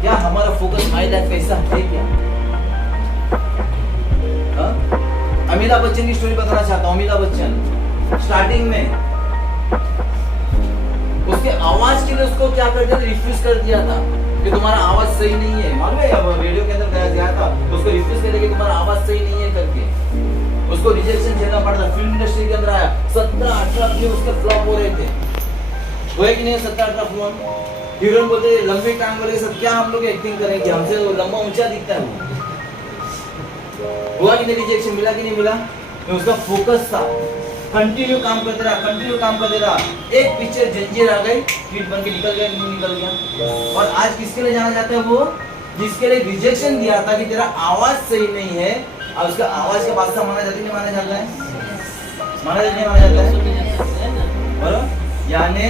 क्या हमारा फोकस माई लाइफ ऐसा है क्या? अमिताभ बच्चन की स्टोरी बताना चाहता हूँ। अमिताभ बच्चन स्टार्टिंग में उसके आवाज के लिए उसको क्या करते थे? रिफ्यूज कर दिया था कि तुम्हारा आवाज सही नहीं है। मालूम है, रेडियो के अंदर गया था, उसको रिफ्यूज कर दिया कि तुम्हारा आवाज सही नहीं है करके, उसको रिजेक्शन झेलना पड़ा था। फिल्म इंडस्ट्री के अंदर आया, 17-18 फिल्म उसके फ्लॉप हो रहे थे, वो है कि नहीं? 17-18 फिल्म हीरोइन बोलते लंबी टांग वाले सब क्या हम लोग एक्टिंग करेंगे, हमसे लंबा ऊंचा दिखता है वो। हुआ कि नहीं? रिजेक्शन मिला कि नहीं मिला? तो उसका फोकस था, कंटिन्यू काम करते रहा, कंटिन्यू काम करते रहा। एक पिक्चर जंजीर आ गई, हिट बन के निकल गया, नहीं निकल गया। और आज किसके लिए जाना जाता है वो? जिसके लिए रिजेक्शन दिया था कि तेरा आवाज सही नहीं है, अब उसका आवाज का बादशाह माना जाता है नहीं माना जाता है? माना जाता नहीं माना जाता है? बोलो, यानी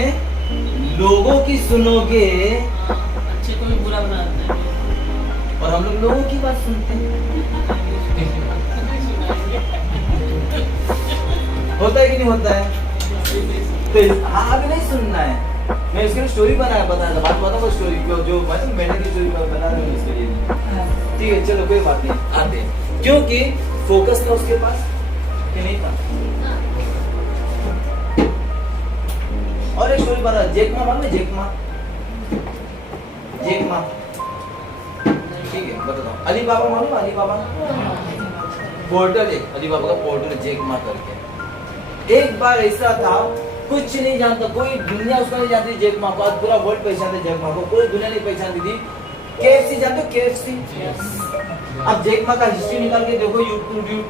लोगों की सुनोगे अच्छे को भी बुरा बना देते हैं। और हम लोग लोगों की बात सुनते हैं। होता है कि नहीं होता है? तो हाँ अभी नहीं सुनना है। मैं इसके लिए स्टोरी बताया था, बात बताऊँ स्टोरी जो मतलब मेंढक की स्टोरी बना रहा हूँ इसके लिए। ठीक है चलो कोई बात नहीं, आते हैं। क्योंकि फोकस था उसके पास कि नहीं था। और एक स्टोरी बना, जेकमा मालूम है? जेकमा ठीक है बताता हूँ। अली बाबा मालूम? अली बाबा पोर्टल है, अली बाबा का पोर्टल जेकमा करके। एक बार ऐसा था, कुछ नहीं जानता कोई, दुनिया उसको नहीं जानती जेकमा को, आज पूरा वर्ल्ड पहचानते जेकमा को, पूरी दुनिया नहीं पहचानती थी। केएफसी जानते हो? केएफसी। अब जेकमा का हिस्ट्री निकाल के देखो यूट्यूब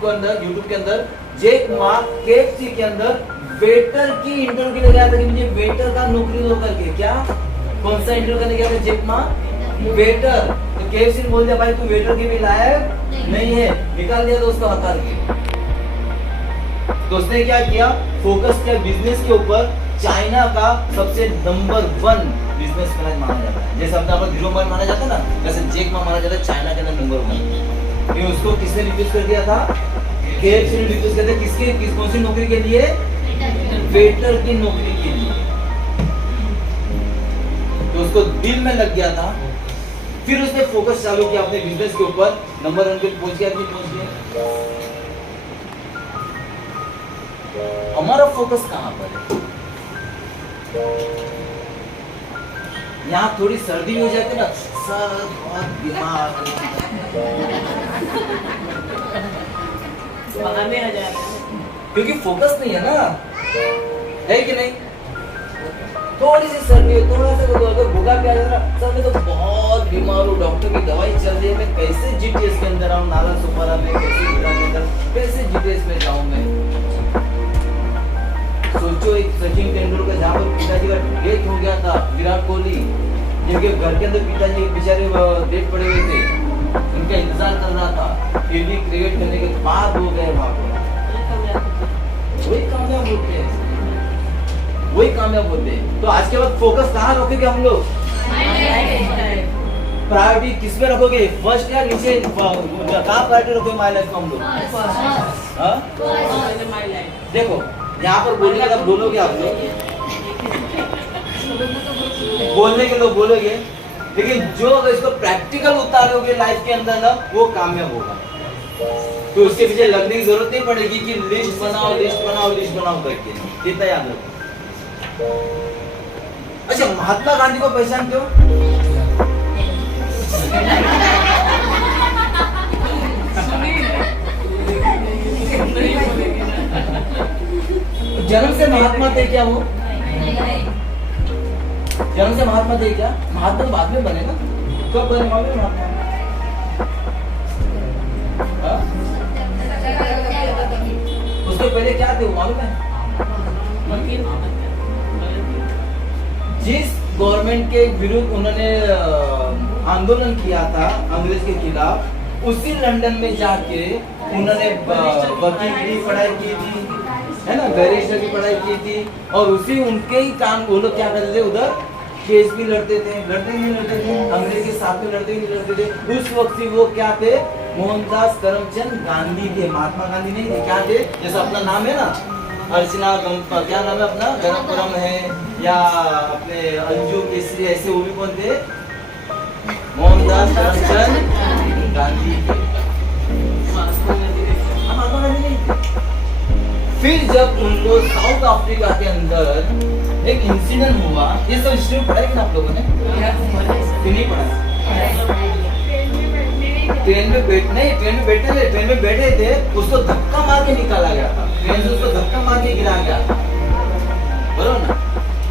के अंदर जेकमा केएफसी के अंदर वेटर की इंटरव्यू के लिए गया था कि मुझे वेटर का नौकरी दो करके। क्या कौन सा इंटरव्यू करने गया था जेकमा? वेटर। तो केएफसी ने बोल दिया भाई तू वेटर के भी लायक नहीं है, निकाल दिया दोस्तों हटा के। तो उसने क्या किया, फोकस किया बिजनेस के ऊपर। चाइना का सबसे नंबर 1 बिजनेस मैन माना जाता है, जैसे अपना धीरू भाई माना जाता है ना, वैसे जेकमा माना जाता है चाइना के अंदर नंबर 1। ये उसको किसने रिक्वेस्ट कर दिया था? केएफसी ने रिक्वेस्ट कर दिया। कौन सी नौकरी के लिए? वेटर की नौकरी के लिए। तो उसको दिल में लग गया था। फिर उसने फोकस चालू किया अपने बिजनेस के ऊपर, नंबर 1 पे पहुंच गया। हमारा फोकस कहां पर है? यहाँ थोड़ी सर्दी भी हो जाती है ना, सर बहुत बीमार, बहाने आ जा रहे हैं। क्योंकि फोकस नहीं है ना, है कि नहीं? थोड़ी सी सर्दी हो, थोड़ा सा अगर भूखा प्यासा ना, सर मैं तो बहुत बीमार हूँ, डॉक्टर की दवाई चल रही है, मैं कैसे जीटीएस के अंदर आऊँ, नाला सुपारा में, कैसे जीटीएस में जाऊँ मैं? सोचो एक सचिन तेंदुलकर जहाँ पर पिताजी का डेथ हो गया था, विराट कोहली जिनके घर के अंदर पिताजी बेचारे डेथ पड़े हुए थे, उनका इंतजार कर रहा था, फिर भी क्रिकेट खेलने के बाद हो गए वहां पर। वही कामयाब होते हैं। तो आज के बाद फोकस कहाँ रखोगे हम लोग? प्रायोरिटी किस में रखोगे? फर्स्ट या नीचे? कहाँ प्रायोरिटी रखोगे माय लाइफ को हम लोग? हाँ देखो यहाँ पर बोलने का बोलोगे आप लोग, बोलने के लोग बोलोगे, लेकिन जो अगर इसको प्रैक्टिकल उतारोगे लाइफ के अंदर ना, वो कामयाब होगा। तो उसके पीछे लगने की जरूरत नहीं पड़ेगी कि लिस्ट बनाओ करके, इतना याद रखो। अच्छा महात्मा गांधी को पहचानते हो? जन्म से महात्मा थे क्या वो? जन्म से महात्मा थे क्या? महात्मा बाद में बने ना, कब बने मालूम महात्मा? उसके पहले क्या थे वो मालूम है? जिस गवर्नमेंट के विरुद्ध उन्होंने आंदोलन किया था अंग्रेज के खिलाफ, उसी लंदन में जाके उन्होंने वकील की पढ़ाई की थी, है ना, बैरिस्टर की पढ़ाई की थी, और उसी उनके ही काम वो लोग क्या करते थे, उधर केस भी लड़ते थे, अंग्रेज के साथ में लड़ते थे। उस वक्त वो क्या थे? मोहनदास करमचंद गांधी थे, महात्मा गांधी नहीं थे। क्या थे? जैसा अपना नाम है ना, अर्चना, क्या नाम है अपना, गणपुरम है, या अपने अंजू केसरी, ऐसे वो भी कौन थे? मोहनदास करमचंद गांधी थे। महात्मा गांधी नहीं थे। फिर जब उनको साउथ अफ्रीका के अंदर एक इंसिडेंट हुआ, ये सब हिस्ट्री पढ़ा है आप लोगों ने? नहीं पढ़ा? ट्रेन में बैठे थे, उसको धक्का मार के निकाला गया था, ट्रेन से उसको धक्का मार के गिरा गया था, बोलो ना।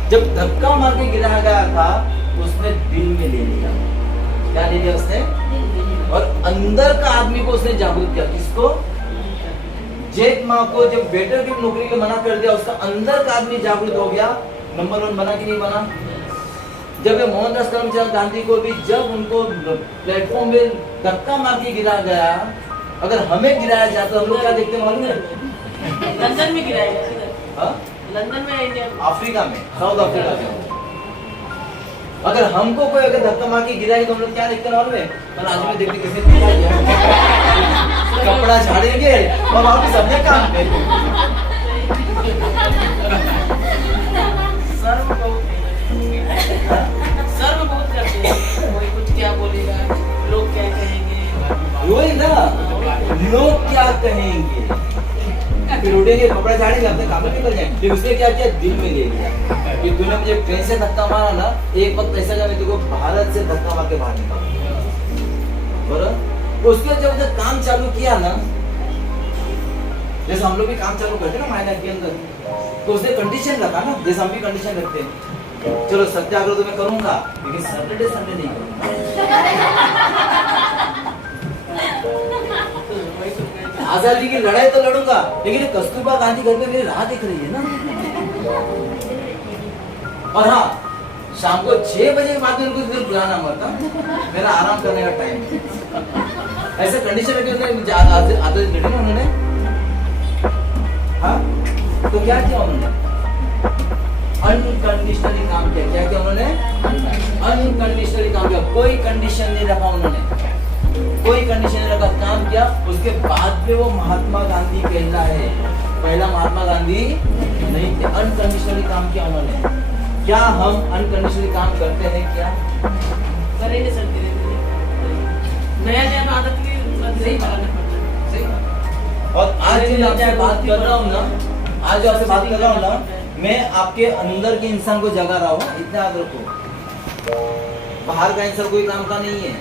जब धक्का मार के गिराया गया था, उसने दिल में ले लिया। क्या ले लिया उसने? और अंदर का आदमी को उसने जागरूक किया। किसको? जेक मा को। जब वेटर की नौकरी के मना कर दिया, उसका अंदर का आदमी जागरूक हो गया। नंबर 1 बना कि नहीं बना? जब ये मोहनदास करमचंद गांधी को भी जब उनको प्लेटफॉर्म में धक्का मार के गिरा गया, अगर हमें गिराया जाता हम लोग क्या देखते मालूम है? लंदन में गिराया गया इधर। हाँ? लंदन में इंडिया में। अफ्रीका में, साउथ अफ्रीका में। अगर हमको कोई अगर धक्का मार के गिराएगी तो हम लोग क्या देखते मालूम है? और आज भी देखते कैसे गिरा गया। कपड़ा झाड़ेंगे और वापस अपने काम पे। सर्व बहुत करते हैं, कोई कुछ क्या बोलेगा, लोग क्या कहेंगे, वही ना, लोग क्या कहेंगे, फिर उठेंगे कपड़ा झाड़ेंगे अपने काम में निकल जाएंगे। फिर उसने क्या किया, दिल में ले लिया कि तूने मुझे ट्रेन से धक्का मारा ना, एक वक्त ऐसा जब मैं तेरे को भारत से धक्का मार के बाहर निकाला, बराबर। उसके जब जब काम चालू किया ना, जैसे हम लोग भी काम चालू करते हैं ना मायना के अंदर, तो उसने कंडीशन रखा ना, जैसे हम भी कंडीशन रखते हैं, चलो सत्याग्रह तो मैं करूंगा लेकिन सैटरडे संडे नहीं करूंगा। आजादी की लड़ाई तो लड़ूंगा लेकिन कस्तूरबा गांधी घर में मेरी राह दिख रही है ना। और हाँ, शाम को 6 बजे के बाद में उनको फिर बुलाना मत, मेरा आराम करने का टाइम। ऐसे कंडीशन रखे आजादी लड़ी ना उन्होंने। हाँ, तो क्या किया उन्होंने? अनकंडीशनली काम किया। क्या किया उन्होंने? अनकंडीशनली काम किया। कोई कंडीशन नहीं रखा उन्होंने, कोई कंडीशन नहीं रखा, काम किया। उसके बाद में वो महात्मा गांधी कहला है, पहला महात्मा गांधी नहीं थे। अनकंडीशनली काम किया उन्होंने। क्या हम अनकंडीशनली काम करते हैं? क्या करेंगे सर, धीरे धीरे नया नया आदत की सही पालना पड़ता है। सही। और आज जो आपसे बात कर रहा हूँ ना, आज जो आपसे बात कर रहा हूँ ना, मैं आपके अंदर के इंसान को जगा रहा हूँ, इतना याद रखो। बाहर का इंसान कोई काम का नहीं है।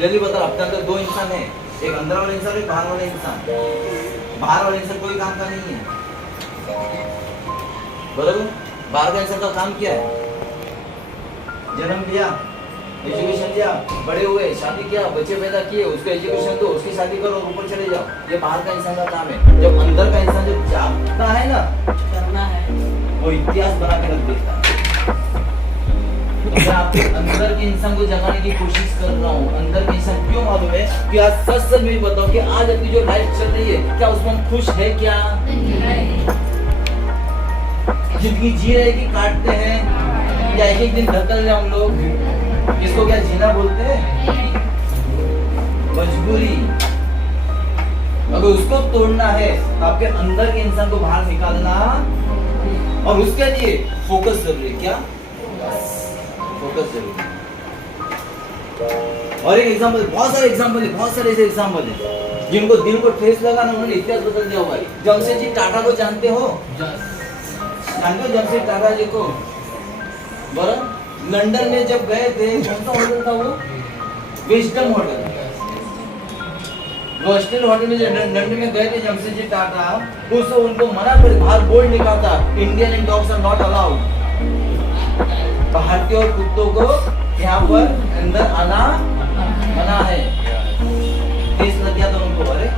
जल्दी बता, आपके अंदर 2 इंसान है, एक अंदर वाला इंसान, एक बाहर वाला इंसान। बाहर वाला इंसान कोई काम का नहीं है, बराबर। बाहर का इंसान का काम क्या है? जन्म लिया, एजुकेशन लिया, बड़े हुए, शादी किया, बच्चे पैदा किए, उसको एजुकेशन दो, उसकी शादी करो और ऊपर चले जाओ। ये बाहर का इंसान का काम है। जब अंदर का इंसान जब जागता है ना, करना है, वो इतिहास बना के रख देता है। तो मैं आपके अंदर के इंसान को जगाने की कोशिश कर रहा हूँ। अंदर के इंसान क्यों मालूम है कि आज सच सच में बताओ कि आज अपनी जो लाइफ चल रही है, क्या उसमें हम खुश है? क्या जिंदगी जी रहे कि काटते हैं, या एक एक दिन धकल रहे हम लोग? इसको क्या जीना बोलते हैं? मजबूरी। अगर उसको तोड़ना है तो आपके अंदर के इंसान को बाहर निकालना, और उसके लिए फोकस जरूरी है। क्या फोकस जरूरी है। और एक एग्जांपल, बहुत सारे एग्जांपल है, बहुत सारे ऐसे एग्जांपल है जिनको दिल को ठेस लगा ना, उन्होंने इतिहास बदल दिया भाई। जमशेदजी टाटा को जानते हो? जानते हो जमशेद टाटा जी को? बराबर। लंदन में जब गए थे, कौन सा होटल था वो? Wisdom hotel. वेस्टर्न होटल में लंदन में गए थे जमशेदजी टाटा, उसको उनको मना कर बाहर बोर्ड लिखा था, Indian and dogs are not allowed. भारतीय और कुत्तों को यहाँ पर अंदर आना मना है। केस लग गया था उनको, अरे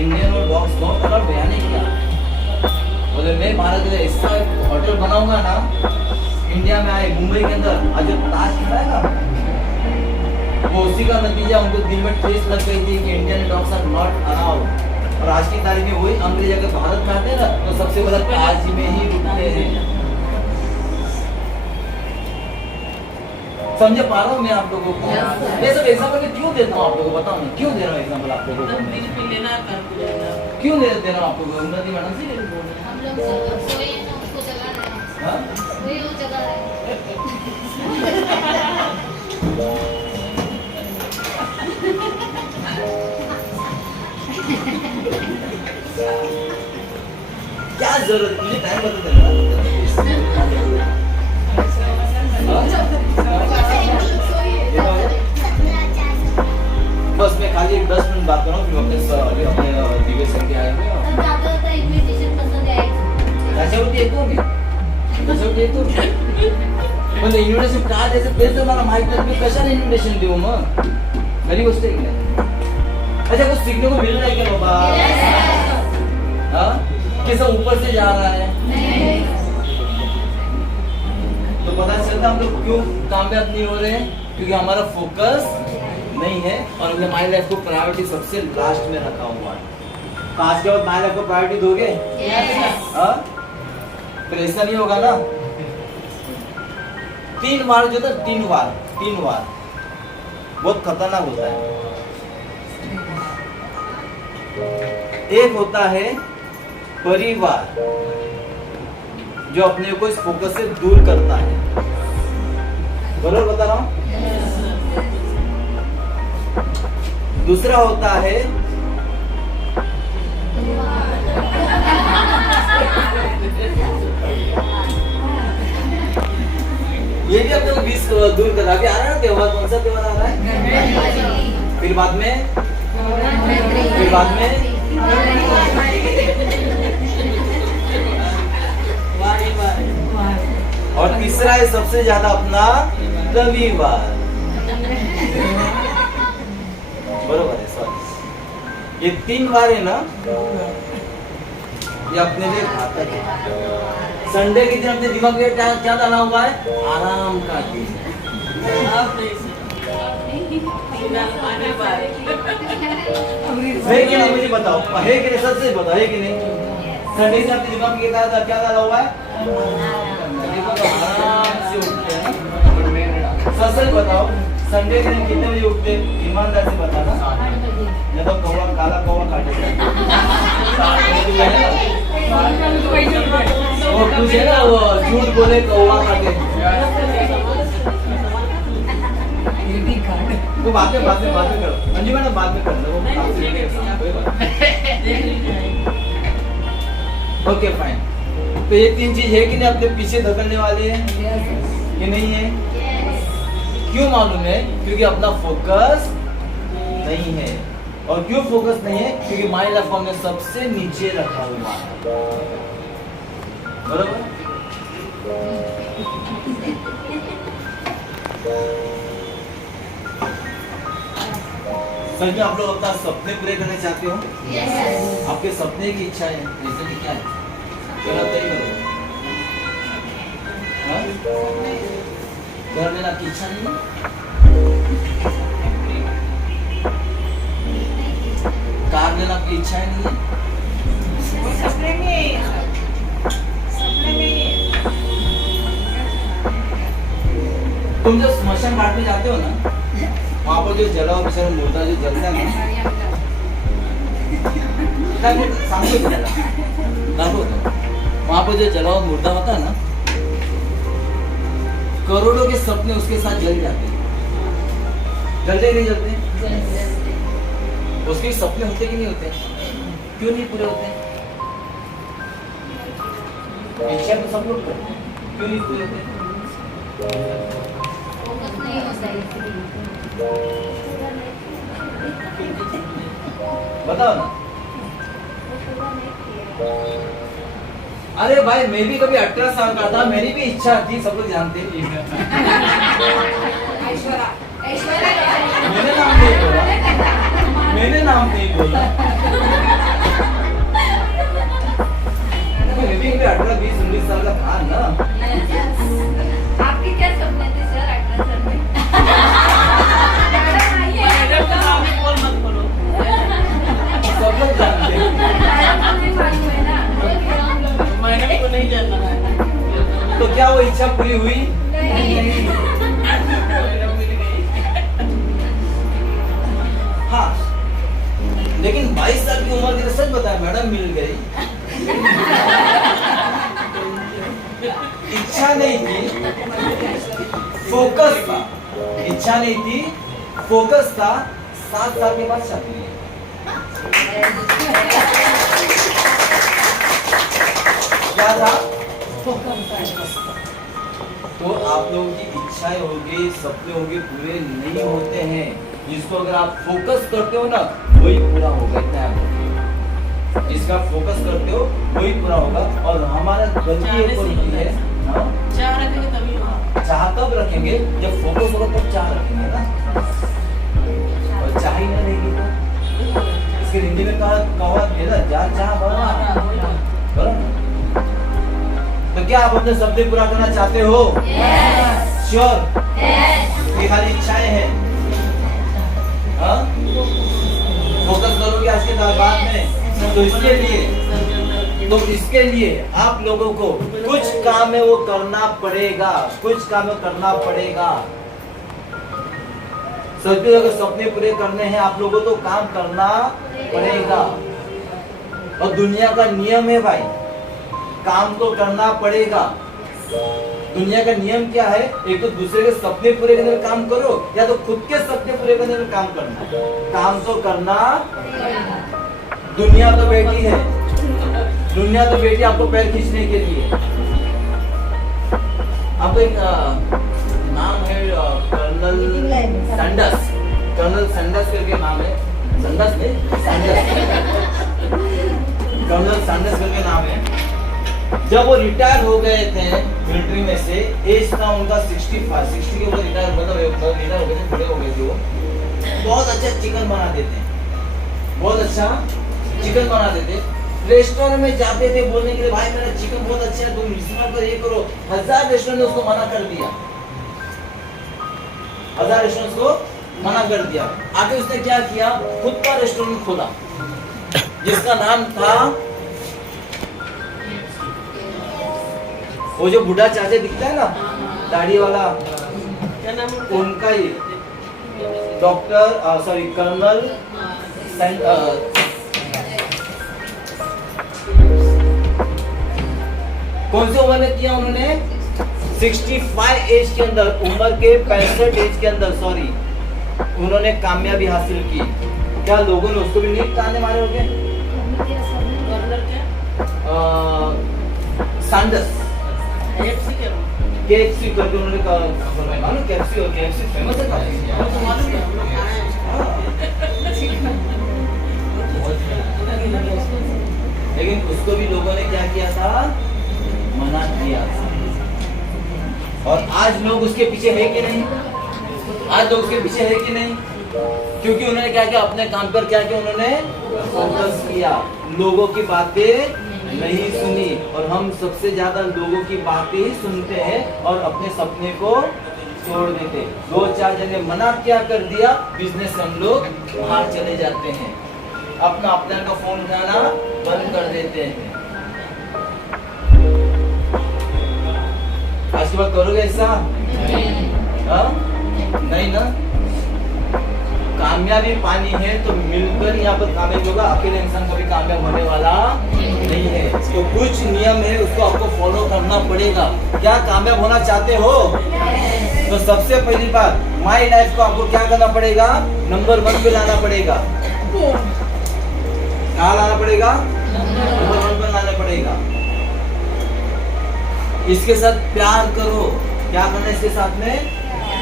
इंडियन और डॉग्स नॉट अलाउड बयान किया। बोले मैं भारत में ऐसा होटल बनाऊंगा ना, इंडिया में आए, मुंबई के अंदर आज जो ताज है ना, वो उसी का नतीजा उनको दिल में ठेस लग गई थी कि Indian dogs are not allowed. और आज की तारीख में वही अंग्रेज अगर भारत में आते हैं ना, तो सबसे बड़ा ताज में ही रुकते हैं। समझ पा रहा हूँ मैं आप लोगों को? ये सब एग्जाम्पल क्यों देता हूँ आप लोगों को? बताओ ना क्यों दे रहा हूँ एग्जाम्पल आप लोगों को? दिल पे लेना कर जाएगा। क्यों दे रहा हूँ आप लोगों को? उन्नति मैडम से बोल रहे हैं। हम लोग सोए हैं ना, उसको जगा रहे हैं। हाँ? वही वो जगा रहे हैं। क्या जरूरत? मुझे टाइम बता देना। बस मैं खाली 10 मिनट बात कर रहा हूँ, फिर वापस अपने दिव्य सर के आएंगे। तर दादा आता इन्व्हिटेशन कसं द्यायचं? त्याच्यावरती येतो मी, त्याच्यावरती येतो मी. पण इन्व्हिटेशन का द्यायचं तेच तर मला माहित नाही. मी कशाला इन्व्हिटेशन देऊ मग? खरी गोष्ट आहे की? अच्छा, कुछ सीखने को मिल रहा है क्या बाबा? हाँ? कि सब ऊपर से जा रहा है? तो पता चल पता हम लोग क्यों कामयाब नहीं हो रहे हैं? क्योंकि हमारा फोकस नहीं है और हमने माई लाइफ को प्रायोरिटी सबसे लास्ट में रखा हुआ है। तो आज के बाद माई लाइफ को प्रायोरिटी दोगे? हाँ? फिर ऐसा नहीं होगा ना। 3 वार जो था, 3 वार बहुत खतरनाक होता है। एक होता है परिवार जो अपने को इस फोकस से दूर करता है। बरोबर बता रहा हूं? दूसरा होता है ये भी अपने को 20 दूर कर रहा है। अभी आ रहा है ना त्योहार, कौन सा त्योहार आ रहा है? फिर बाद में और तीसरा है सबसे ज्यादा अपना रविवार। बरोबर है सॉरी। ये 3 बार है ना, ये अपने लिए घातक है। संडे के दिन अपने दिमाग में क्या डाला हुआ है? आराम का दिन। है कि नहीं मुझे बताओ, है कि नहीं? सच से बताओ, है कि नहीं? संडे से अपने दिमाग में क्या डाला हुआ है? आराम से उठते हैं। सच बताओ, संडे के दिन कितने बजे उठते? ईमानदार से बताना। नहीं तो काला कौवा काटेगा। वो कुछ है ना, वो झूठ बोले कौवा काटे। वो बाद में करो अंजू मैडम, बाद में कर लो। Okay fine. तो ये 3 चीज है कि नहीं अपने पीछे धकेलने वाले हैं कि नहीं है? क्यों मालूम है? क्योंकि अपना फोकस नहीं है। और क्यों फोकस नहीं है? क्योंकि माई लाइफ को हमने सबसे नीचे रखा हुआ है। बरोबर? सच में आप लोग अपना सपने पूरे करने चाहते हो? Yes. आपके सपने की इच्छा है, जैसे कि क्या है? गलत नहीं करो। हाँ? घर लेना की इच्छा नहीं है? कार लेना की इच्छा ही नहीं है? तुम जब स्मशान घाट में जाते हो ना, वहाँ पर जो जला हुआ बेचारा मुर्दा जो जलता है ना, सामने वहाँ पर जो जला हुआ मुर्दा होता है ना, करोड़ों के सपने उसके साथ जल जाते हैं। जलते नहीं जलते? उसके सपने होते कि नहीं होते? क्यों नहीं पूरे होते? इच्छा तो सब लोग करते हैं, क्यों नहीं पूरे होते? नहीं होता है इसलिए। बताओ ना। अरे भाई, मैं भी कभी 18 साल का था, मेरी भी इच्छा थी, सब लोग जानते हैं। मैंने नाम नहीं बोला। मैं भी कभी 18, 20, 19 साल का था ना। आपके क्या सपने थे सर 18 साल में? सब लोग जानते हैं। मैंने को नहीं जानना है। तो क्या वो इच्छा पूरी हुई? हाँ, लेकिन 22 साल की उम्र की, सच बताया मैडम, मिल गई। इच्छा नहीं थी, फोकस था। इच्छा नहीं थी, फोकस था। 7 साल के बाद शादी हुई। क्या था? तो आप लोगों की इच्छाएं होगी, सपने होंगे, पूरे नहीं होते हैं। जिसको अगर आप फोकस करते हो ना, वही पूरा होगा। इतना आप जिसका फोकस करते हो वही पूरा होगा। और हमारा गलती एक और होती है, चाह रखेंगे तभी होगा। चाह कब रखेंगे? जब फोकस होगा तब चाह रखेंगे ना। और चाह ही ना रहेगी तो इसके हिंदी में कहावत है ना, जा चाह बड़ा। तो क्या आप अपने सपने पूरा करना चाहते हो? Yes. श्योर ये खाली इच्छाएं हैं। हाँ? फोकस करोगे आज के बाद में, तो इसके लिए आप लोगों को कुछ काम है वो करना पड़ेगा, कुछ काम करना पड़ेगा। सभी अगर सपने पूरे करने हैं आप लोगों तो काम करना पड़ेगा। और दुनिया का नियम है भाई, काम तो करना पड़ेगा। दुनिया का नियम क्या है? एक तो दूसरे के सपने पूरे करने में काम करो, या तो खुद के सपने पूरे करने में काम करना। काम तो करना, दुनिया तो बैठी है, दुनिया तो बैठी आपको पैर खींचने के लिए। आपको एक नाम है कर्नल सैंडर्स, कर्नल सैंडर्स करके नाम है, सैंडर्स नहीं सैंडर्स, कर्नल सैंडर्स करके नाम है। जब वो रिटायर हो गए थे मिलिट्री में से, एज था उनका 65, 60 के ऊपर रिटायर हो गए थे, बड़े हो गए थे वो। बहुत अच्छा चिकन बनाते थे, बहुत अच्छा चिकन बनाते थे। रेस्टोरेंट में जाते थे बोलने के लिए, भाई मेरा चिकन बहुत अच्छा है, तुम इस्तेमाल कर, ये करो। 1000 रेस्टोरेंट ने उसको मना कर दिया, 1000 रेस्टोरेंट को मना कर दिया। आगे उसने क्या किया, खुद का रेस्टोरेंट खोला जिसका नाम था, वो जो बूढ़ा चाचा दिखता है ना दाढ़ी वाला, क्या नाम है? उनका ही डॉक्टर सॉरी कर्नल कौन सी उम्र में किया उन्होंने? 65 एज के अंदर, उम्र के 65 एज के अंदर सॉरी, उन्होंने कामयाबी हासिल की। क्या लोगों ने उसको भी नीट ताने मारे हो गए? कर्नल क्या? सैंडर्स KFC करके उन्होंने मालूम, KFC फेमस है वो तो मालूम है, हम लोग खाए हैं। लेकिन उसको भी लोगों ने क्या किया था, मना किया था। और आज लोग उसके पीछे है कि नहीं? आज लोग उसके पीछे है कि नहीं? क्योंकि उन्होंने क्या किया, अपने काम पर क्या किया, उन्होंने फोकस किया, लोगों की बातें नहीं सुनी। और हम सबसे ज्यादा लोगों की बातें ही सुनते हैं और अपने सपने को छोड़ देते। 2-4 जने मना क्या कर दिया, बिजनेस से हम लोग बाहर चले जाते हैं, अपना अपना का फोन उठाना बंद कर देते हैं। आज के बाद करोगे ऐसा? नहीं ना। कामयाबी पानी है तो मिलकर यहाँ पर कामयाब होगा, अकेले इंसान कभी कामयाब होने वाला नहीं है। तो कुछ नियम है उसको आपको फॉलो करना पड़ेगा। क्या कामयाब होना चाहते हो? तो सबसे पहली बात, माई लाइफ को आपको क्या करना पड़ेगा, नंबर 1 पे लाना पड़ेगा। कहाँ लाना पड़ेगा? नंबर 1 पे लाना पड़ेगा। इसके साथ प्यार करो। क्या करना इसके साथ में?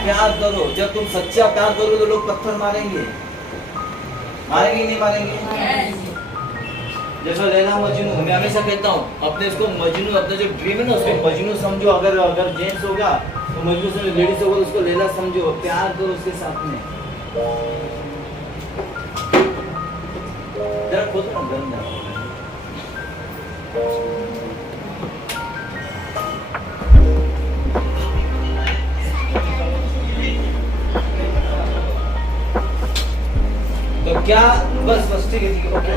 प्यार करो। जब तुम सच्चा प्यार करोगे तो लोग पत्थर मारेंगे, मारेंगे नहीं मारेंगे? जैसा लैला मजनू, मैं हमेशा कहता हूँ अपने इसको मजनू, अपना जो ड्रीम है ना उसको मजनू समझो। अगर जेंट्स होगा तो मजनू समझो, लेडीज होगा तो उसको लैला समझो। प्यार करो उसके साथ में। जरा खोलो ना, गंदा तो क्या, बस ठीक है, ओके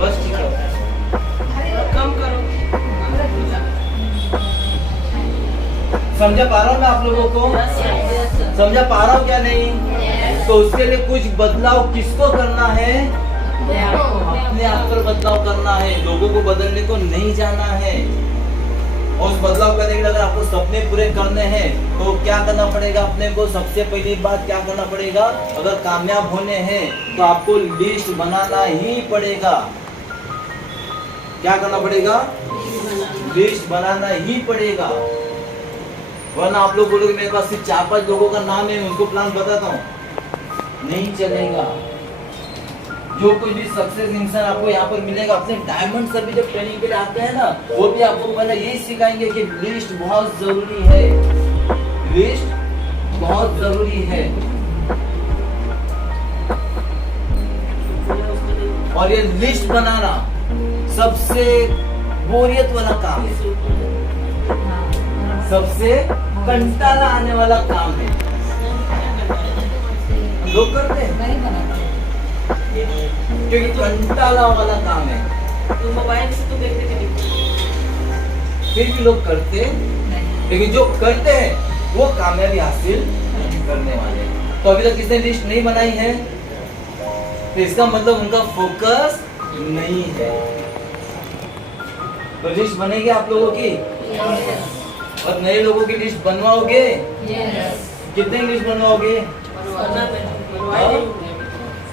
बस ठीक है, कम करो। समझा पा रहा हूँ मैं आप लोगों को? समझा पा रहा हूँ क्या नहीं? तो उसके लिए कुछ बदलाव किसको करना है? अपने आप पर बदलाव करना है, लोगों को बदलने को नहीं जाना है। और उस बदलाव करने के लिए अगर आपको सपने पूरे करने हैं तो क्या करना पड़ेगा अपने को? सबसे पहली बात क्या करना पड़ेगा? अगर कामयाब होने हैं तो आपको लिस्ट बनाना ही पड़ेगा। क्या करना पड़ेगा? लिस्ट बनाना ही पड़ेगा, वरना आप लोग बोलोगे मेरे पास सिर्फ 4-5 लोगों का नाम है, उनको प्लान बताता हूँ, नहीं चलेगा। जो कोई भी सक्सेस इंसान आपको यहाँ पर मिलेगा, अपने डायमंड सर भी जब ट्रेनिंग के लिए आते हैं ना, वो भी आपको पहले यही सिखाएंगे कि लिस्ट बहुत जरूरी है, लिस्ट बहुत जरूरी है। और ये लिस्ट बनाना सबसे बोरियत वाला काम है, सबसे कंटाला आने वाला काम है। लोग करते हैं नहीं बनाते। क्योंकि कंटाला वाला काम है, तो मोबाइल से तो देखने के लिए फिर भी लोग करते हैं। नहीं। लेकिन जो करते हैं वो कामयाबी हासिल करने वाले हैं। तो अभी तक किसने लिस्ट नहीं बनाई है, तो इसका मतलब उनका फोकस नहीं है। तो लिस्ट बनेगी आप लोगों की, और नए लोगों की लिस्ट बनवाओगे। कितने लिस्ट बनवाओगे?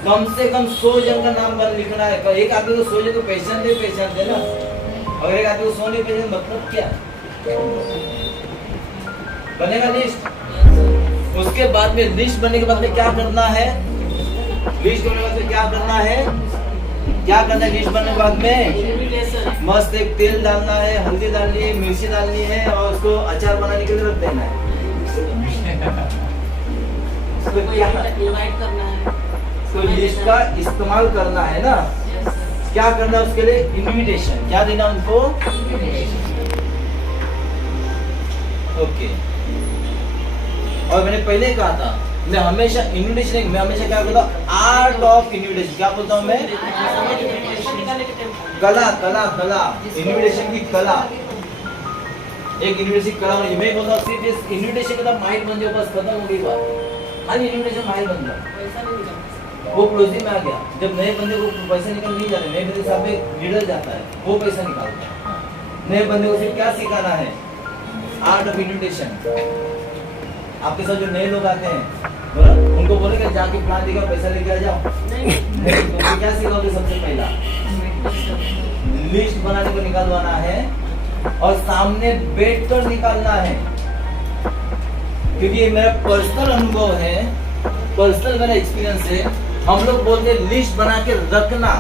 कम से कम 100 जन का नाम लिखना है। एक आदमी को 100 जन को पहचान दे ना, और एक आदमी को 100 नहीं पहचान, मतलब क्या बनेगा लिस्ट। उसके बाद में लिस्ट बनने के बाद में क्या करना है, लिस्ट बनने के बाद में क्या करना है, क्या करना है लिस्ट बनने के बाद में? मस्त एक तेल डालना है, हल्दी डालनी है, मिर्ची डालनी है, और उसको अचार बनाने के लिए रख देना है। उसको क्या इनवाइट करना है, तो लिस्ट का इस्तेमाल करना है ना। क्या करना है उसके लिए? इनविटेशन। क्या देना उनको? ओके। और मैंने पहले कहा था, मैं हमेशा इनविटेशन, मैं हमेशा क्या बोलता हूँ? Art of invitation. क्या बोलता हूँ मैं? कला, कला, कला, इनविटेशन की कला। एक इनविटेशन की कला होनी चाहिए। मैं बोलता हूँ सिर्फ इस इनविटेशन का माइंड बन जाओ, बस खत्म हो गई बात। हाँ, इनविटेशन माइंड बन जाओ, वो क्लोजिंग में आ गया। जब नए बंदे को पैसा निकल नहीं जाते, नए बंदे साथ में लीडर जाता है, वो पैसा निकालता है। नए बंदे को सिर्फ क्या सिखाना है? Art of invitation. आपके साथ जो नए लोग आते हैं, बोला उनको बोलेगा जाके प्लान दिखा, पैसा लेके आ जाओ। तो क्या सिखाओगे? सबसे पहला लिस्ट बनाने को निकालवाना है, और सामने बैठकर निकालना है। क्योंकि ये मेरा पर्सनल अनुभव है, पर्सनल मेरा एक्सपीरियंस है। हम लोग बोलते हैं लिस्ट बना के रखना,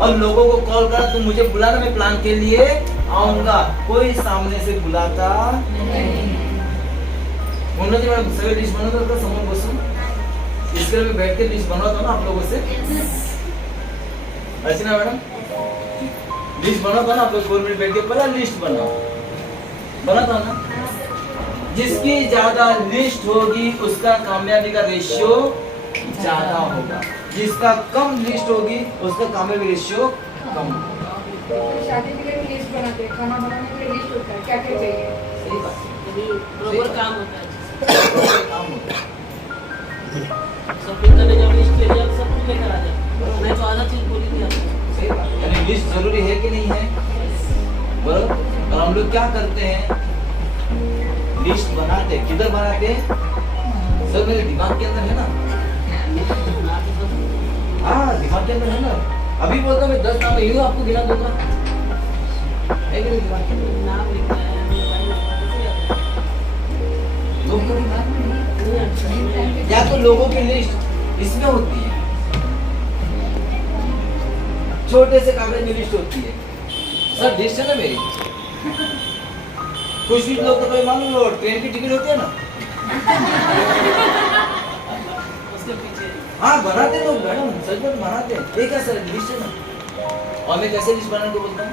और लोगों को कॉल करा, तुम मुझे बुलाना, मैं प्लान के लिए आऊंगा। कोई सामने से बुलाता उन्होंने सभी लिस्ट बना था समूह बसूं, इसके लिए मैं बैठ के लिस्ट बनवाता हूँ ना आप लोगों से। अर्चना मैडम, लिस्ट बनाता ना आप लोग 4 मिनट बैठ के, पहला लिस्ट बनाओ, बनाता ना। जिसकी ज्यादा लिस्ट होगी उसका कामयाबी का रेशियो ज्यादा होगा, जिसका कम लिस्ट होगी उसका कामयाबी रेशियो कम होगा। शादी के लिए लिस्ट बनाते हैं, खाना बनाने के लिए लिस्ट होता है, क्या क्या चाहिए। सही बात, बरोबर काम होता है। काम होता है। शॉपिंग करने जब लिस्ट ले जाओ, सब कुछ लेकर आ जाओ, मैं तो आधा चीज बोली थी आपको। सही बात, यानी लिस्ट जरूरी है कि नहीं है? बरोबर। और हम लोग क्या करते हैं, लिस्ट बनाते, किधर बनाते हैं? सर मेरे दिमाग के अंदर है ना। हाँ, दिमाग के अंदर है ना। अभी बोलता मैं 10 नाम यूँ आपको गिना दूंगा, है कि नहीं? दिमाग के अंदर नाम लिखना है, मोबाइल लोग को दिमाग में नहीं। नंबर या तो लोगों की लिस्ट इसमें होती है, छोटे से कागज में लिस्ट होती है। सर लिस्ट है ना मेरी। कुछ भी लोग तो कोई मालूम लो ट्रेन की टिकट होती है ना, उसके पीछे हाँ बनाते लोग मैडम, सच में बनाते हैं। ये क्या सर लिस्ट है ना। और मैं कैसे लिस्ट बनाने को बोलता हूँ?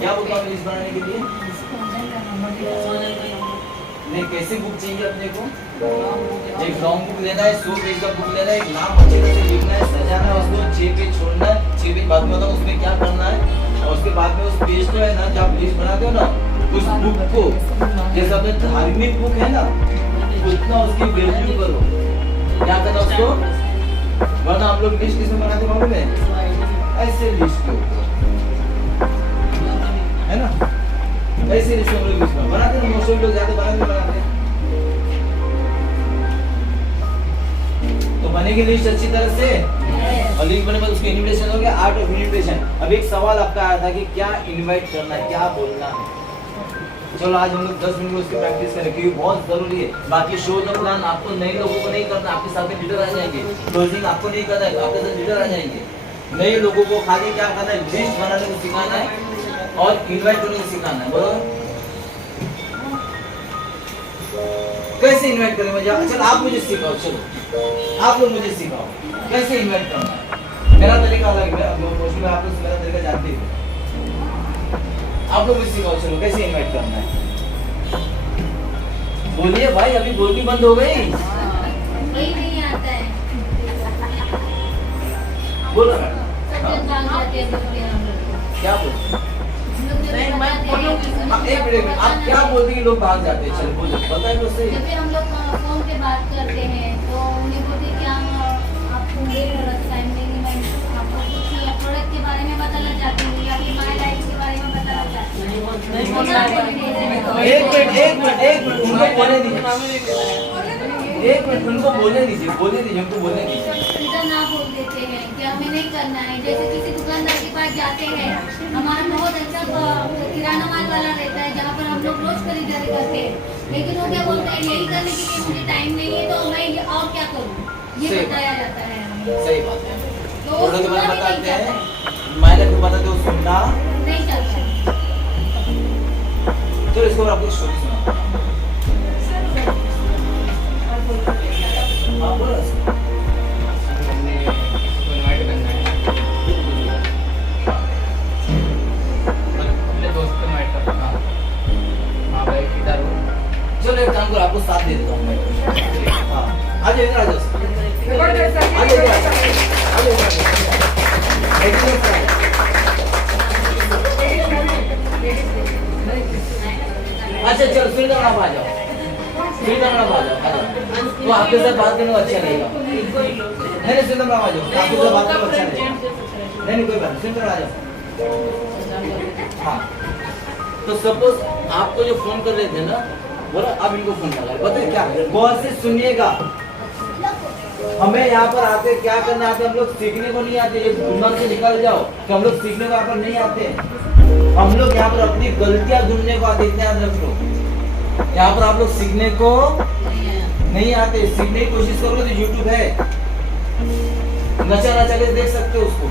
क्या बोलता हूँ लिस्ट बनाने के लिए? नहीं, कैसी बुक चाहिए अपने को? एक लॉन्ग बुक लेना है, 100 पेज का बुक लेना है, एक नाम अच्छे से लिखना है, सजाना है उसको, 6 पेज छोड़ना है, 6 पेज बाद में बताऊँ उसमें क्या करना है। और उसके बाद में उस पेज को है ना, जब आप लिस्ट बनाते हो ना, उस बुक को जैसे अपने धार्मिक बुक है ना, उतना उसकी वैल्यू करो। क्या करना उसको? वरना हम लोग लिस्ट किसमें बनाते मालूम है? ऐसे लिस्ट के ऊपर, है ना, ऐसे लिस्ट हम लोग लिस्ट बनाते हैं। मोस्ट ऑफ लोग ज्यादा बनाते हैं। तो बनेगी लिस्ट अच्छी तरह से, और लिस्ट बने बाद उसकी इनविटेशन हो गया, आर्ट ऑफ इनविटेशन। अब एक सवाल आपका आया था कि क्या इनवाइट करना है, क्या बोलना है। चलो आज हम लोग 10 मिनट में उसकी प्रैक्टिस करें, क्योंकि बहुत जरूरी है। बाकी शो द प्लान आपको नए लोगों को नहीं करना, आपके साथ में लीडर आ जाएंगे। क्लोजिंग आपको नहीं करना है, आपके साथ लीडर आ जाएंगे। नए लोगों को खाली क्या करना है, लिस्ट बनाने को सिखाना है और इनवाइट करने को सिखाना है। बोलो कैसे इनवाइट करें मुझे? चलो आप मुझे सिखाओ, चलो आप लोग मुझे सिखाओ कैसे इनवाइट करना है। मेरा तरीका अलग है, आप लोग मेरा तरीका जानते हो। आप लोग भी सिखाओ, चलो कैसे इनवाइट करना है। बोलिए भाई, अभी बोलनी बंद हो गई। वही नहीं आता है। बोलो सब जन भाग जाते हैं बोलते हैं हम लोग। क्या बोलते हम लोग जब नहीं, मैं बताते बोलूं, हैं कि हाँ, एक मिनट आप क्या बोलते हैं कि लोग भाग जाते हैं? चलो बोलो, बताइए तो सही। जब भी हम लोग फोन पे बात करते हैं तो उन्हें बोलते हैं कि हम आपको टाइम नहीं, मैं आपको कुछ प्रोडक्ट के बारे में बताना चाहती हूँ या फिर माई लाइफ के बारे में बताना चाहती हूँ। नहीं बोलना है। एक मिनट उनको बोलने दीजिए, एक मिनट उनको बोलने दीजिए, उनको बोलने दीजिए। सीधा ना बोल देते हैं कि हमें नहीं करना है। जैसे किसी दुकानदार के पास जाते हैं, हमारा बहुत अच्छा किराना माल वाला रहता है जहाँ पर हम लोग रोज खरीदारी करते हैं, लेकिन वो क्या बोलते हैं यही करने के लिए मुझे टाइम नहीं है तो मैं ये और क्या करूँ, ये सही बताया जाता है हमें। सही बात है। तो वो प्रोडक्ट के बारे में सुनना भी बताते नहीं हैं, मायने को बताते हो, सुनना। नहीं चलता है। चलो इसको आपको स्टोरी सुनाता हूँ। हाँ, बोलो। चलो एक काम करो, आपको साथ दे देता हूँ मैं। हाँ, आ जाओ, इधर आ जाओ। रिकॉर्ड कर सकते आ जाओ, इधर आ जाओ। आ जाओ, इधर आ जाओ। एक मिनट आ जाओ। अच्छा चलो सुनीता मैडम आ जाओ, सुनीता मैडम आ जाओ। तो आपके साथ बात करने को अच्छा लगेगा। नहीं सुनीता मैडम आ जाओ, आपके साथ बात करने को अच्छा लगेगा। नहीं कोई बात नहीं, सुनीता मैडम आ जाओ। हाँ, तो सपोज आपको जो फोन कर रहे थे ना, बोला अब इनको फोन लगा, बताइए क्या, गौर से सुनिएगा। हमें यहाँ पर आते क्या करना आते, हम लोग सीखने को नहीं आते। ये दिमाग से निकल जाओ कि हम लोग सीखने को यहाँ पर नहीं आते। हम लोग यहाँ पर अपनी गलतियां ढूंढने को आते, इतना याद रख लो। यहाँ पर आप लोग सीखने को नहीं आते। सीखने की कोशिश करोगे तो यूट्यूब है, नचा नचा के देख सकते हो उसको,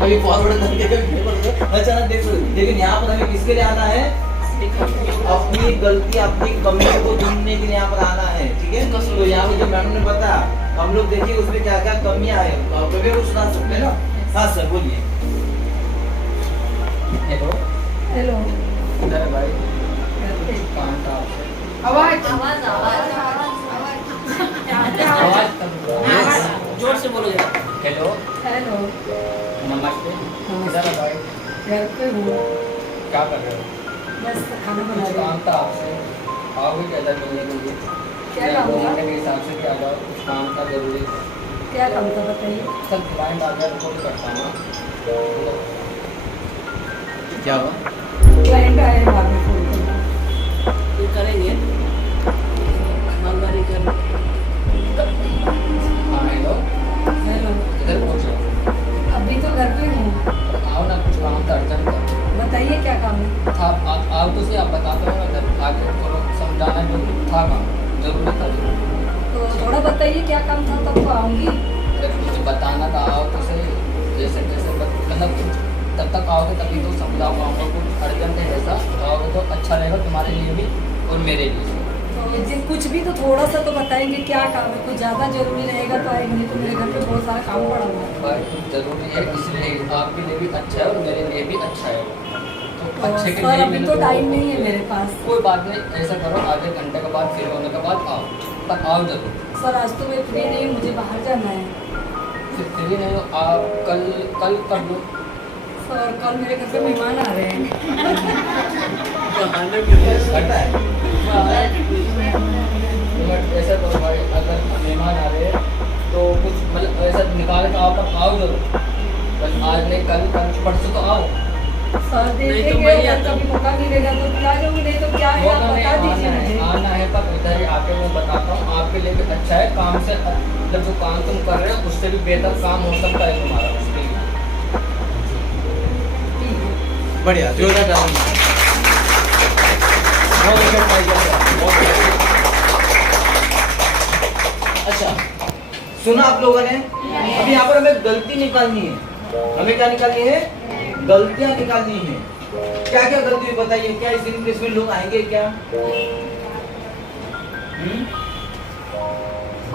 कभी फॉरवर्ड करके कभी नचा नचा देख सकते हो। लेकिन यहाँ पर हमें किसके लिए आना है? अपनी गलती, अपनी कमी को ढूंढने के लिए यहाँ पर आना है। ठीक है, तो यहाँ पे जो मैडम ने बताया, हम लोग देखिए उसमें क्या क्या कमियां है, तो आप कभी कुछ सुना सकते हैं ना। हाँ सर बोलिए। हेलो हेलो इधर है भाई, काम था आवाज आवाज आवाज आवाज जोर से बोलो जरा। हेलो हेलो नमस्ते, किधर है भाई? घर पे हूँ, क्या कर रहे हो? बस खाना बना कुछ रही काम हूँ। था आपसे, आओगे क्या इधर मिलने के लिए? क्या काम था? के हिसाब से क्या जाओ, कुछ काम था जरूरी। क्या काम था बताइए। सर क्लाइंट आ गया, रिपोर्ट करता हूँ ना। क्या हुआ? क्लाइंट आए बाद में फोन करना। ये करेंगे मालगाड़ी कर। हाँ हेलो, हेलो इधर पहुँच जाओ। अभी तो घर पे हूँ, आओ ना, कुछ काम था अर्जेंट था। बताइए क्या काम है। आप तो से आप बताते हो ना, इधर आके थोड़ा समझाना जो था काम, जरूरी था जो। तो थोड़ा बताइए क्या काम था, तब तो आऊँगी। अगर मुझे बताना था, आओ तो से जैसे जैसे मतलब तब तक आओगे तभी तो समझा पाऊँगा। कुछ अर्जेंट है ऐसा, आओगे तो अच्छा रहेगा तुम्हारे लिए भी और मेरे लिए। तो जी कुछ भी तो थोड़ा सा तो बताएंगे क्या काम है। कुछ ज़्यादा जरूरी रहेगा तो आएंगे, नहीं तो मेरे घर पे बहुत सारा काम पड़ा हुआ है। भाई जरूरी है, इसलिए आपके लिए भी अच्छा है और मेरे लिए भी अच्छा है। तो और अच्छे के सर लिए अभी मैंने तो टाइम नहीं है मेरे पास। कोई बात नहीं, ऐसा करो आधे घंटे के बाद फ्री होने के बाद आओ, पर आओ जरूर। सर आज तो मैं फ्री नहीं हूँ, मुझे बाहर जाना है। फिर फ्री नहीं हो आप कल कर लो। सर कल मेरे घर पे मेहमान आ रहे हैं। घटा है ऐसा करो भाई, अगर मेहमान आ रहे हैं तो कुछ मतलब ऐसा निकाल के आओ, पर आओ जरूर। बस आज नहीं, कल परसों तो आओ। सर नहीं तो देखेंगे, मैं ही अगर आता हूँ। कभी मौका मिलेगा तो क्या जाऊँगी, नहीं तो क्या है आप मौका नहीं, बता दीजिए मुझे। आना है पर इधर ही आके मैं बताता हूँ, आपके लिए भी अच्छा है। काम से मतलब जो काम तुम कर रहे हो उससे भी बेहतर काम हो सकता है तुम्हारा, उसके लिए। ठीक है। बढ़िया, जोरदार ताली। अच्छा सुना आप लोगों ने? अभी यहाँ पर हमें गलती निकालनी है। हमें क्या निकालनी है? गलतियां निकालनी है। क्या क्या गलती है बताइए? क्या इस इंग्लिश में लोग आएंगे क्या?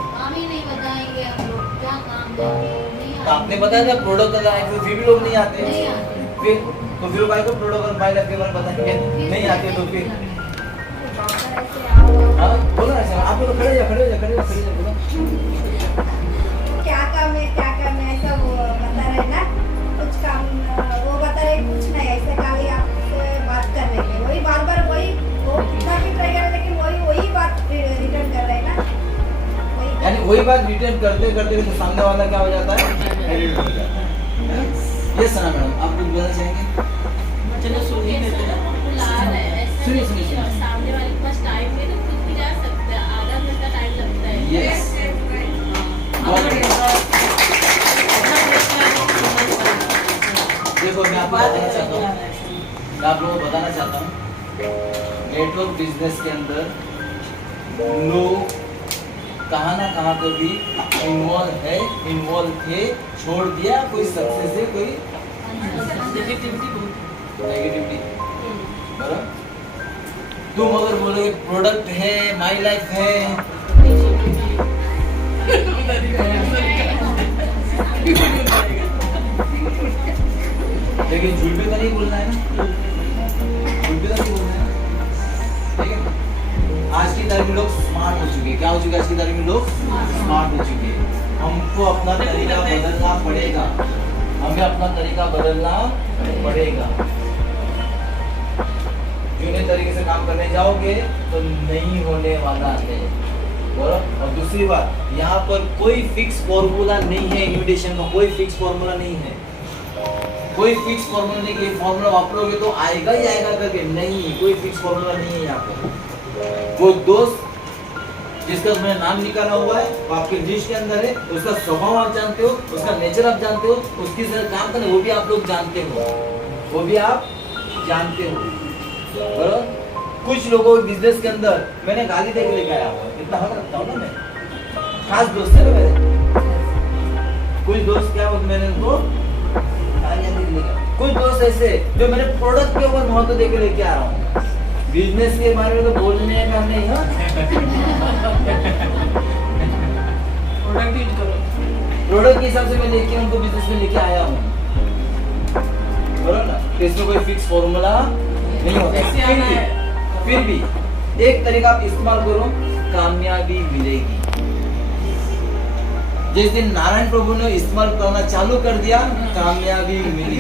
काम ही नहीं बताएंगे हम लोग, क्या काम है नहीं तो आपने बताया था प्रोडक्ट लगाए, फिर भी लोग नहीं आते। नहीं आते। फिर तो फिर भाई को प्रोडक्ट और माई लाइफ के बारे में बताएंगे नहीं आते तो फिर हाँ बोलो ना आप लोग खड़े हो जा बोलो क्या काम है ऐसा वो बता रहे ना कुछ काम वो बता रहे कुछ नहीं ऐसे खाली आपसे बात कर रहे हैं वही बार बार वही वो कितना भी ट्राई कर रहे लेकिन वही बात रिटर्न कर रहे हैं ना यानी वही बात रिटर्न करते करते तो सामने वाला क्या हो जाता है irritate हो जाता है ये सना मैडम आप कुछ बोलना चाहेंगे चलो सुनिए सुनिए सामने वाले के पास टाइम नहीं तो खुद भी जा सकते हैं आधा घंटा टाइम लगता है यस देखो मैं आपको बताना चाहता हूँ नेटवर्क बिजनेस के अंदर लोग कहाँ ना कहाँ पे भी इन्वॉल्व थे छोड़ दिया कोई सक्सेस है कोई नेगेटिविटी बराबर तुम अगर बोलोगे प्रोडक्ट है माई लाइफ है लेकिन झूठ भी तो नहीं बोलना है ना झूठ भी तो नहीं बोलना है ठीक है आज की तारीख में लोग स्मार्ट हो चुके हैं क्या हो चुके हैं आज की तारीख में लोग स्मार्ट हो चुके हैं हमको अपना तरीका बदलना पड़ेगा हमें अपना तरीका बदलना पड़ेगा जूने तरीके से काम करने जाओगे तो नहीं होने वाला है और दूसरी बात यहाँ पर कोई फिक्स फॉर्मूला नहीं है इन्विटेशन का कोई फिक्स फॉर्मूला नहीं है कोई फिक्स फॉर्मूला नहीं कि फॉर्मूला वापरोगे तो आएगा ही आएगा करके नहीं कोई फिक्स फॉर्मूला नहीं है यहाँ पर वो दोस्त जिसका मैंने नाम निकाला हुआ है वो आपके लिस्ट के अंदर है उसका स्वभाव आप जानते हो उसका नेचर आप जानते हो उसकी तरह काम करने वो भी आप लोग जानते हो वो भी आप जानते हो बराबर कुछ लोगों के बिजनेस के अंदर मैंने गाली देके लेके आया हूँ इतना हक रखता हूँ ना मैं खास दोस्त है ना मेरे कुछ दोस्त क्या होते मैंने उनको गालियाँ देके लेके आया कुछ दोस्त ऐसे जो मेरे प्रोडक्ट के ऊपर महत्व देके लेके आ रहा हूँ बिजनेस के बारे में तो बोलने का नहीं है प्रोडक्ट के हिसाब से मैं लेके उनको बिजनेस में लेके आया हूँ बराबर ना तो इसमें कोई फिक्स फॉर्मूला नहीं होता फिर भी एक तरीका आप इस्तेमाल करो कामयाबी मिलेगी जिस दिन नारायण प्रभु ने इस्तेमाल करना चालू कर दिया कामयाबी मिली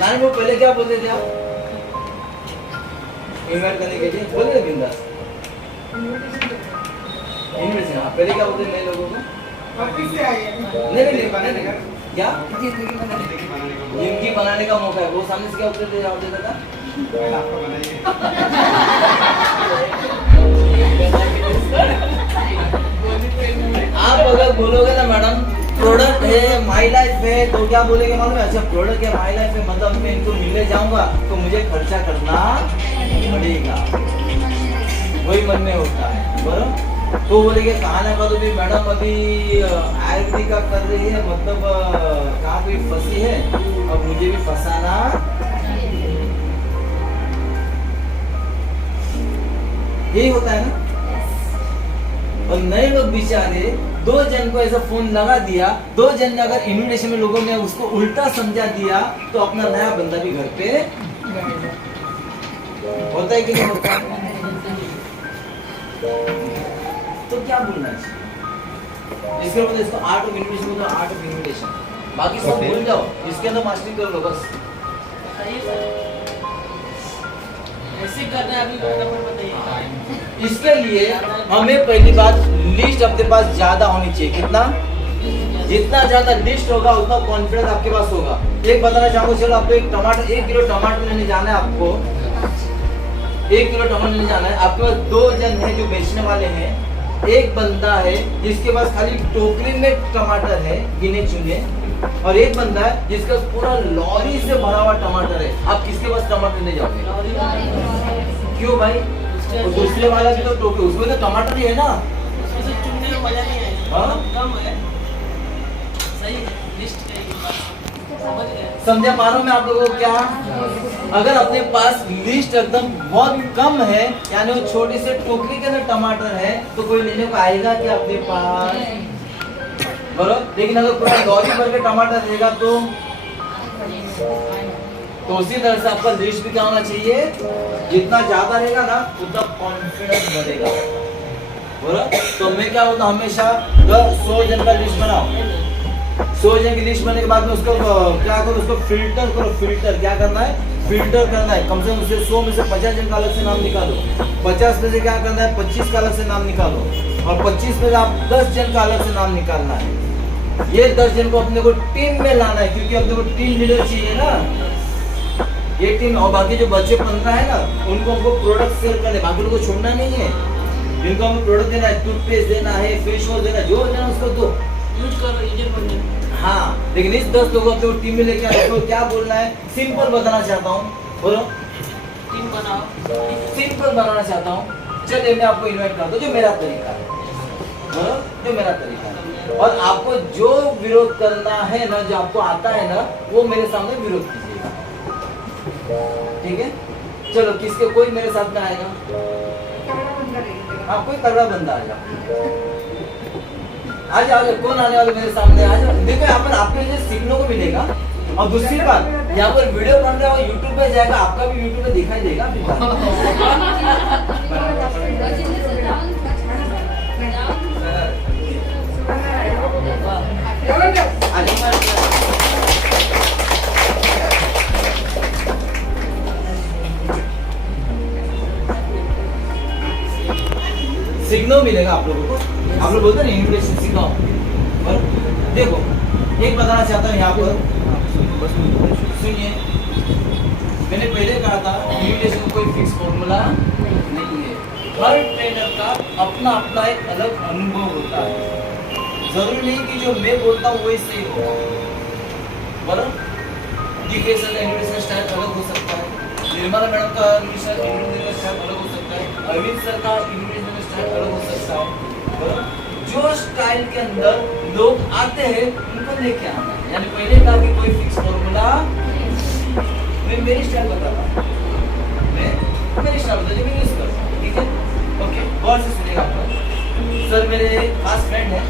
नारायण प्रभु पहले क्या बोलते थे आप इन्वाइट करने के लिए बोले थे बिंदास इन्विटेशन आप पहले क्या बोलते नए लोगों को नहीं क्या जिंदगी बनाने का मौका है वो सामने से क्या उत्तर दे जवाब देता था आप अगर बोलोगे ना मैडम प्रोडक्ट है माई लाइफ है तो क्या बोलेंगे मालूम है अच्छा प्रोडक्ट है माई लाइफ है मतलब मैं इनको मिलने जाऊंगा तो मुझे खर्चा करना पड़ेगा वही मन में होता है बराबर तो बोलेंगे कहाँ ना तो भी मैडम अभी आयुर्वेदिक का कर रही है मतलब कहाँ कोई फंसी है अब मुझे भी फंसाना यही होता है ना और नए लोग बेचारे 2 जन को ऐसा फोन लगा दिया 2 जन ने अगर इन्विटेशन में लोगों ने उसको उल्टा समझा दिया तो अपना नया बंदा भी घर पे होता है कि नहीं होता तो क्या बोलना चाहिए इसके ऊपर इसको आर्ट ऑफ इन्विटेशन बोलो आर्ट ऑफ इन्विटेशन बाकी सब भूल जाओ इसके अंदर मास्टरी कर लो बस ऐसे करना है अभी बताइए इसके लिए हमें पहली बात लिस्ट अपने पास ज्यादा होनी चाहिए कितना जितना ज्यादा लिस्ट होगा उतना कॉन्फिडेंस आपके पास होगा एक बताना चाहूंगा चलो आपको 1 किलो टमाटर लेने जाना है आपको 1 किलो टमाटर लेने जाना है आपके पास 2 जन है जो बेचने वाले हैं एक बंदा है जिसके पास खाली टोकरी में टमाटर है गिने चुने और एक बंदा है जिसका पूरा लॉरी से भरा हुआ टमाटर है आप किसके पास टमाटर ले जाओगे क्यों भाई तो दूसरे वाला भी तो टोकरी उसमें तो टमाटर ही है ना उसमें से चुनने में मजा नहीं आएगा हाँ? कम है सही है लिस्ट समझ गए समझा पा रहा हूँ मैं आप लोगों को क्या अगर अपने पास लिस्ट एकदम बहुत कम है यानी वो छोटी से टोकरी के अंदर टमाटर है तो कोई लेने को आएगा क्या अपने पास बरोबर। लेकिन अगर पूरा लॉरी भर के टमाटर रहेगा तो उसी तरह से आपका लिस्ट भी क्या होना चाहिए, जितना ज्यादा रहेगा ना उतना कॉन्फिडेंस बढ़ेगा, बरोबर। तो मैं क्या होता हमेशा 100 जन का लिस्ट बनाओ, 100 जन की लिस्ट बनने के बाद में उसको क्या करो, उसको फिल्टर करो। फिल्टर क्या करना है, फिल्टर करना है। कम से कम उसे 100 में से 50 जन का अलग से नाम निकालो, 50 में से क्या करना है 25 का अलग से नाम निकालो, और 25 में से आप 10 जन का अलग से नाम निकालना है। ये 10 जन को अपने को टीम में लाना है, क्योंकि अपने को टीम लीडर चाहिए ना, ये टीम। और बाकी जो बच्चे 15 है ना उनको हमको प्रोडक्ट सेल करने, बाकी लोगों को छोड़ना नहीं है। जिनको हमें प्रोडक्ट देना है, टूथपेस्ट देना है, फेस वॉश देना है, जो देना उसको दो, यूज करो, यूजर बन जाओ। हाँ। लेकिन इस 10 लोगों को टीम में लेके आने को क्या बोलना है, सिंपल बताना चाहता हूँ, बोलो टीम बनाओ, सिंपल बनाना चाहता हूँ। चलिए मैं आपको इनवाइट कर दूं, जो मेरा तरीका है, बोलो जो मेरा तरीका है। और आपको जो विरोध करना है ना, जो आपको आता है ना, वो मेरे सामने विरोध कीजिएगा, ठीक है। चलो किसके, कोई मेरे साथ में आएगा, आप कोई तगड़ा बंदा आ जाओ, आ जाओ। कौन आने वाले मेरे सामने, आ जाओ। देखो यहाँ पर आपके लिए सीखने को मिलेगा। और दूसरी बात, यहाँ पर वीडियो बन रहा है, यूट्यूब पे जाएगा, आपका भी यूट्यूब पे दिखाई देगा। सिग्नल मिलेगा आप लोगों को। आप लोग बोलते हैं इन्विटेशन सिग्नल, देखो एक बताना चाहता हूँ यहाँ पर, सुनिए। मैंने पहले कहा था इन्विटेशन का कोई फिक्स फॉर्मूला नहीं है। हर ट्रेनर का अपना अपना एक अलग अनुभव होता है। जरूरी नहीं कि जो मैं बोलता हूँ वही सही होगा, बराबर। दीपेश सर का इन्विटेशन स्टाइल अलग हो सकता है, निर्मला मैडम का इन्विटेशन स्टाइल अलग हो सकता है, अरविंद सर का इन्विटेशन स्टाइल अलग हो सकता है, बराबर। जो स्टाइल के अंदर लोग आते हैं उनको लेके आना है। यानी पहले कहा कि कोई फिक्स फॉर्मूला, मैं मेरी स्टाइल बताता, मैं मेरी स्टाइल बता जो मैं यूज करता हूँ, ठीक है। ओके, गौर से सुनिएगा आप। सर मेरे खास फ्रेंड है,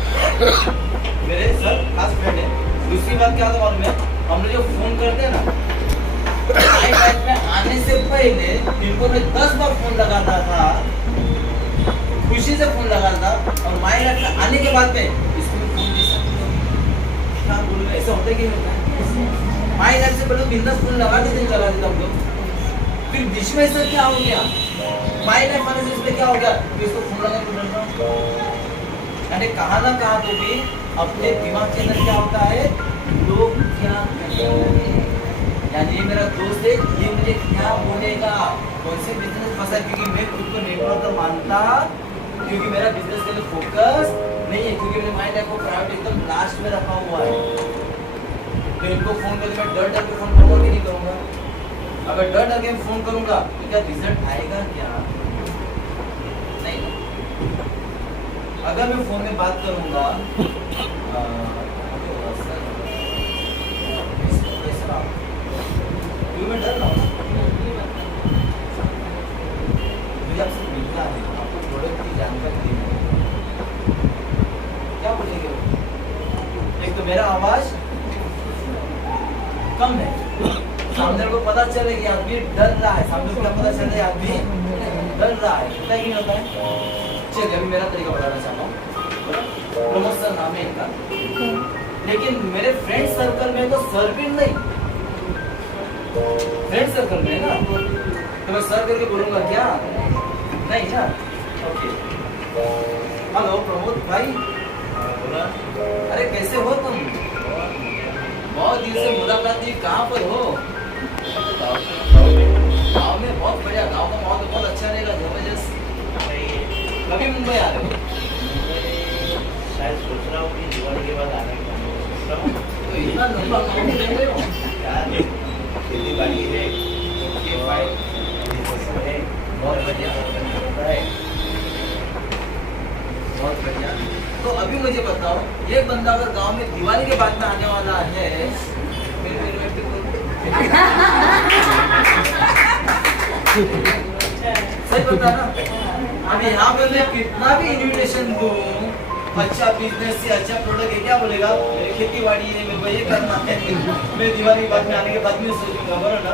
मेरे सर खास फ्रेंड है। दूसरी बात क्या था मालूम है, हम लोग जो फोन करते हैं ना, माई लाइफ में आने से पहले इनको मैं 10 बार फोन लगाता था, खुशी से फोन लगाता था। और माई लाइफ में आने के बाद में इसको फोन क्या बोलूं, ऐसा होता है कि नहीं होता है। माई लाइफ से पहले बिजनेस फोन लगा देते हम लोग, फिर बीच में सर क्या हो गया, माई लाइफ आने से इसमें क्या हो गया, तो इसको फोन लगा के बोलता हूं। यानी कहा ना कहा तो भी अपने दिमाग के अंदर क्या होता है, लोग क्या कहेंगे, यानी ये मेरा दोस्त है, ये मुझे क्या बोलेगा, कौन से बिजनेस फंसा। क्योंकि मैं खुद को नेटवर्क मानता, क्योंकि मेरा बिजनेस के लिए फोकस नहीं है, क्योंकि मेरे माइंड को प्राइवेट एकदम लास्ट में रखा हुआ है। तो इनको फोन करके मैं डर के फोन करूँगा कि नहीं करूँगा। अगर डर के फोन करूँगा तो क्या रिजल्ट आएगा क्या, नहीं। अगर मैं फोन में बात करूँगा, मैं डर रहा हूँ, मुझे आपसे मिलना है, आपको प्रोडक्ट की जानकारी देनी है, क्या बोलेंगे। एक तो मेरा आवाज कम है, सामने को पता चले कि आदमी डर रहा है, सामने को क्या पता चले आदमी डर रहा है, पता है कि नहीं होता है। चलिए अभी मेरा तरीका बताना चाहता हूँ। प्रमोद नाम है इनका, लेकिन मेरे फ्रेंड सर्कल में तो सर भी नहीं, फ्रेंड सर्कल में ना, तो मैं सर करके बोलूंगा क्या, नहीं ना। ओके, हेलो प्रमोद भाई, अरे कैसे हो तुम, बहुत दिन से मुलाकात नहीं, कहाँ पर हो। गाँव में बहुत बढ़िया, गाँव का माहौल बहुत अच्छा रहेगा, जबरदस्त। कभी मुंबई आ रहे हो, शायद सोच रहा हूँ कि दिवाली के बाद आने का सोच रहा हूँ। तो इतना लंबा काम नहीं कर रहे हो यार, खेती बाड़ी है, ये फाइल है, बहुत बढ़िया है, बहुत बढ़िया। तो अभी मुझे बताओ, ये बंदा अगर गांव में दिवाली के बाद में आने वाला है, सही बता ना। अब यहाँ पे मैं कितना भी इन्विटेशन दूं, अच्छा बिजनेस से अच्छा प्रोडक्ट है क्या बोलेगा, मेरी खेती बाड़ी है, मेरे को ये करना है, मैं दिवाली के बाद में आने के बाद में सोचूंगा, बराबर ना।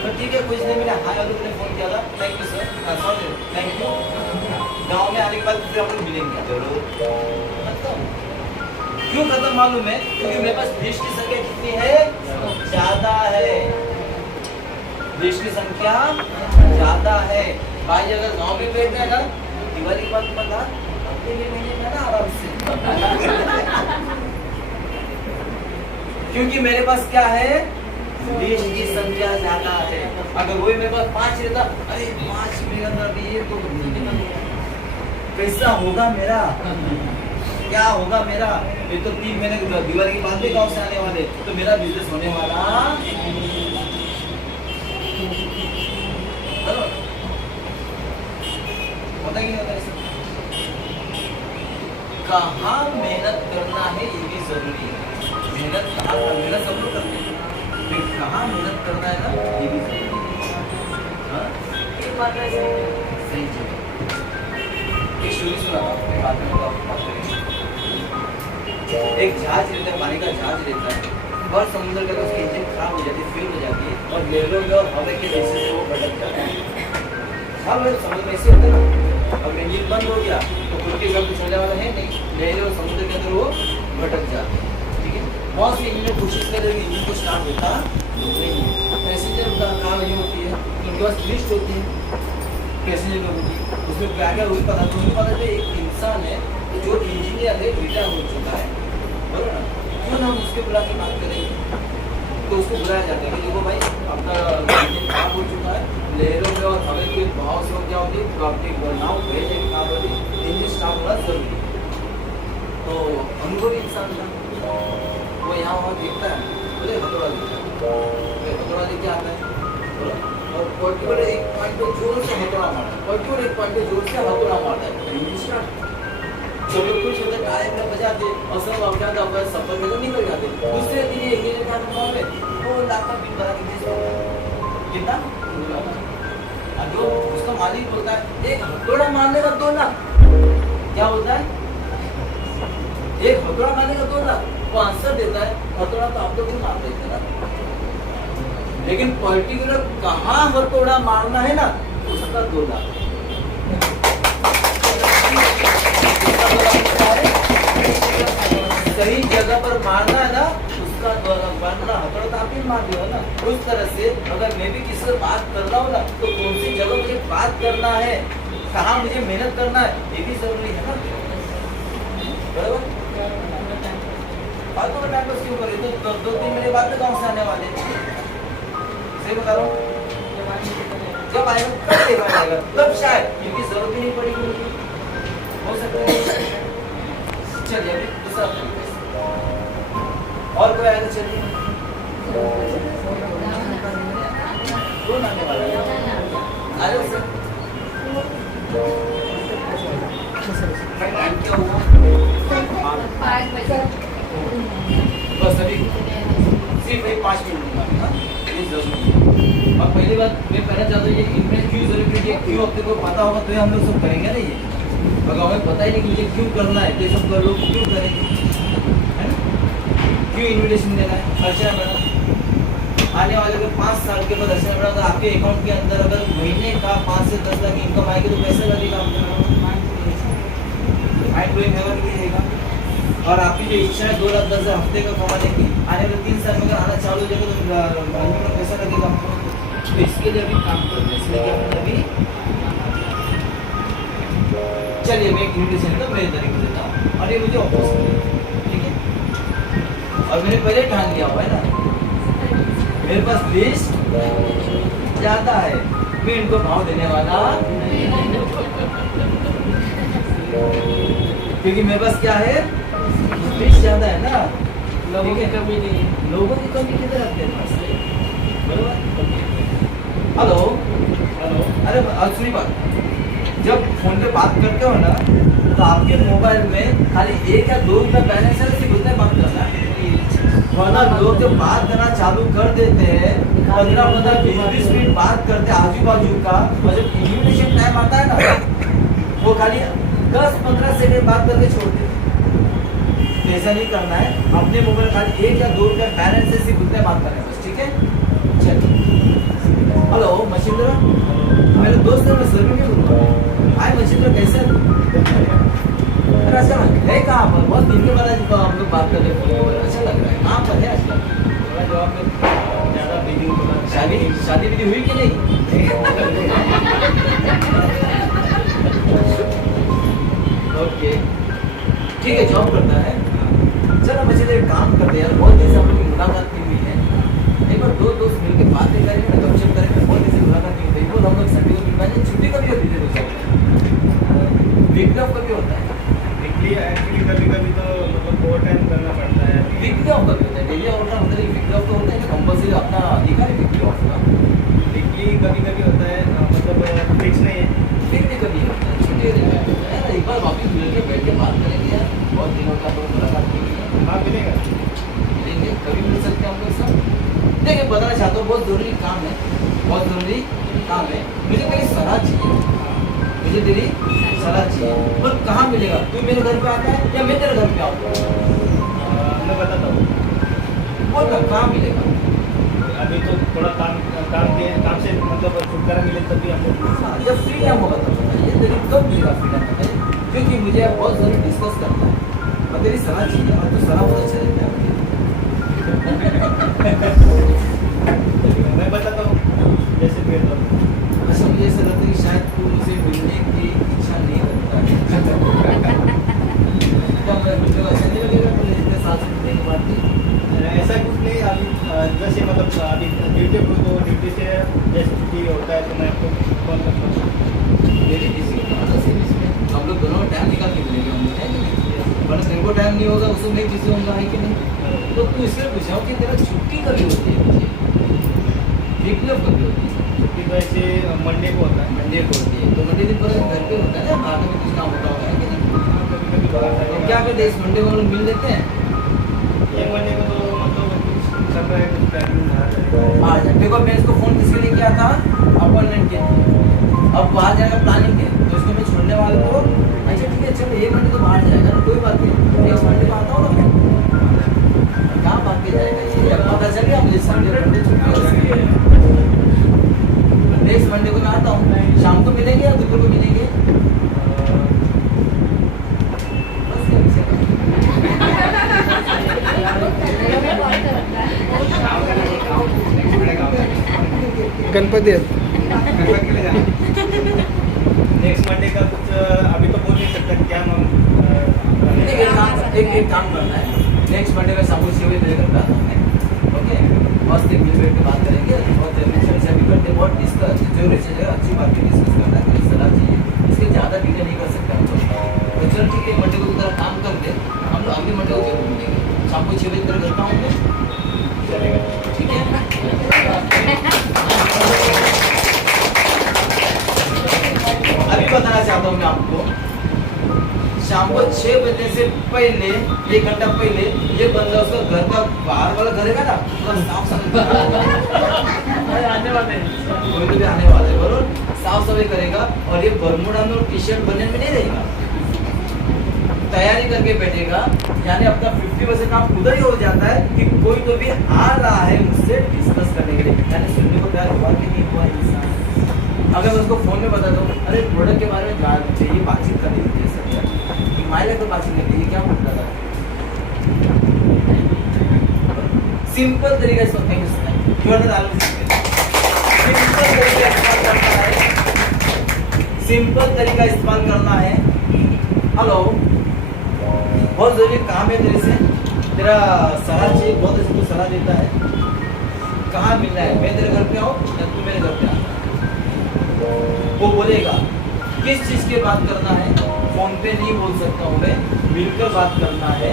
तो ठीक है, कुछ नहीं, मैंने हाय हेलो ने फोन किया था, thank you sir, sorry thank you. गांव में आने के बाद फिर हम लोग मिलेंगे जरूर। क्यों खत्म मालूम है, क्योंकि मेरे पास देश की संख्या कितनी है, ज्यादा है, देश की संख्या ज्यादा है। भाई अगर गांव में बैठ गए ना, दिवाली के बाद पता अगले महीने में ना आराम से क्योंकि मेरे पास क्या है, देश की संख्या ज्यादा है। अगर वही मेरे पास 5 रहता, अरे 5 मेरे अंदर भी ये तो कैसा होगा मेरा, क्या होगा मेरा। ये तो 3 महीने दिवाली के बाद भी गांव से आने वाले, तो मेरा बिजनेस होने वाला होता ही नहीं होता ऐसा। कहाँ मेहनत करना है ये भी जरूरी है। मेहनत कहाँ, मेहनत सब लोग करते हैं, फिर कहाँ मेहनत करना है ना ये भी जरूरी है। हाँ? एक बात है सही जगह। एक स्टोरी सुना था, मैं बाद में बात करेंगे। एक जहाज रहता है, पानी का जहाज रहता है, और समुद्र के उसकी इंजन खराब हो जाती है, फेल हो जाती है, और लहरों में और हवा के वजह से वो भटक जाता है। हाँ भाई, समुद्र में ऐसे होता है ना, अब इंजन बंद हो गया तो खुद के सब कुछ होने वाला है नहीं, लहरें और समुद्र के अंदर वो भटक जाते हैं। ठीक है, बहुत सी इंजन कोशिश कर रहे हैं, इंजन को स्टार्ट होता नहीं है। पैसेंजर का काम ये होती है, उनके पास लिस्ट होती है पैसेंजर लोगों की, उसमें क्या क्या वही पता, तो पता है एक इंसान है जो इंजीनियर है, रिटायर हो चुका है, बोलो ना, क्यों हम उसके बुला के बात करेंगे। तो उसको बुलाया जाता है कि देखो भाई, आपका इंजन खराब हो चुका है, लहरों में और हवा के बहाव से क्या होती है, तो आपकी नाव भेजे की काम होती है, इंजन स्टार्ट होना जरूरी है। तो अनुभवी इंसान था, वो यहाँ वहाँ देखता है, बोले हथौड़ा देखता है, हथौड़ा लेके आता है और पर्टिकुलर एक पॉइंट पे जोर से हथौड़ा मारता है, पर्टिकुलर एक पॉइंट पे जोर से हथौड़ा मारता है, इंजन स्टार्ट। सब लोग खुश होते, टायर में बजाते, और सब अब क्या होता है, सफर में तो निकल जाते। दूसरे दिन एक दिन का माहौल है, वो लाख का बिल बना के भेज कितना, जो उसका मालिक बोलता है एक हथौड़ा मारने का 2 लाख, क्या बोलता है, एक हथौड़ा मारने का 2 लाख, वो आंसर देता है हथौड़ा तो आप लोग भी मार देते ना, लेकिन पर्टिकुलर कहाँ हथौड़ा मारना है ना, उसका 2 लाख। सही जगह पर मारना है ना, उसका 2 लाख, मारना हथौड़ा तो आप ही मार दो ना। उस तरह से अगर मैं भी किसी से बात कर रहा हूँ ना, तो कौन सी जगह मुझे बात करना है, कहाँ मुझे मेहनत करना है, ये भी जरूरी है ना, बराबर। फालतू का टाइम पास क्यों करे, तो 2-3 महीने बाद में गाँव से आने वाले, सही बता रहा हूँ। जब आएगा कब देखा जाएगा, तब शायद, क्योंकि जरूरत ही नहीं पड़ेगी मुझे, हो सकता है। चलिए अभी दूसरा और कोई आएगा, चलिए कौन आने वाला है, अरे सर टाइम क्या हुआ, 5 बजे बस अभी सिर्फ एक 5 मिनट दूंगा, ये जरूरी है। और पहली बात मैं कहना चाहता हूँ, ये इनमें क्यों जरूरी है, क्यों अपने को पता होगा तो हम लोग सब करेंगे ना, ये अगर हमें पता ही नहीं कि मुझे क्यों करना है, तो ये सब लोग क्यों करेंगे, है ना, क्यों इन्विटेशन देना है। अर्चना मैडम आने वाले को 5 साल के बाद, अर्चना मैडम आपके अकाउंट के अंदर अगर महीने का 5 से 10 लाख इनकम आएगी तो कैसे लगेगा आपको, माइंड ब्लोइंग रहेगा। और आपकी जो इच्छा है 2 लाख 10 हज़ार हफ्ते का कमाने की, आने वाले 3 साल में अगर आना चालू हो जाएगा तो महीने में कैसा लगेगा आपको। तो इसके लिए अभी काम करते हैं, इसलिए क्या अभी चलिए मैं एक इन्विटेशन तो मेरे तरीके से देता हूँ, और ये मुझे ऑफिस में, ठीक है, और मैंने पहले ठान लिया हुआ है ना, मेरे पास लिस्ट ज्यादा है, मैं इनको भाव देने वाला क्योंकि मेरे पास क्या है, लिस्ट ज्यादा है ना, लोगों की कमी नहीं है, लोगों की कमी किधर आपके पास, बराबर। हेलो हेलो, अरे सुनी बात, जब फोन पे बात करते हो ना, तो आपके मोबाइल में खाली 1 या 2 रुपये बैलेंस है, सिर्फ उतना बात करना है, वरना लोग जब बात करना चालू कर देते हैं 15-15, 20-20 मिनट बात करते हैं आजू बाजू का, और जब इन्विटेशन टाइम आता है ना, वो खाली 10-15 सेकंड बात करके छोड़ देते हैं। तो ऐसा नहीं करना है, अपने मोबाइल खाली 1 या 2 रुपये बैलेंस से सिर्फ उतने बात करना है बस, ठीक है? चलिए। हेलो मशींद्र, मेरे दोस्त है, मैं सर में नहीं बोलूँगा। हाय मशींद्र, कैसे है? अरे अच्छा है कहाँ पर? बहुत दिन के बाद आज हम लोग बात कर रहे हैं, अच्छा लग रहा है। कहाँ पर है आजकल? थोड़ा जॉब में ज़्यादा बिजी हूँ, थोड़ा शादी विधि हुई कि नहीं? ओके, ठीक है, जॉब करता है। चलो मुझे एक काम करते हैं यार, बहुत दिन से हम लोग की मुलाकात नहीं हुई है। एक बार 2 दोस्त मिलकर बातें करेंगे ना, गपशप करेंगे। बहुत दिन से मुलाकात नहीं हुई। वो हम लोग संडे को मिलवाएंगे, छुट्टी कभी होती है दोस्तों? वीकली ऑफ कभी होता है? वीकली एक्चुअली कभी कभी तो मतलब ओवर टाइम करना पड़ता है। वीकली ऑफ कभी होता है? डेली ऑफ होता है, वीकली ऑफ तो होता है ना, कंपल्सरी अपना अधिकार है वीकली ऑफ का। वीकली कभी कभी होता है, मतलब फिक्स नहीं है। वीकली कभी होता है, छुट्टी होती है। एक बार वापिस मिल के बैठ के बात करेंगे यार, बहुत दिनों का तो मुलाकात नहीं हुई है। हाँ मिलेगा, मिलेंगे, कभी मिल सकते हैं हम लोग सब। देखिए बताना चाहता हूँ, बहुत ज़रूरी काम है, बहुत ज़रूरी काम है। मुझे तेरी सलाह चाहिए, मुझे तेरी सलाह चाहिए। और कहाँ मिलेगा? तू मेरे घर पे आता है या मैं तेरे घर पे आऊँ? मैं बताता हूँ। बोल ना, कहाँ मिलेगा? अभी तो थोड़ा काम से मतलब छुटकारा मिले तभी हम लोग। हाँ, जब फ्री टाइम होगा तब बताइए। तेरी कब मिलेगा फ्री टाइम बताइए, क्योंकि मुझे अब बहुत ज़रूरी डिस्कस करना है और तेरी सलाह चाहिए। और तो सलाह बहुत अच्छा रहता है मुझे। मैं बताता हूँ जैसे फिर तो। अच्छा, मुझे ऐसा लगता है कि शायद तू मुझे मिलने की इच्छा नहीं करता है। क्या मुझे अच्छा नहीं लगेगा मुझे इतने साल से मिलने के बाद भी? ऐसा कुछ नहीं, अभी जैसे मतलब अभी ड्यूटी को तो ड्यूटी से जैसे छुट्टी होता है तो मैं आपको कॉल करता हूँ। मेरी किसी हम लोग दोनों टाइम निकाल के मिलेंगे, हम लोग है कि नहीं? वरना तेरे को टाइम नहीं होगा, उसको नहीं किसी होगा, है कि नहीं? तो तू इसलिए पूछा कि तेरा छुट्टी कभी होती है? मुझे वीकली ऑफ कभी होती है? छुट्टी तो ऐसे मंडे को होता है। मंडे को होती है, तो मंडे दिन पर घर पे होता है ना, बाद में कुछ काम होता होगा, है कि नहीं? कभी कभी बाहर तो क्या करते हैं, इस मंडे को हम लोग मिल लेते हैं? ये मंडे को तो मतलब कुछ चल रहा है, कुछ प्लानिंग बाहर जाए। देखो मैं इसको फ़ोन किसके लिए किया था? अपॉइंटमेंट के लिए। अब बाहर जाने का प्लानिंग है, तो इसको मैं छोड़ने वाला तो अच्छा ठीक है, चलो 1 घंटे तो बाहर जाएगा ना, कोई बात नहीं। नेक्स्ट मंडे को आता हूँ ना मैं। कहाँ भाग के जाएगा? ये पता चल गया मुझे, संडे मंडे छुट्टी होती है। नेक्स्ट मंडे को मैं आता हूँ, शाम को मिलेंगे या दोपहर को मिलेंगे? बस क्या विषय है? गणपति नेक्स्ट मंडे का कुछ अभी तो बोल नहीं सकता क्या हम एक काम करना है, नेक्स्ट मंडे में शाम को 6 बजे घर पे आता हूँ मैं, ओके? बस एक मिल बैठ के बात करेंगे, बहुत चर्चा भी करते हैं, बहुत डिस्कस जरूरी चीज़ है, अच्छी बात भी डिस्कस करना है, कोई सलाह चाहिए, इसके ज़्यादा डिले नहीं कर सकते हम लोग। तो चल ठीक है, मंडे को तेरा काम कर दे, हम लोग अगले मंडे को जरूर मिलेंगे, शाम को 6 बजे तेरे घर पे आऊँगे, चलेगा। ठीक है? अभी बताना चाहता हूँ मैं आपको, शाम को 6 बजने से पहले 1 घंटा पहले ये बंदा उसका घर का बाहर वाला घर है ना, पूरा साफ सफाई आने वाले हैं। कोई तो भी आने वाला है, बरोबर साफ सफाई करेगा। और ये बरमूडा में टी शर्ट बनने में नहीं रहेगा, तैयारी करके बैठेगा। यानी अपना 50% काम उधर ही हो जाता है कि कोई तो भी आ रहा है मुझसे डिस्कस करने के लिए, यानी सुनने को प्यार हुआ कि नहीं हुआ इंसान। अगर मैं उसको फोन में बता दूँ, अरे प्रोडक्ट के बारे में जानना चाहिए, बातचीत करनी चाहिए सर, माइले तो बातचीत करनी है, क्या बोलता था? सिंपल तरीका इसको थैंक यू सर, सिंपल तरीका इस्तेमाल करना है। हेलो, बहुत जरूरी काम है तेरे से, तेरा सलाह चाहिए, बहुत अच्छी तू सलाह देता है। कहाँ मिलना है? मैं तेरे घर पे आऊँ या तू मेरे घर पे आ? वो बोलेगा किस चीज़ की बात करना है, फोन पे नहीं बोल सकता हूँ मैं, मिलकर बात करना है,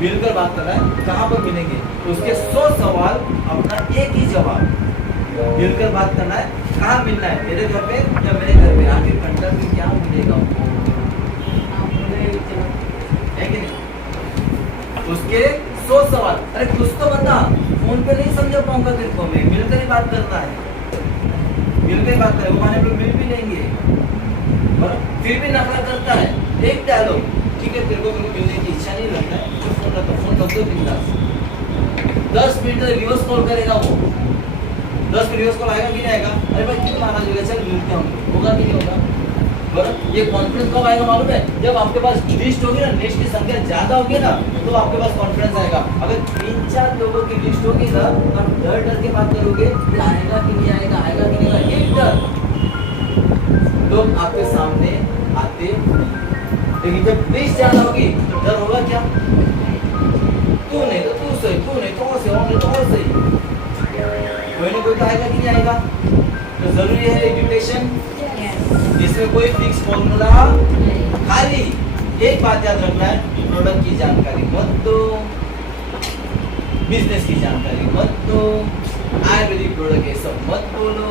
मिलकर बात करना है। कहाँ पर मिलेंगे? उसके 100 सवाल, अपना एक ही जवाब, मिलकर बात करना है। कहाँ मिलना है? मेरे घर पे या मेरे घर पे? आखिर घंटा में क्या मिलेगा उनको, है कि नहीं? उसके 100 सवाल, अरे कुछ तो बता, फोन पे नहीं समझा पाऊंगा तेरे को मैं, मिलकर ही बात करना है, मिलकर ही बात करें, वो माने पे मिल भी लेंगे। बराबर फिर भी नखरा करता है, एक डायलॉग, ठीक है तेरे को मिलने की इच्छा नहीं लगता है तो फोन रख दो बिंदास। 10 मिनट रिवर्स कॉल करेगा वो, 10 मिनट रिवर्स कॉल आएगा कि नहीं आएगा, अरे भाई क्यों नाराज हो गया, चल मिलते हैं, होगा कि नहीं होगा। बराबर ये कॉन्फिडेंस कब आएगा मालूम है, जब आपके पास लिस्ट होगी ना, लिस्ट की संख्या ज्यादा होगी ना तो आपके पास कॉन्फिडेंस आएगा। अगर 3-4 लोगों की लिस्ट होगी ना, आप डर डर के बात करोगे कि आएगा कि नहीं आएगा, आएगा कि नहीं आएगा, ये डर लोग आपके सामने आते, लेकिन जब लिस्ट ज्यादा होगी तो डर होगा क्या, तू नहीं तो तू सही, तू नहीं तो और सही, और नहीं तो और सही, कोई ना कोई तो आएगा कि नहीं आएगा। तो जरूरी है एजुकेशन जिसमें कोई फिक्स फॉर्मूला, खाली एक बात याद रखना है, प्रोडक्ट की जानकारी मत दो, बिजनेस की जानकारी मत दो, आयुर्वेदिक प्रोडक्ट ये सब मत बोलो,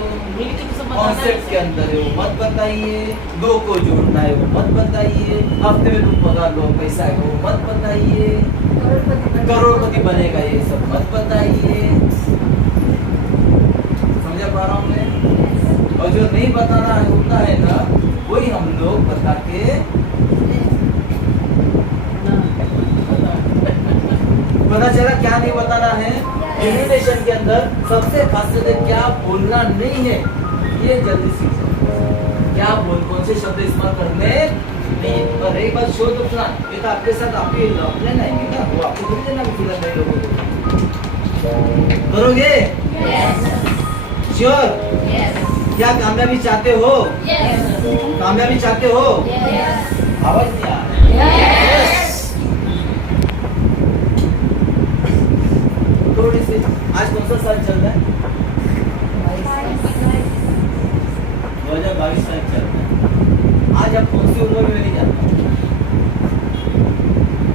कॉन्सेप्ट के अंदर है वो मत बताइए, 2 को जोड़ना है वो मत बताइए, हफ्ते में तुम पगार लो पैसा है वो मत बताइए, करोड़पति बनेगा ये सब मत बताइए। समझा पा रहा हूँ मैं? और जो नहीं बताना है होता है ना, वही हम लोग बता के पता चला क्या नहीं बताना है। इन्विटेशन के अंदर सबसे खासियत है क्या बोलना नहीं है, ये जल्दी सीख जाए, क्या बोल कौन से शब्द इस्तेमाल करने नहीं। और एक बात शो तो सुना, ये तो आपके साथ आपके लेना है ना, वो आपको थोड़ी देना फिलहाल नहीं लोगों को करोगे। श्योर? क्या कामयाबी चाहते हो? कामयाबी चाहते हो? आवाज नहीं आ रहा है। थोड़ी सी आज कौन सा साल चल रहा है? 2022 साल चल रहा है। आज आप कौन सी उम्र में नहीं जानता।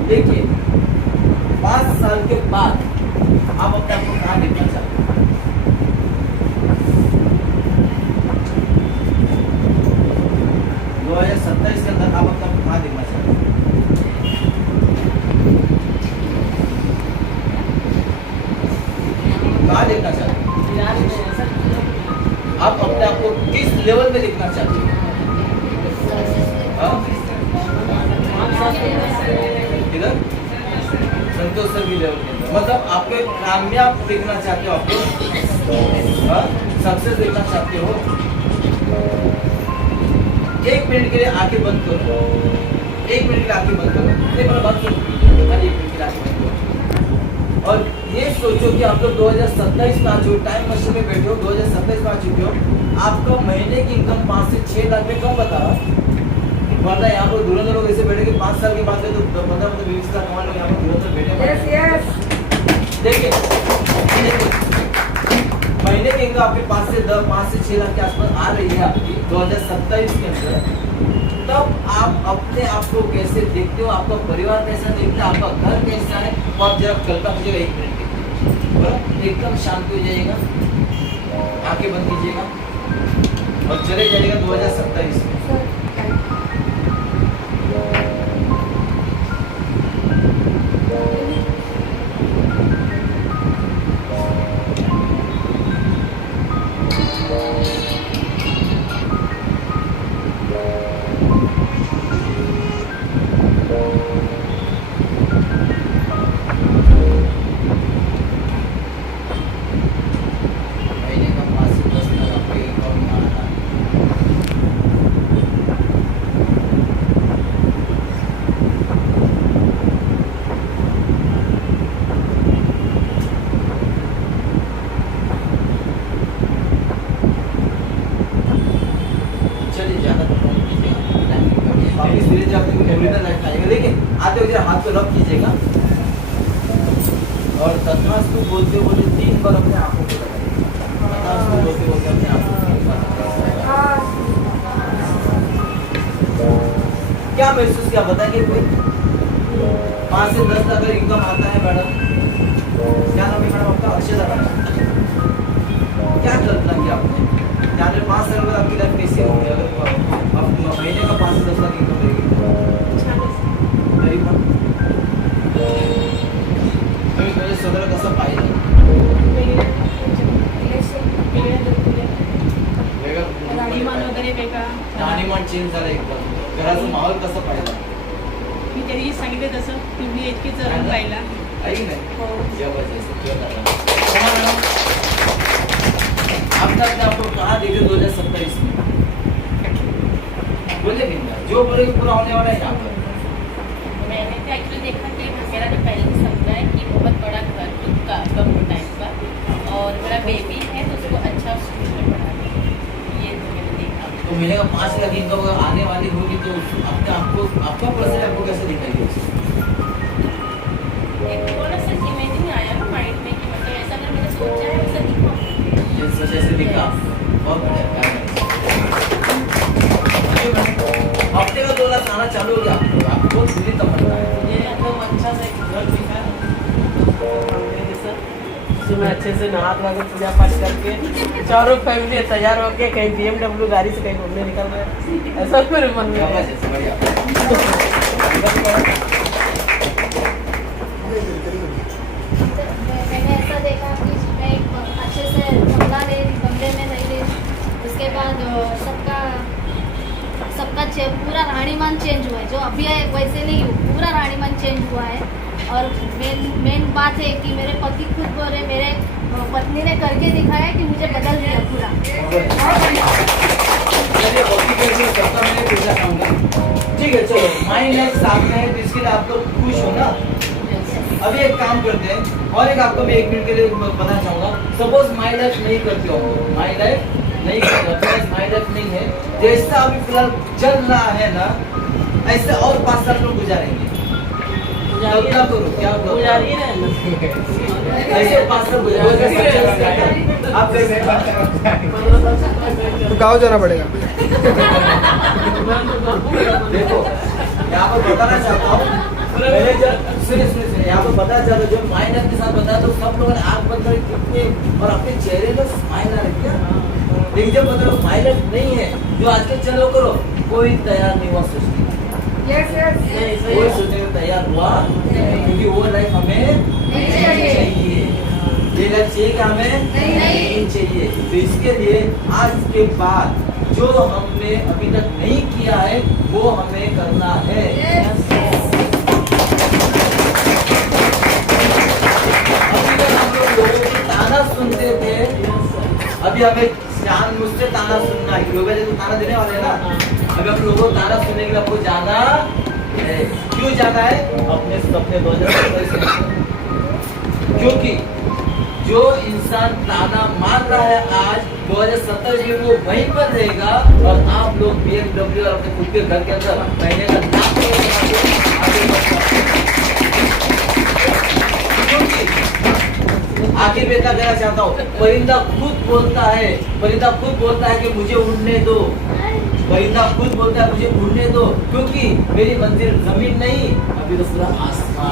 देखिए 5 साल के बाद आप अपने आप को कहाँ देखना चाहते हैं? 2027 के अंदर आप अपने आप को कहाँ देखना चाहते हैं? कहाँ देखना चाहते हैं? आप अपने आप को किस लेवल में देखना चाहते हैं? इधर संतोष सर की लेवल के अंदर, मतलब आपको एक कामयाब देखना चाहते हो, आपको सक्सेस देखना चाहते हो। 1 मिनट के लिए आंखें बंद करो, 1 मिनट के लिए आंखें बंद करो, एक बार बात सुनो, 1 मिनट के लिए आंखें बंद करो और ये सोचो कि आप लोग 2027 में आ चुके, टाइम मशीन में बैठे हो, 2027 में आ चुके हो, आपका महीने की इनकम 5 से 6 लाख में कम बता रहा, वरना यहाँ पर धुरंधर लोग ऐसे बैठे कि 5 साल की बात है तो 15-20 लाख कमा लो, यहाँ पर धुरंधर बैठे। देखिए महीने की इनकम आपके 5 से 6 लाख के आसपास आ रही है आपकी 2027 के अंदर, तब आप अपने आप को कैसे देखते हो, आपका परिवार कैसा देखता है, आपका घर कैसा है, वो आप जरा कल्पना कीजिएगा 1 मिनट के, एकदम शांत हो जाइएगा, आंखें बंद कीजिएगा और चले जाइएगा 2027 में। हाथ को रब कीजिएगा और तथास्तु बोलते बोलते 3 बार अपने आंखों को लगाइए। तथास्तु बोलते बोलते अपने आंखों को क्या महसूस किया बताएंगे कोई? 5 से 10 अगर इनकम आता है मैडम, क्या नाम है मैडम आपका? अक्षता मैडम। क्या कल्पना किया आपने? यहाँ पे 5 साल बाद आपकी लाइफ कैसी होगी अगर आप महीने का 5 से 10 लाख इनकम रहेगी? स्वतः कसं पाहिजे राहणीमान वगैरे वेगळा. राहणीमान चेंज झालं एकदम. घराचं माहोल कसं पाहिलं मी त्या दिवशी सांगितले तसं तुम्ही इतकीच रंग पाहिला. आई नहीं हो. जबरदस्त क्यों करना आपने अपने आप को कहाँ देखे 2027 में बोले कि ना जो बोलेगे पूरा होने वाला है यहाँ पर. मैंने तो एक्चुअली देखा कि मेरा जो पहले से समझा है कि बहुत बड़ा घर खुद का कम टाइम का और मेरा बेबी है तो उसको अच्छा स्कूल में पढ़ा ये तो मैंने देखा. तो महीने का 5 लाख इनकम अगर आने वाली होगी तो अपने आपको आपका पर्सन आपको कैसे दिखाई एक थोड़ा सा इमेजिन आया ना माइंड में कि मतलब ऐसा अगर मैंने सोचा है वैसा दिखा. जैसे दिखा बहुत बढ़िया. हफ्ते का 2 लाख आना चालू हो गया आपको दिल्ली तमन्ना है. मुझे एकदम अच्छा सा एक घर दिखा जैसा उसमें अच्छे से नहा धोआ के पूजा पाठ करके चारों फैमिली तैयार होके कहीं BMW गाड़ी से कहीं घूमने निकल रहे ऐसा मेरे मन में है. मैंने ऐसा देखा कि मैं एक अच्छे से बंगला ले रही, बंगले में रह रही. उसके बाद सबका पूरा राहणीमान चेंज हुआ है. जो अभी है वैसे नहीं हुआ, पूरा राहणीमान चेंज हुआ है. और मेन बात है कि मेरे पति खुद बोल रहे, मेरे पत्नी ने करके दिखाया कि मुझे बदल दिया पूरा. ठीक है चलो माइंड लाइफ सामने है तो इसके लिए आप लोग खुश हो ना. अभी एक काम करते हैं और एक आपको मैं 1 मिनट के लिए बताना चाहूंगा. सपोज माई लाइफ नहीं करते हो, माई लाइफ नहीं करते, माई लाइफ नहीं है जैसा अभी फिलहाल चल रहा है ना ऐसे और 5 साल लोग गुजारेंगे. क्या करो क्या करो गुजारिए ना. ऐसे 5 साल गुजारेंगे. आप तो गाँव जाना पड़ेगा. देखो यहाँ पर बताना चाहता हूँ मैंने जब सुनिए यहाँ पर बताना चाहता हूँ जब माइंड के साथ बताया तो सब लोगों ने आँख बंद करके कितने और अपने चेहरे पर स्माइल आ रही है. लेकिन जब मतलब माइंड नहीं है जो आज के चलो करो कोई तैयार नहीं हुआ सोचने. कोई सोचने को तैयार हुआ क्योंकि वो लाइफ हमें नहीं चाहिए. ये लाइफ चाहिए कि हमें नहीं चाहिए. तो इसके लिए आज के बाद जो हमने अभी तक नहीं किया है वो हमें करना है. अभी तक हम लोगों की ताना सुनते थे, अभी हमें जान मुझसे ताना सुनना है. लोग तो ताना देने वाले हैं ना. अभी हम लोगों को ताना सुनने के लिए आपको जाना है. क्यों जाना है? अपने सपने 2027 क्योंकि जो इंसान ताना मार रहा है आज 2027 में वो वहीं पर रहेगा और आप लोग BMW और अपने खुद के घर के अंदर महीने का लाख आखिर में क्या कहना चाहता हूँ. परिंदा खुद बोलता है कि मुझे उड़ने दो. परिंदा खुद बोलता है मुझे उड़ने दो क्योंकि मेरी मंजिल जमीन नहीं अभी तो पूरा आसमान.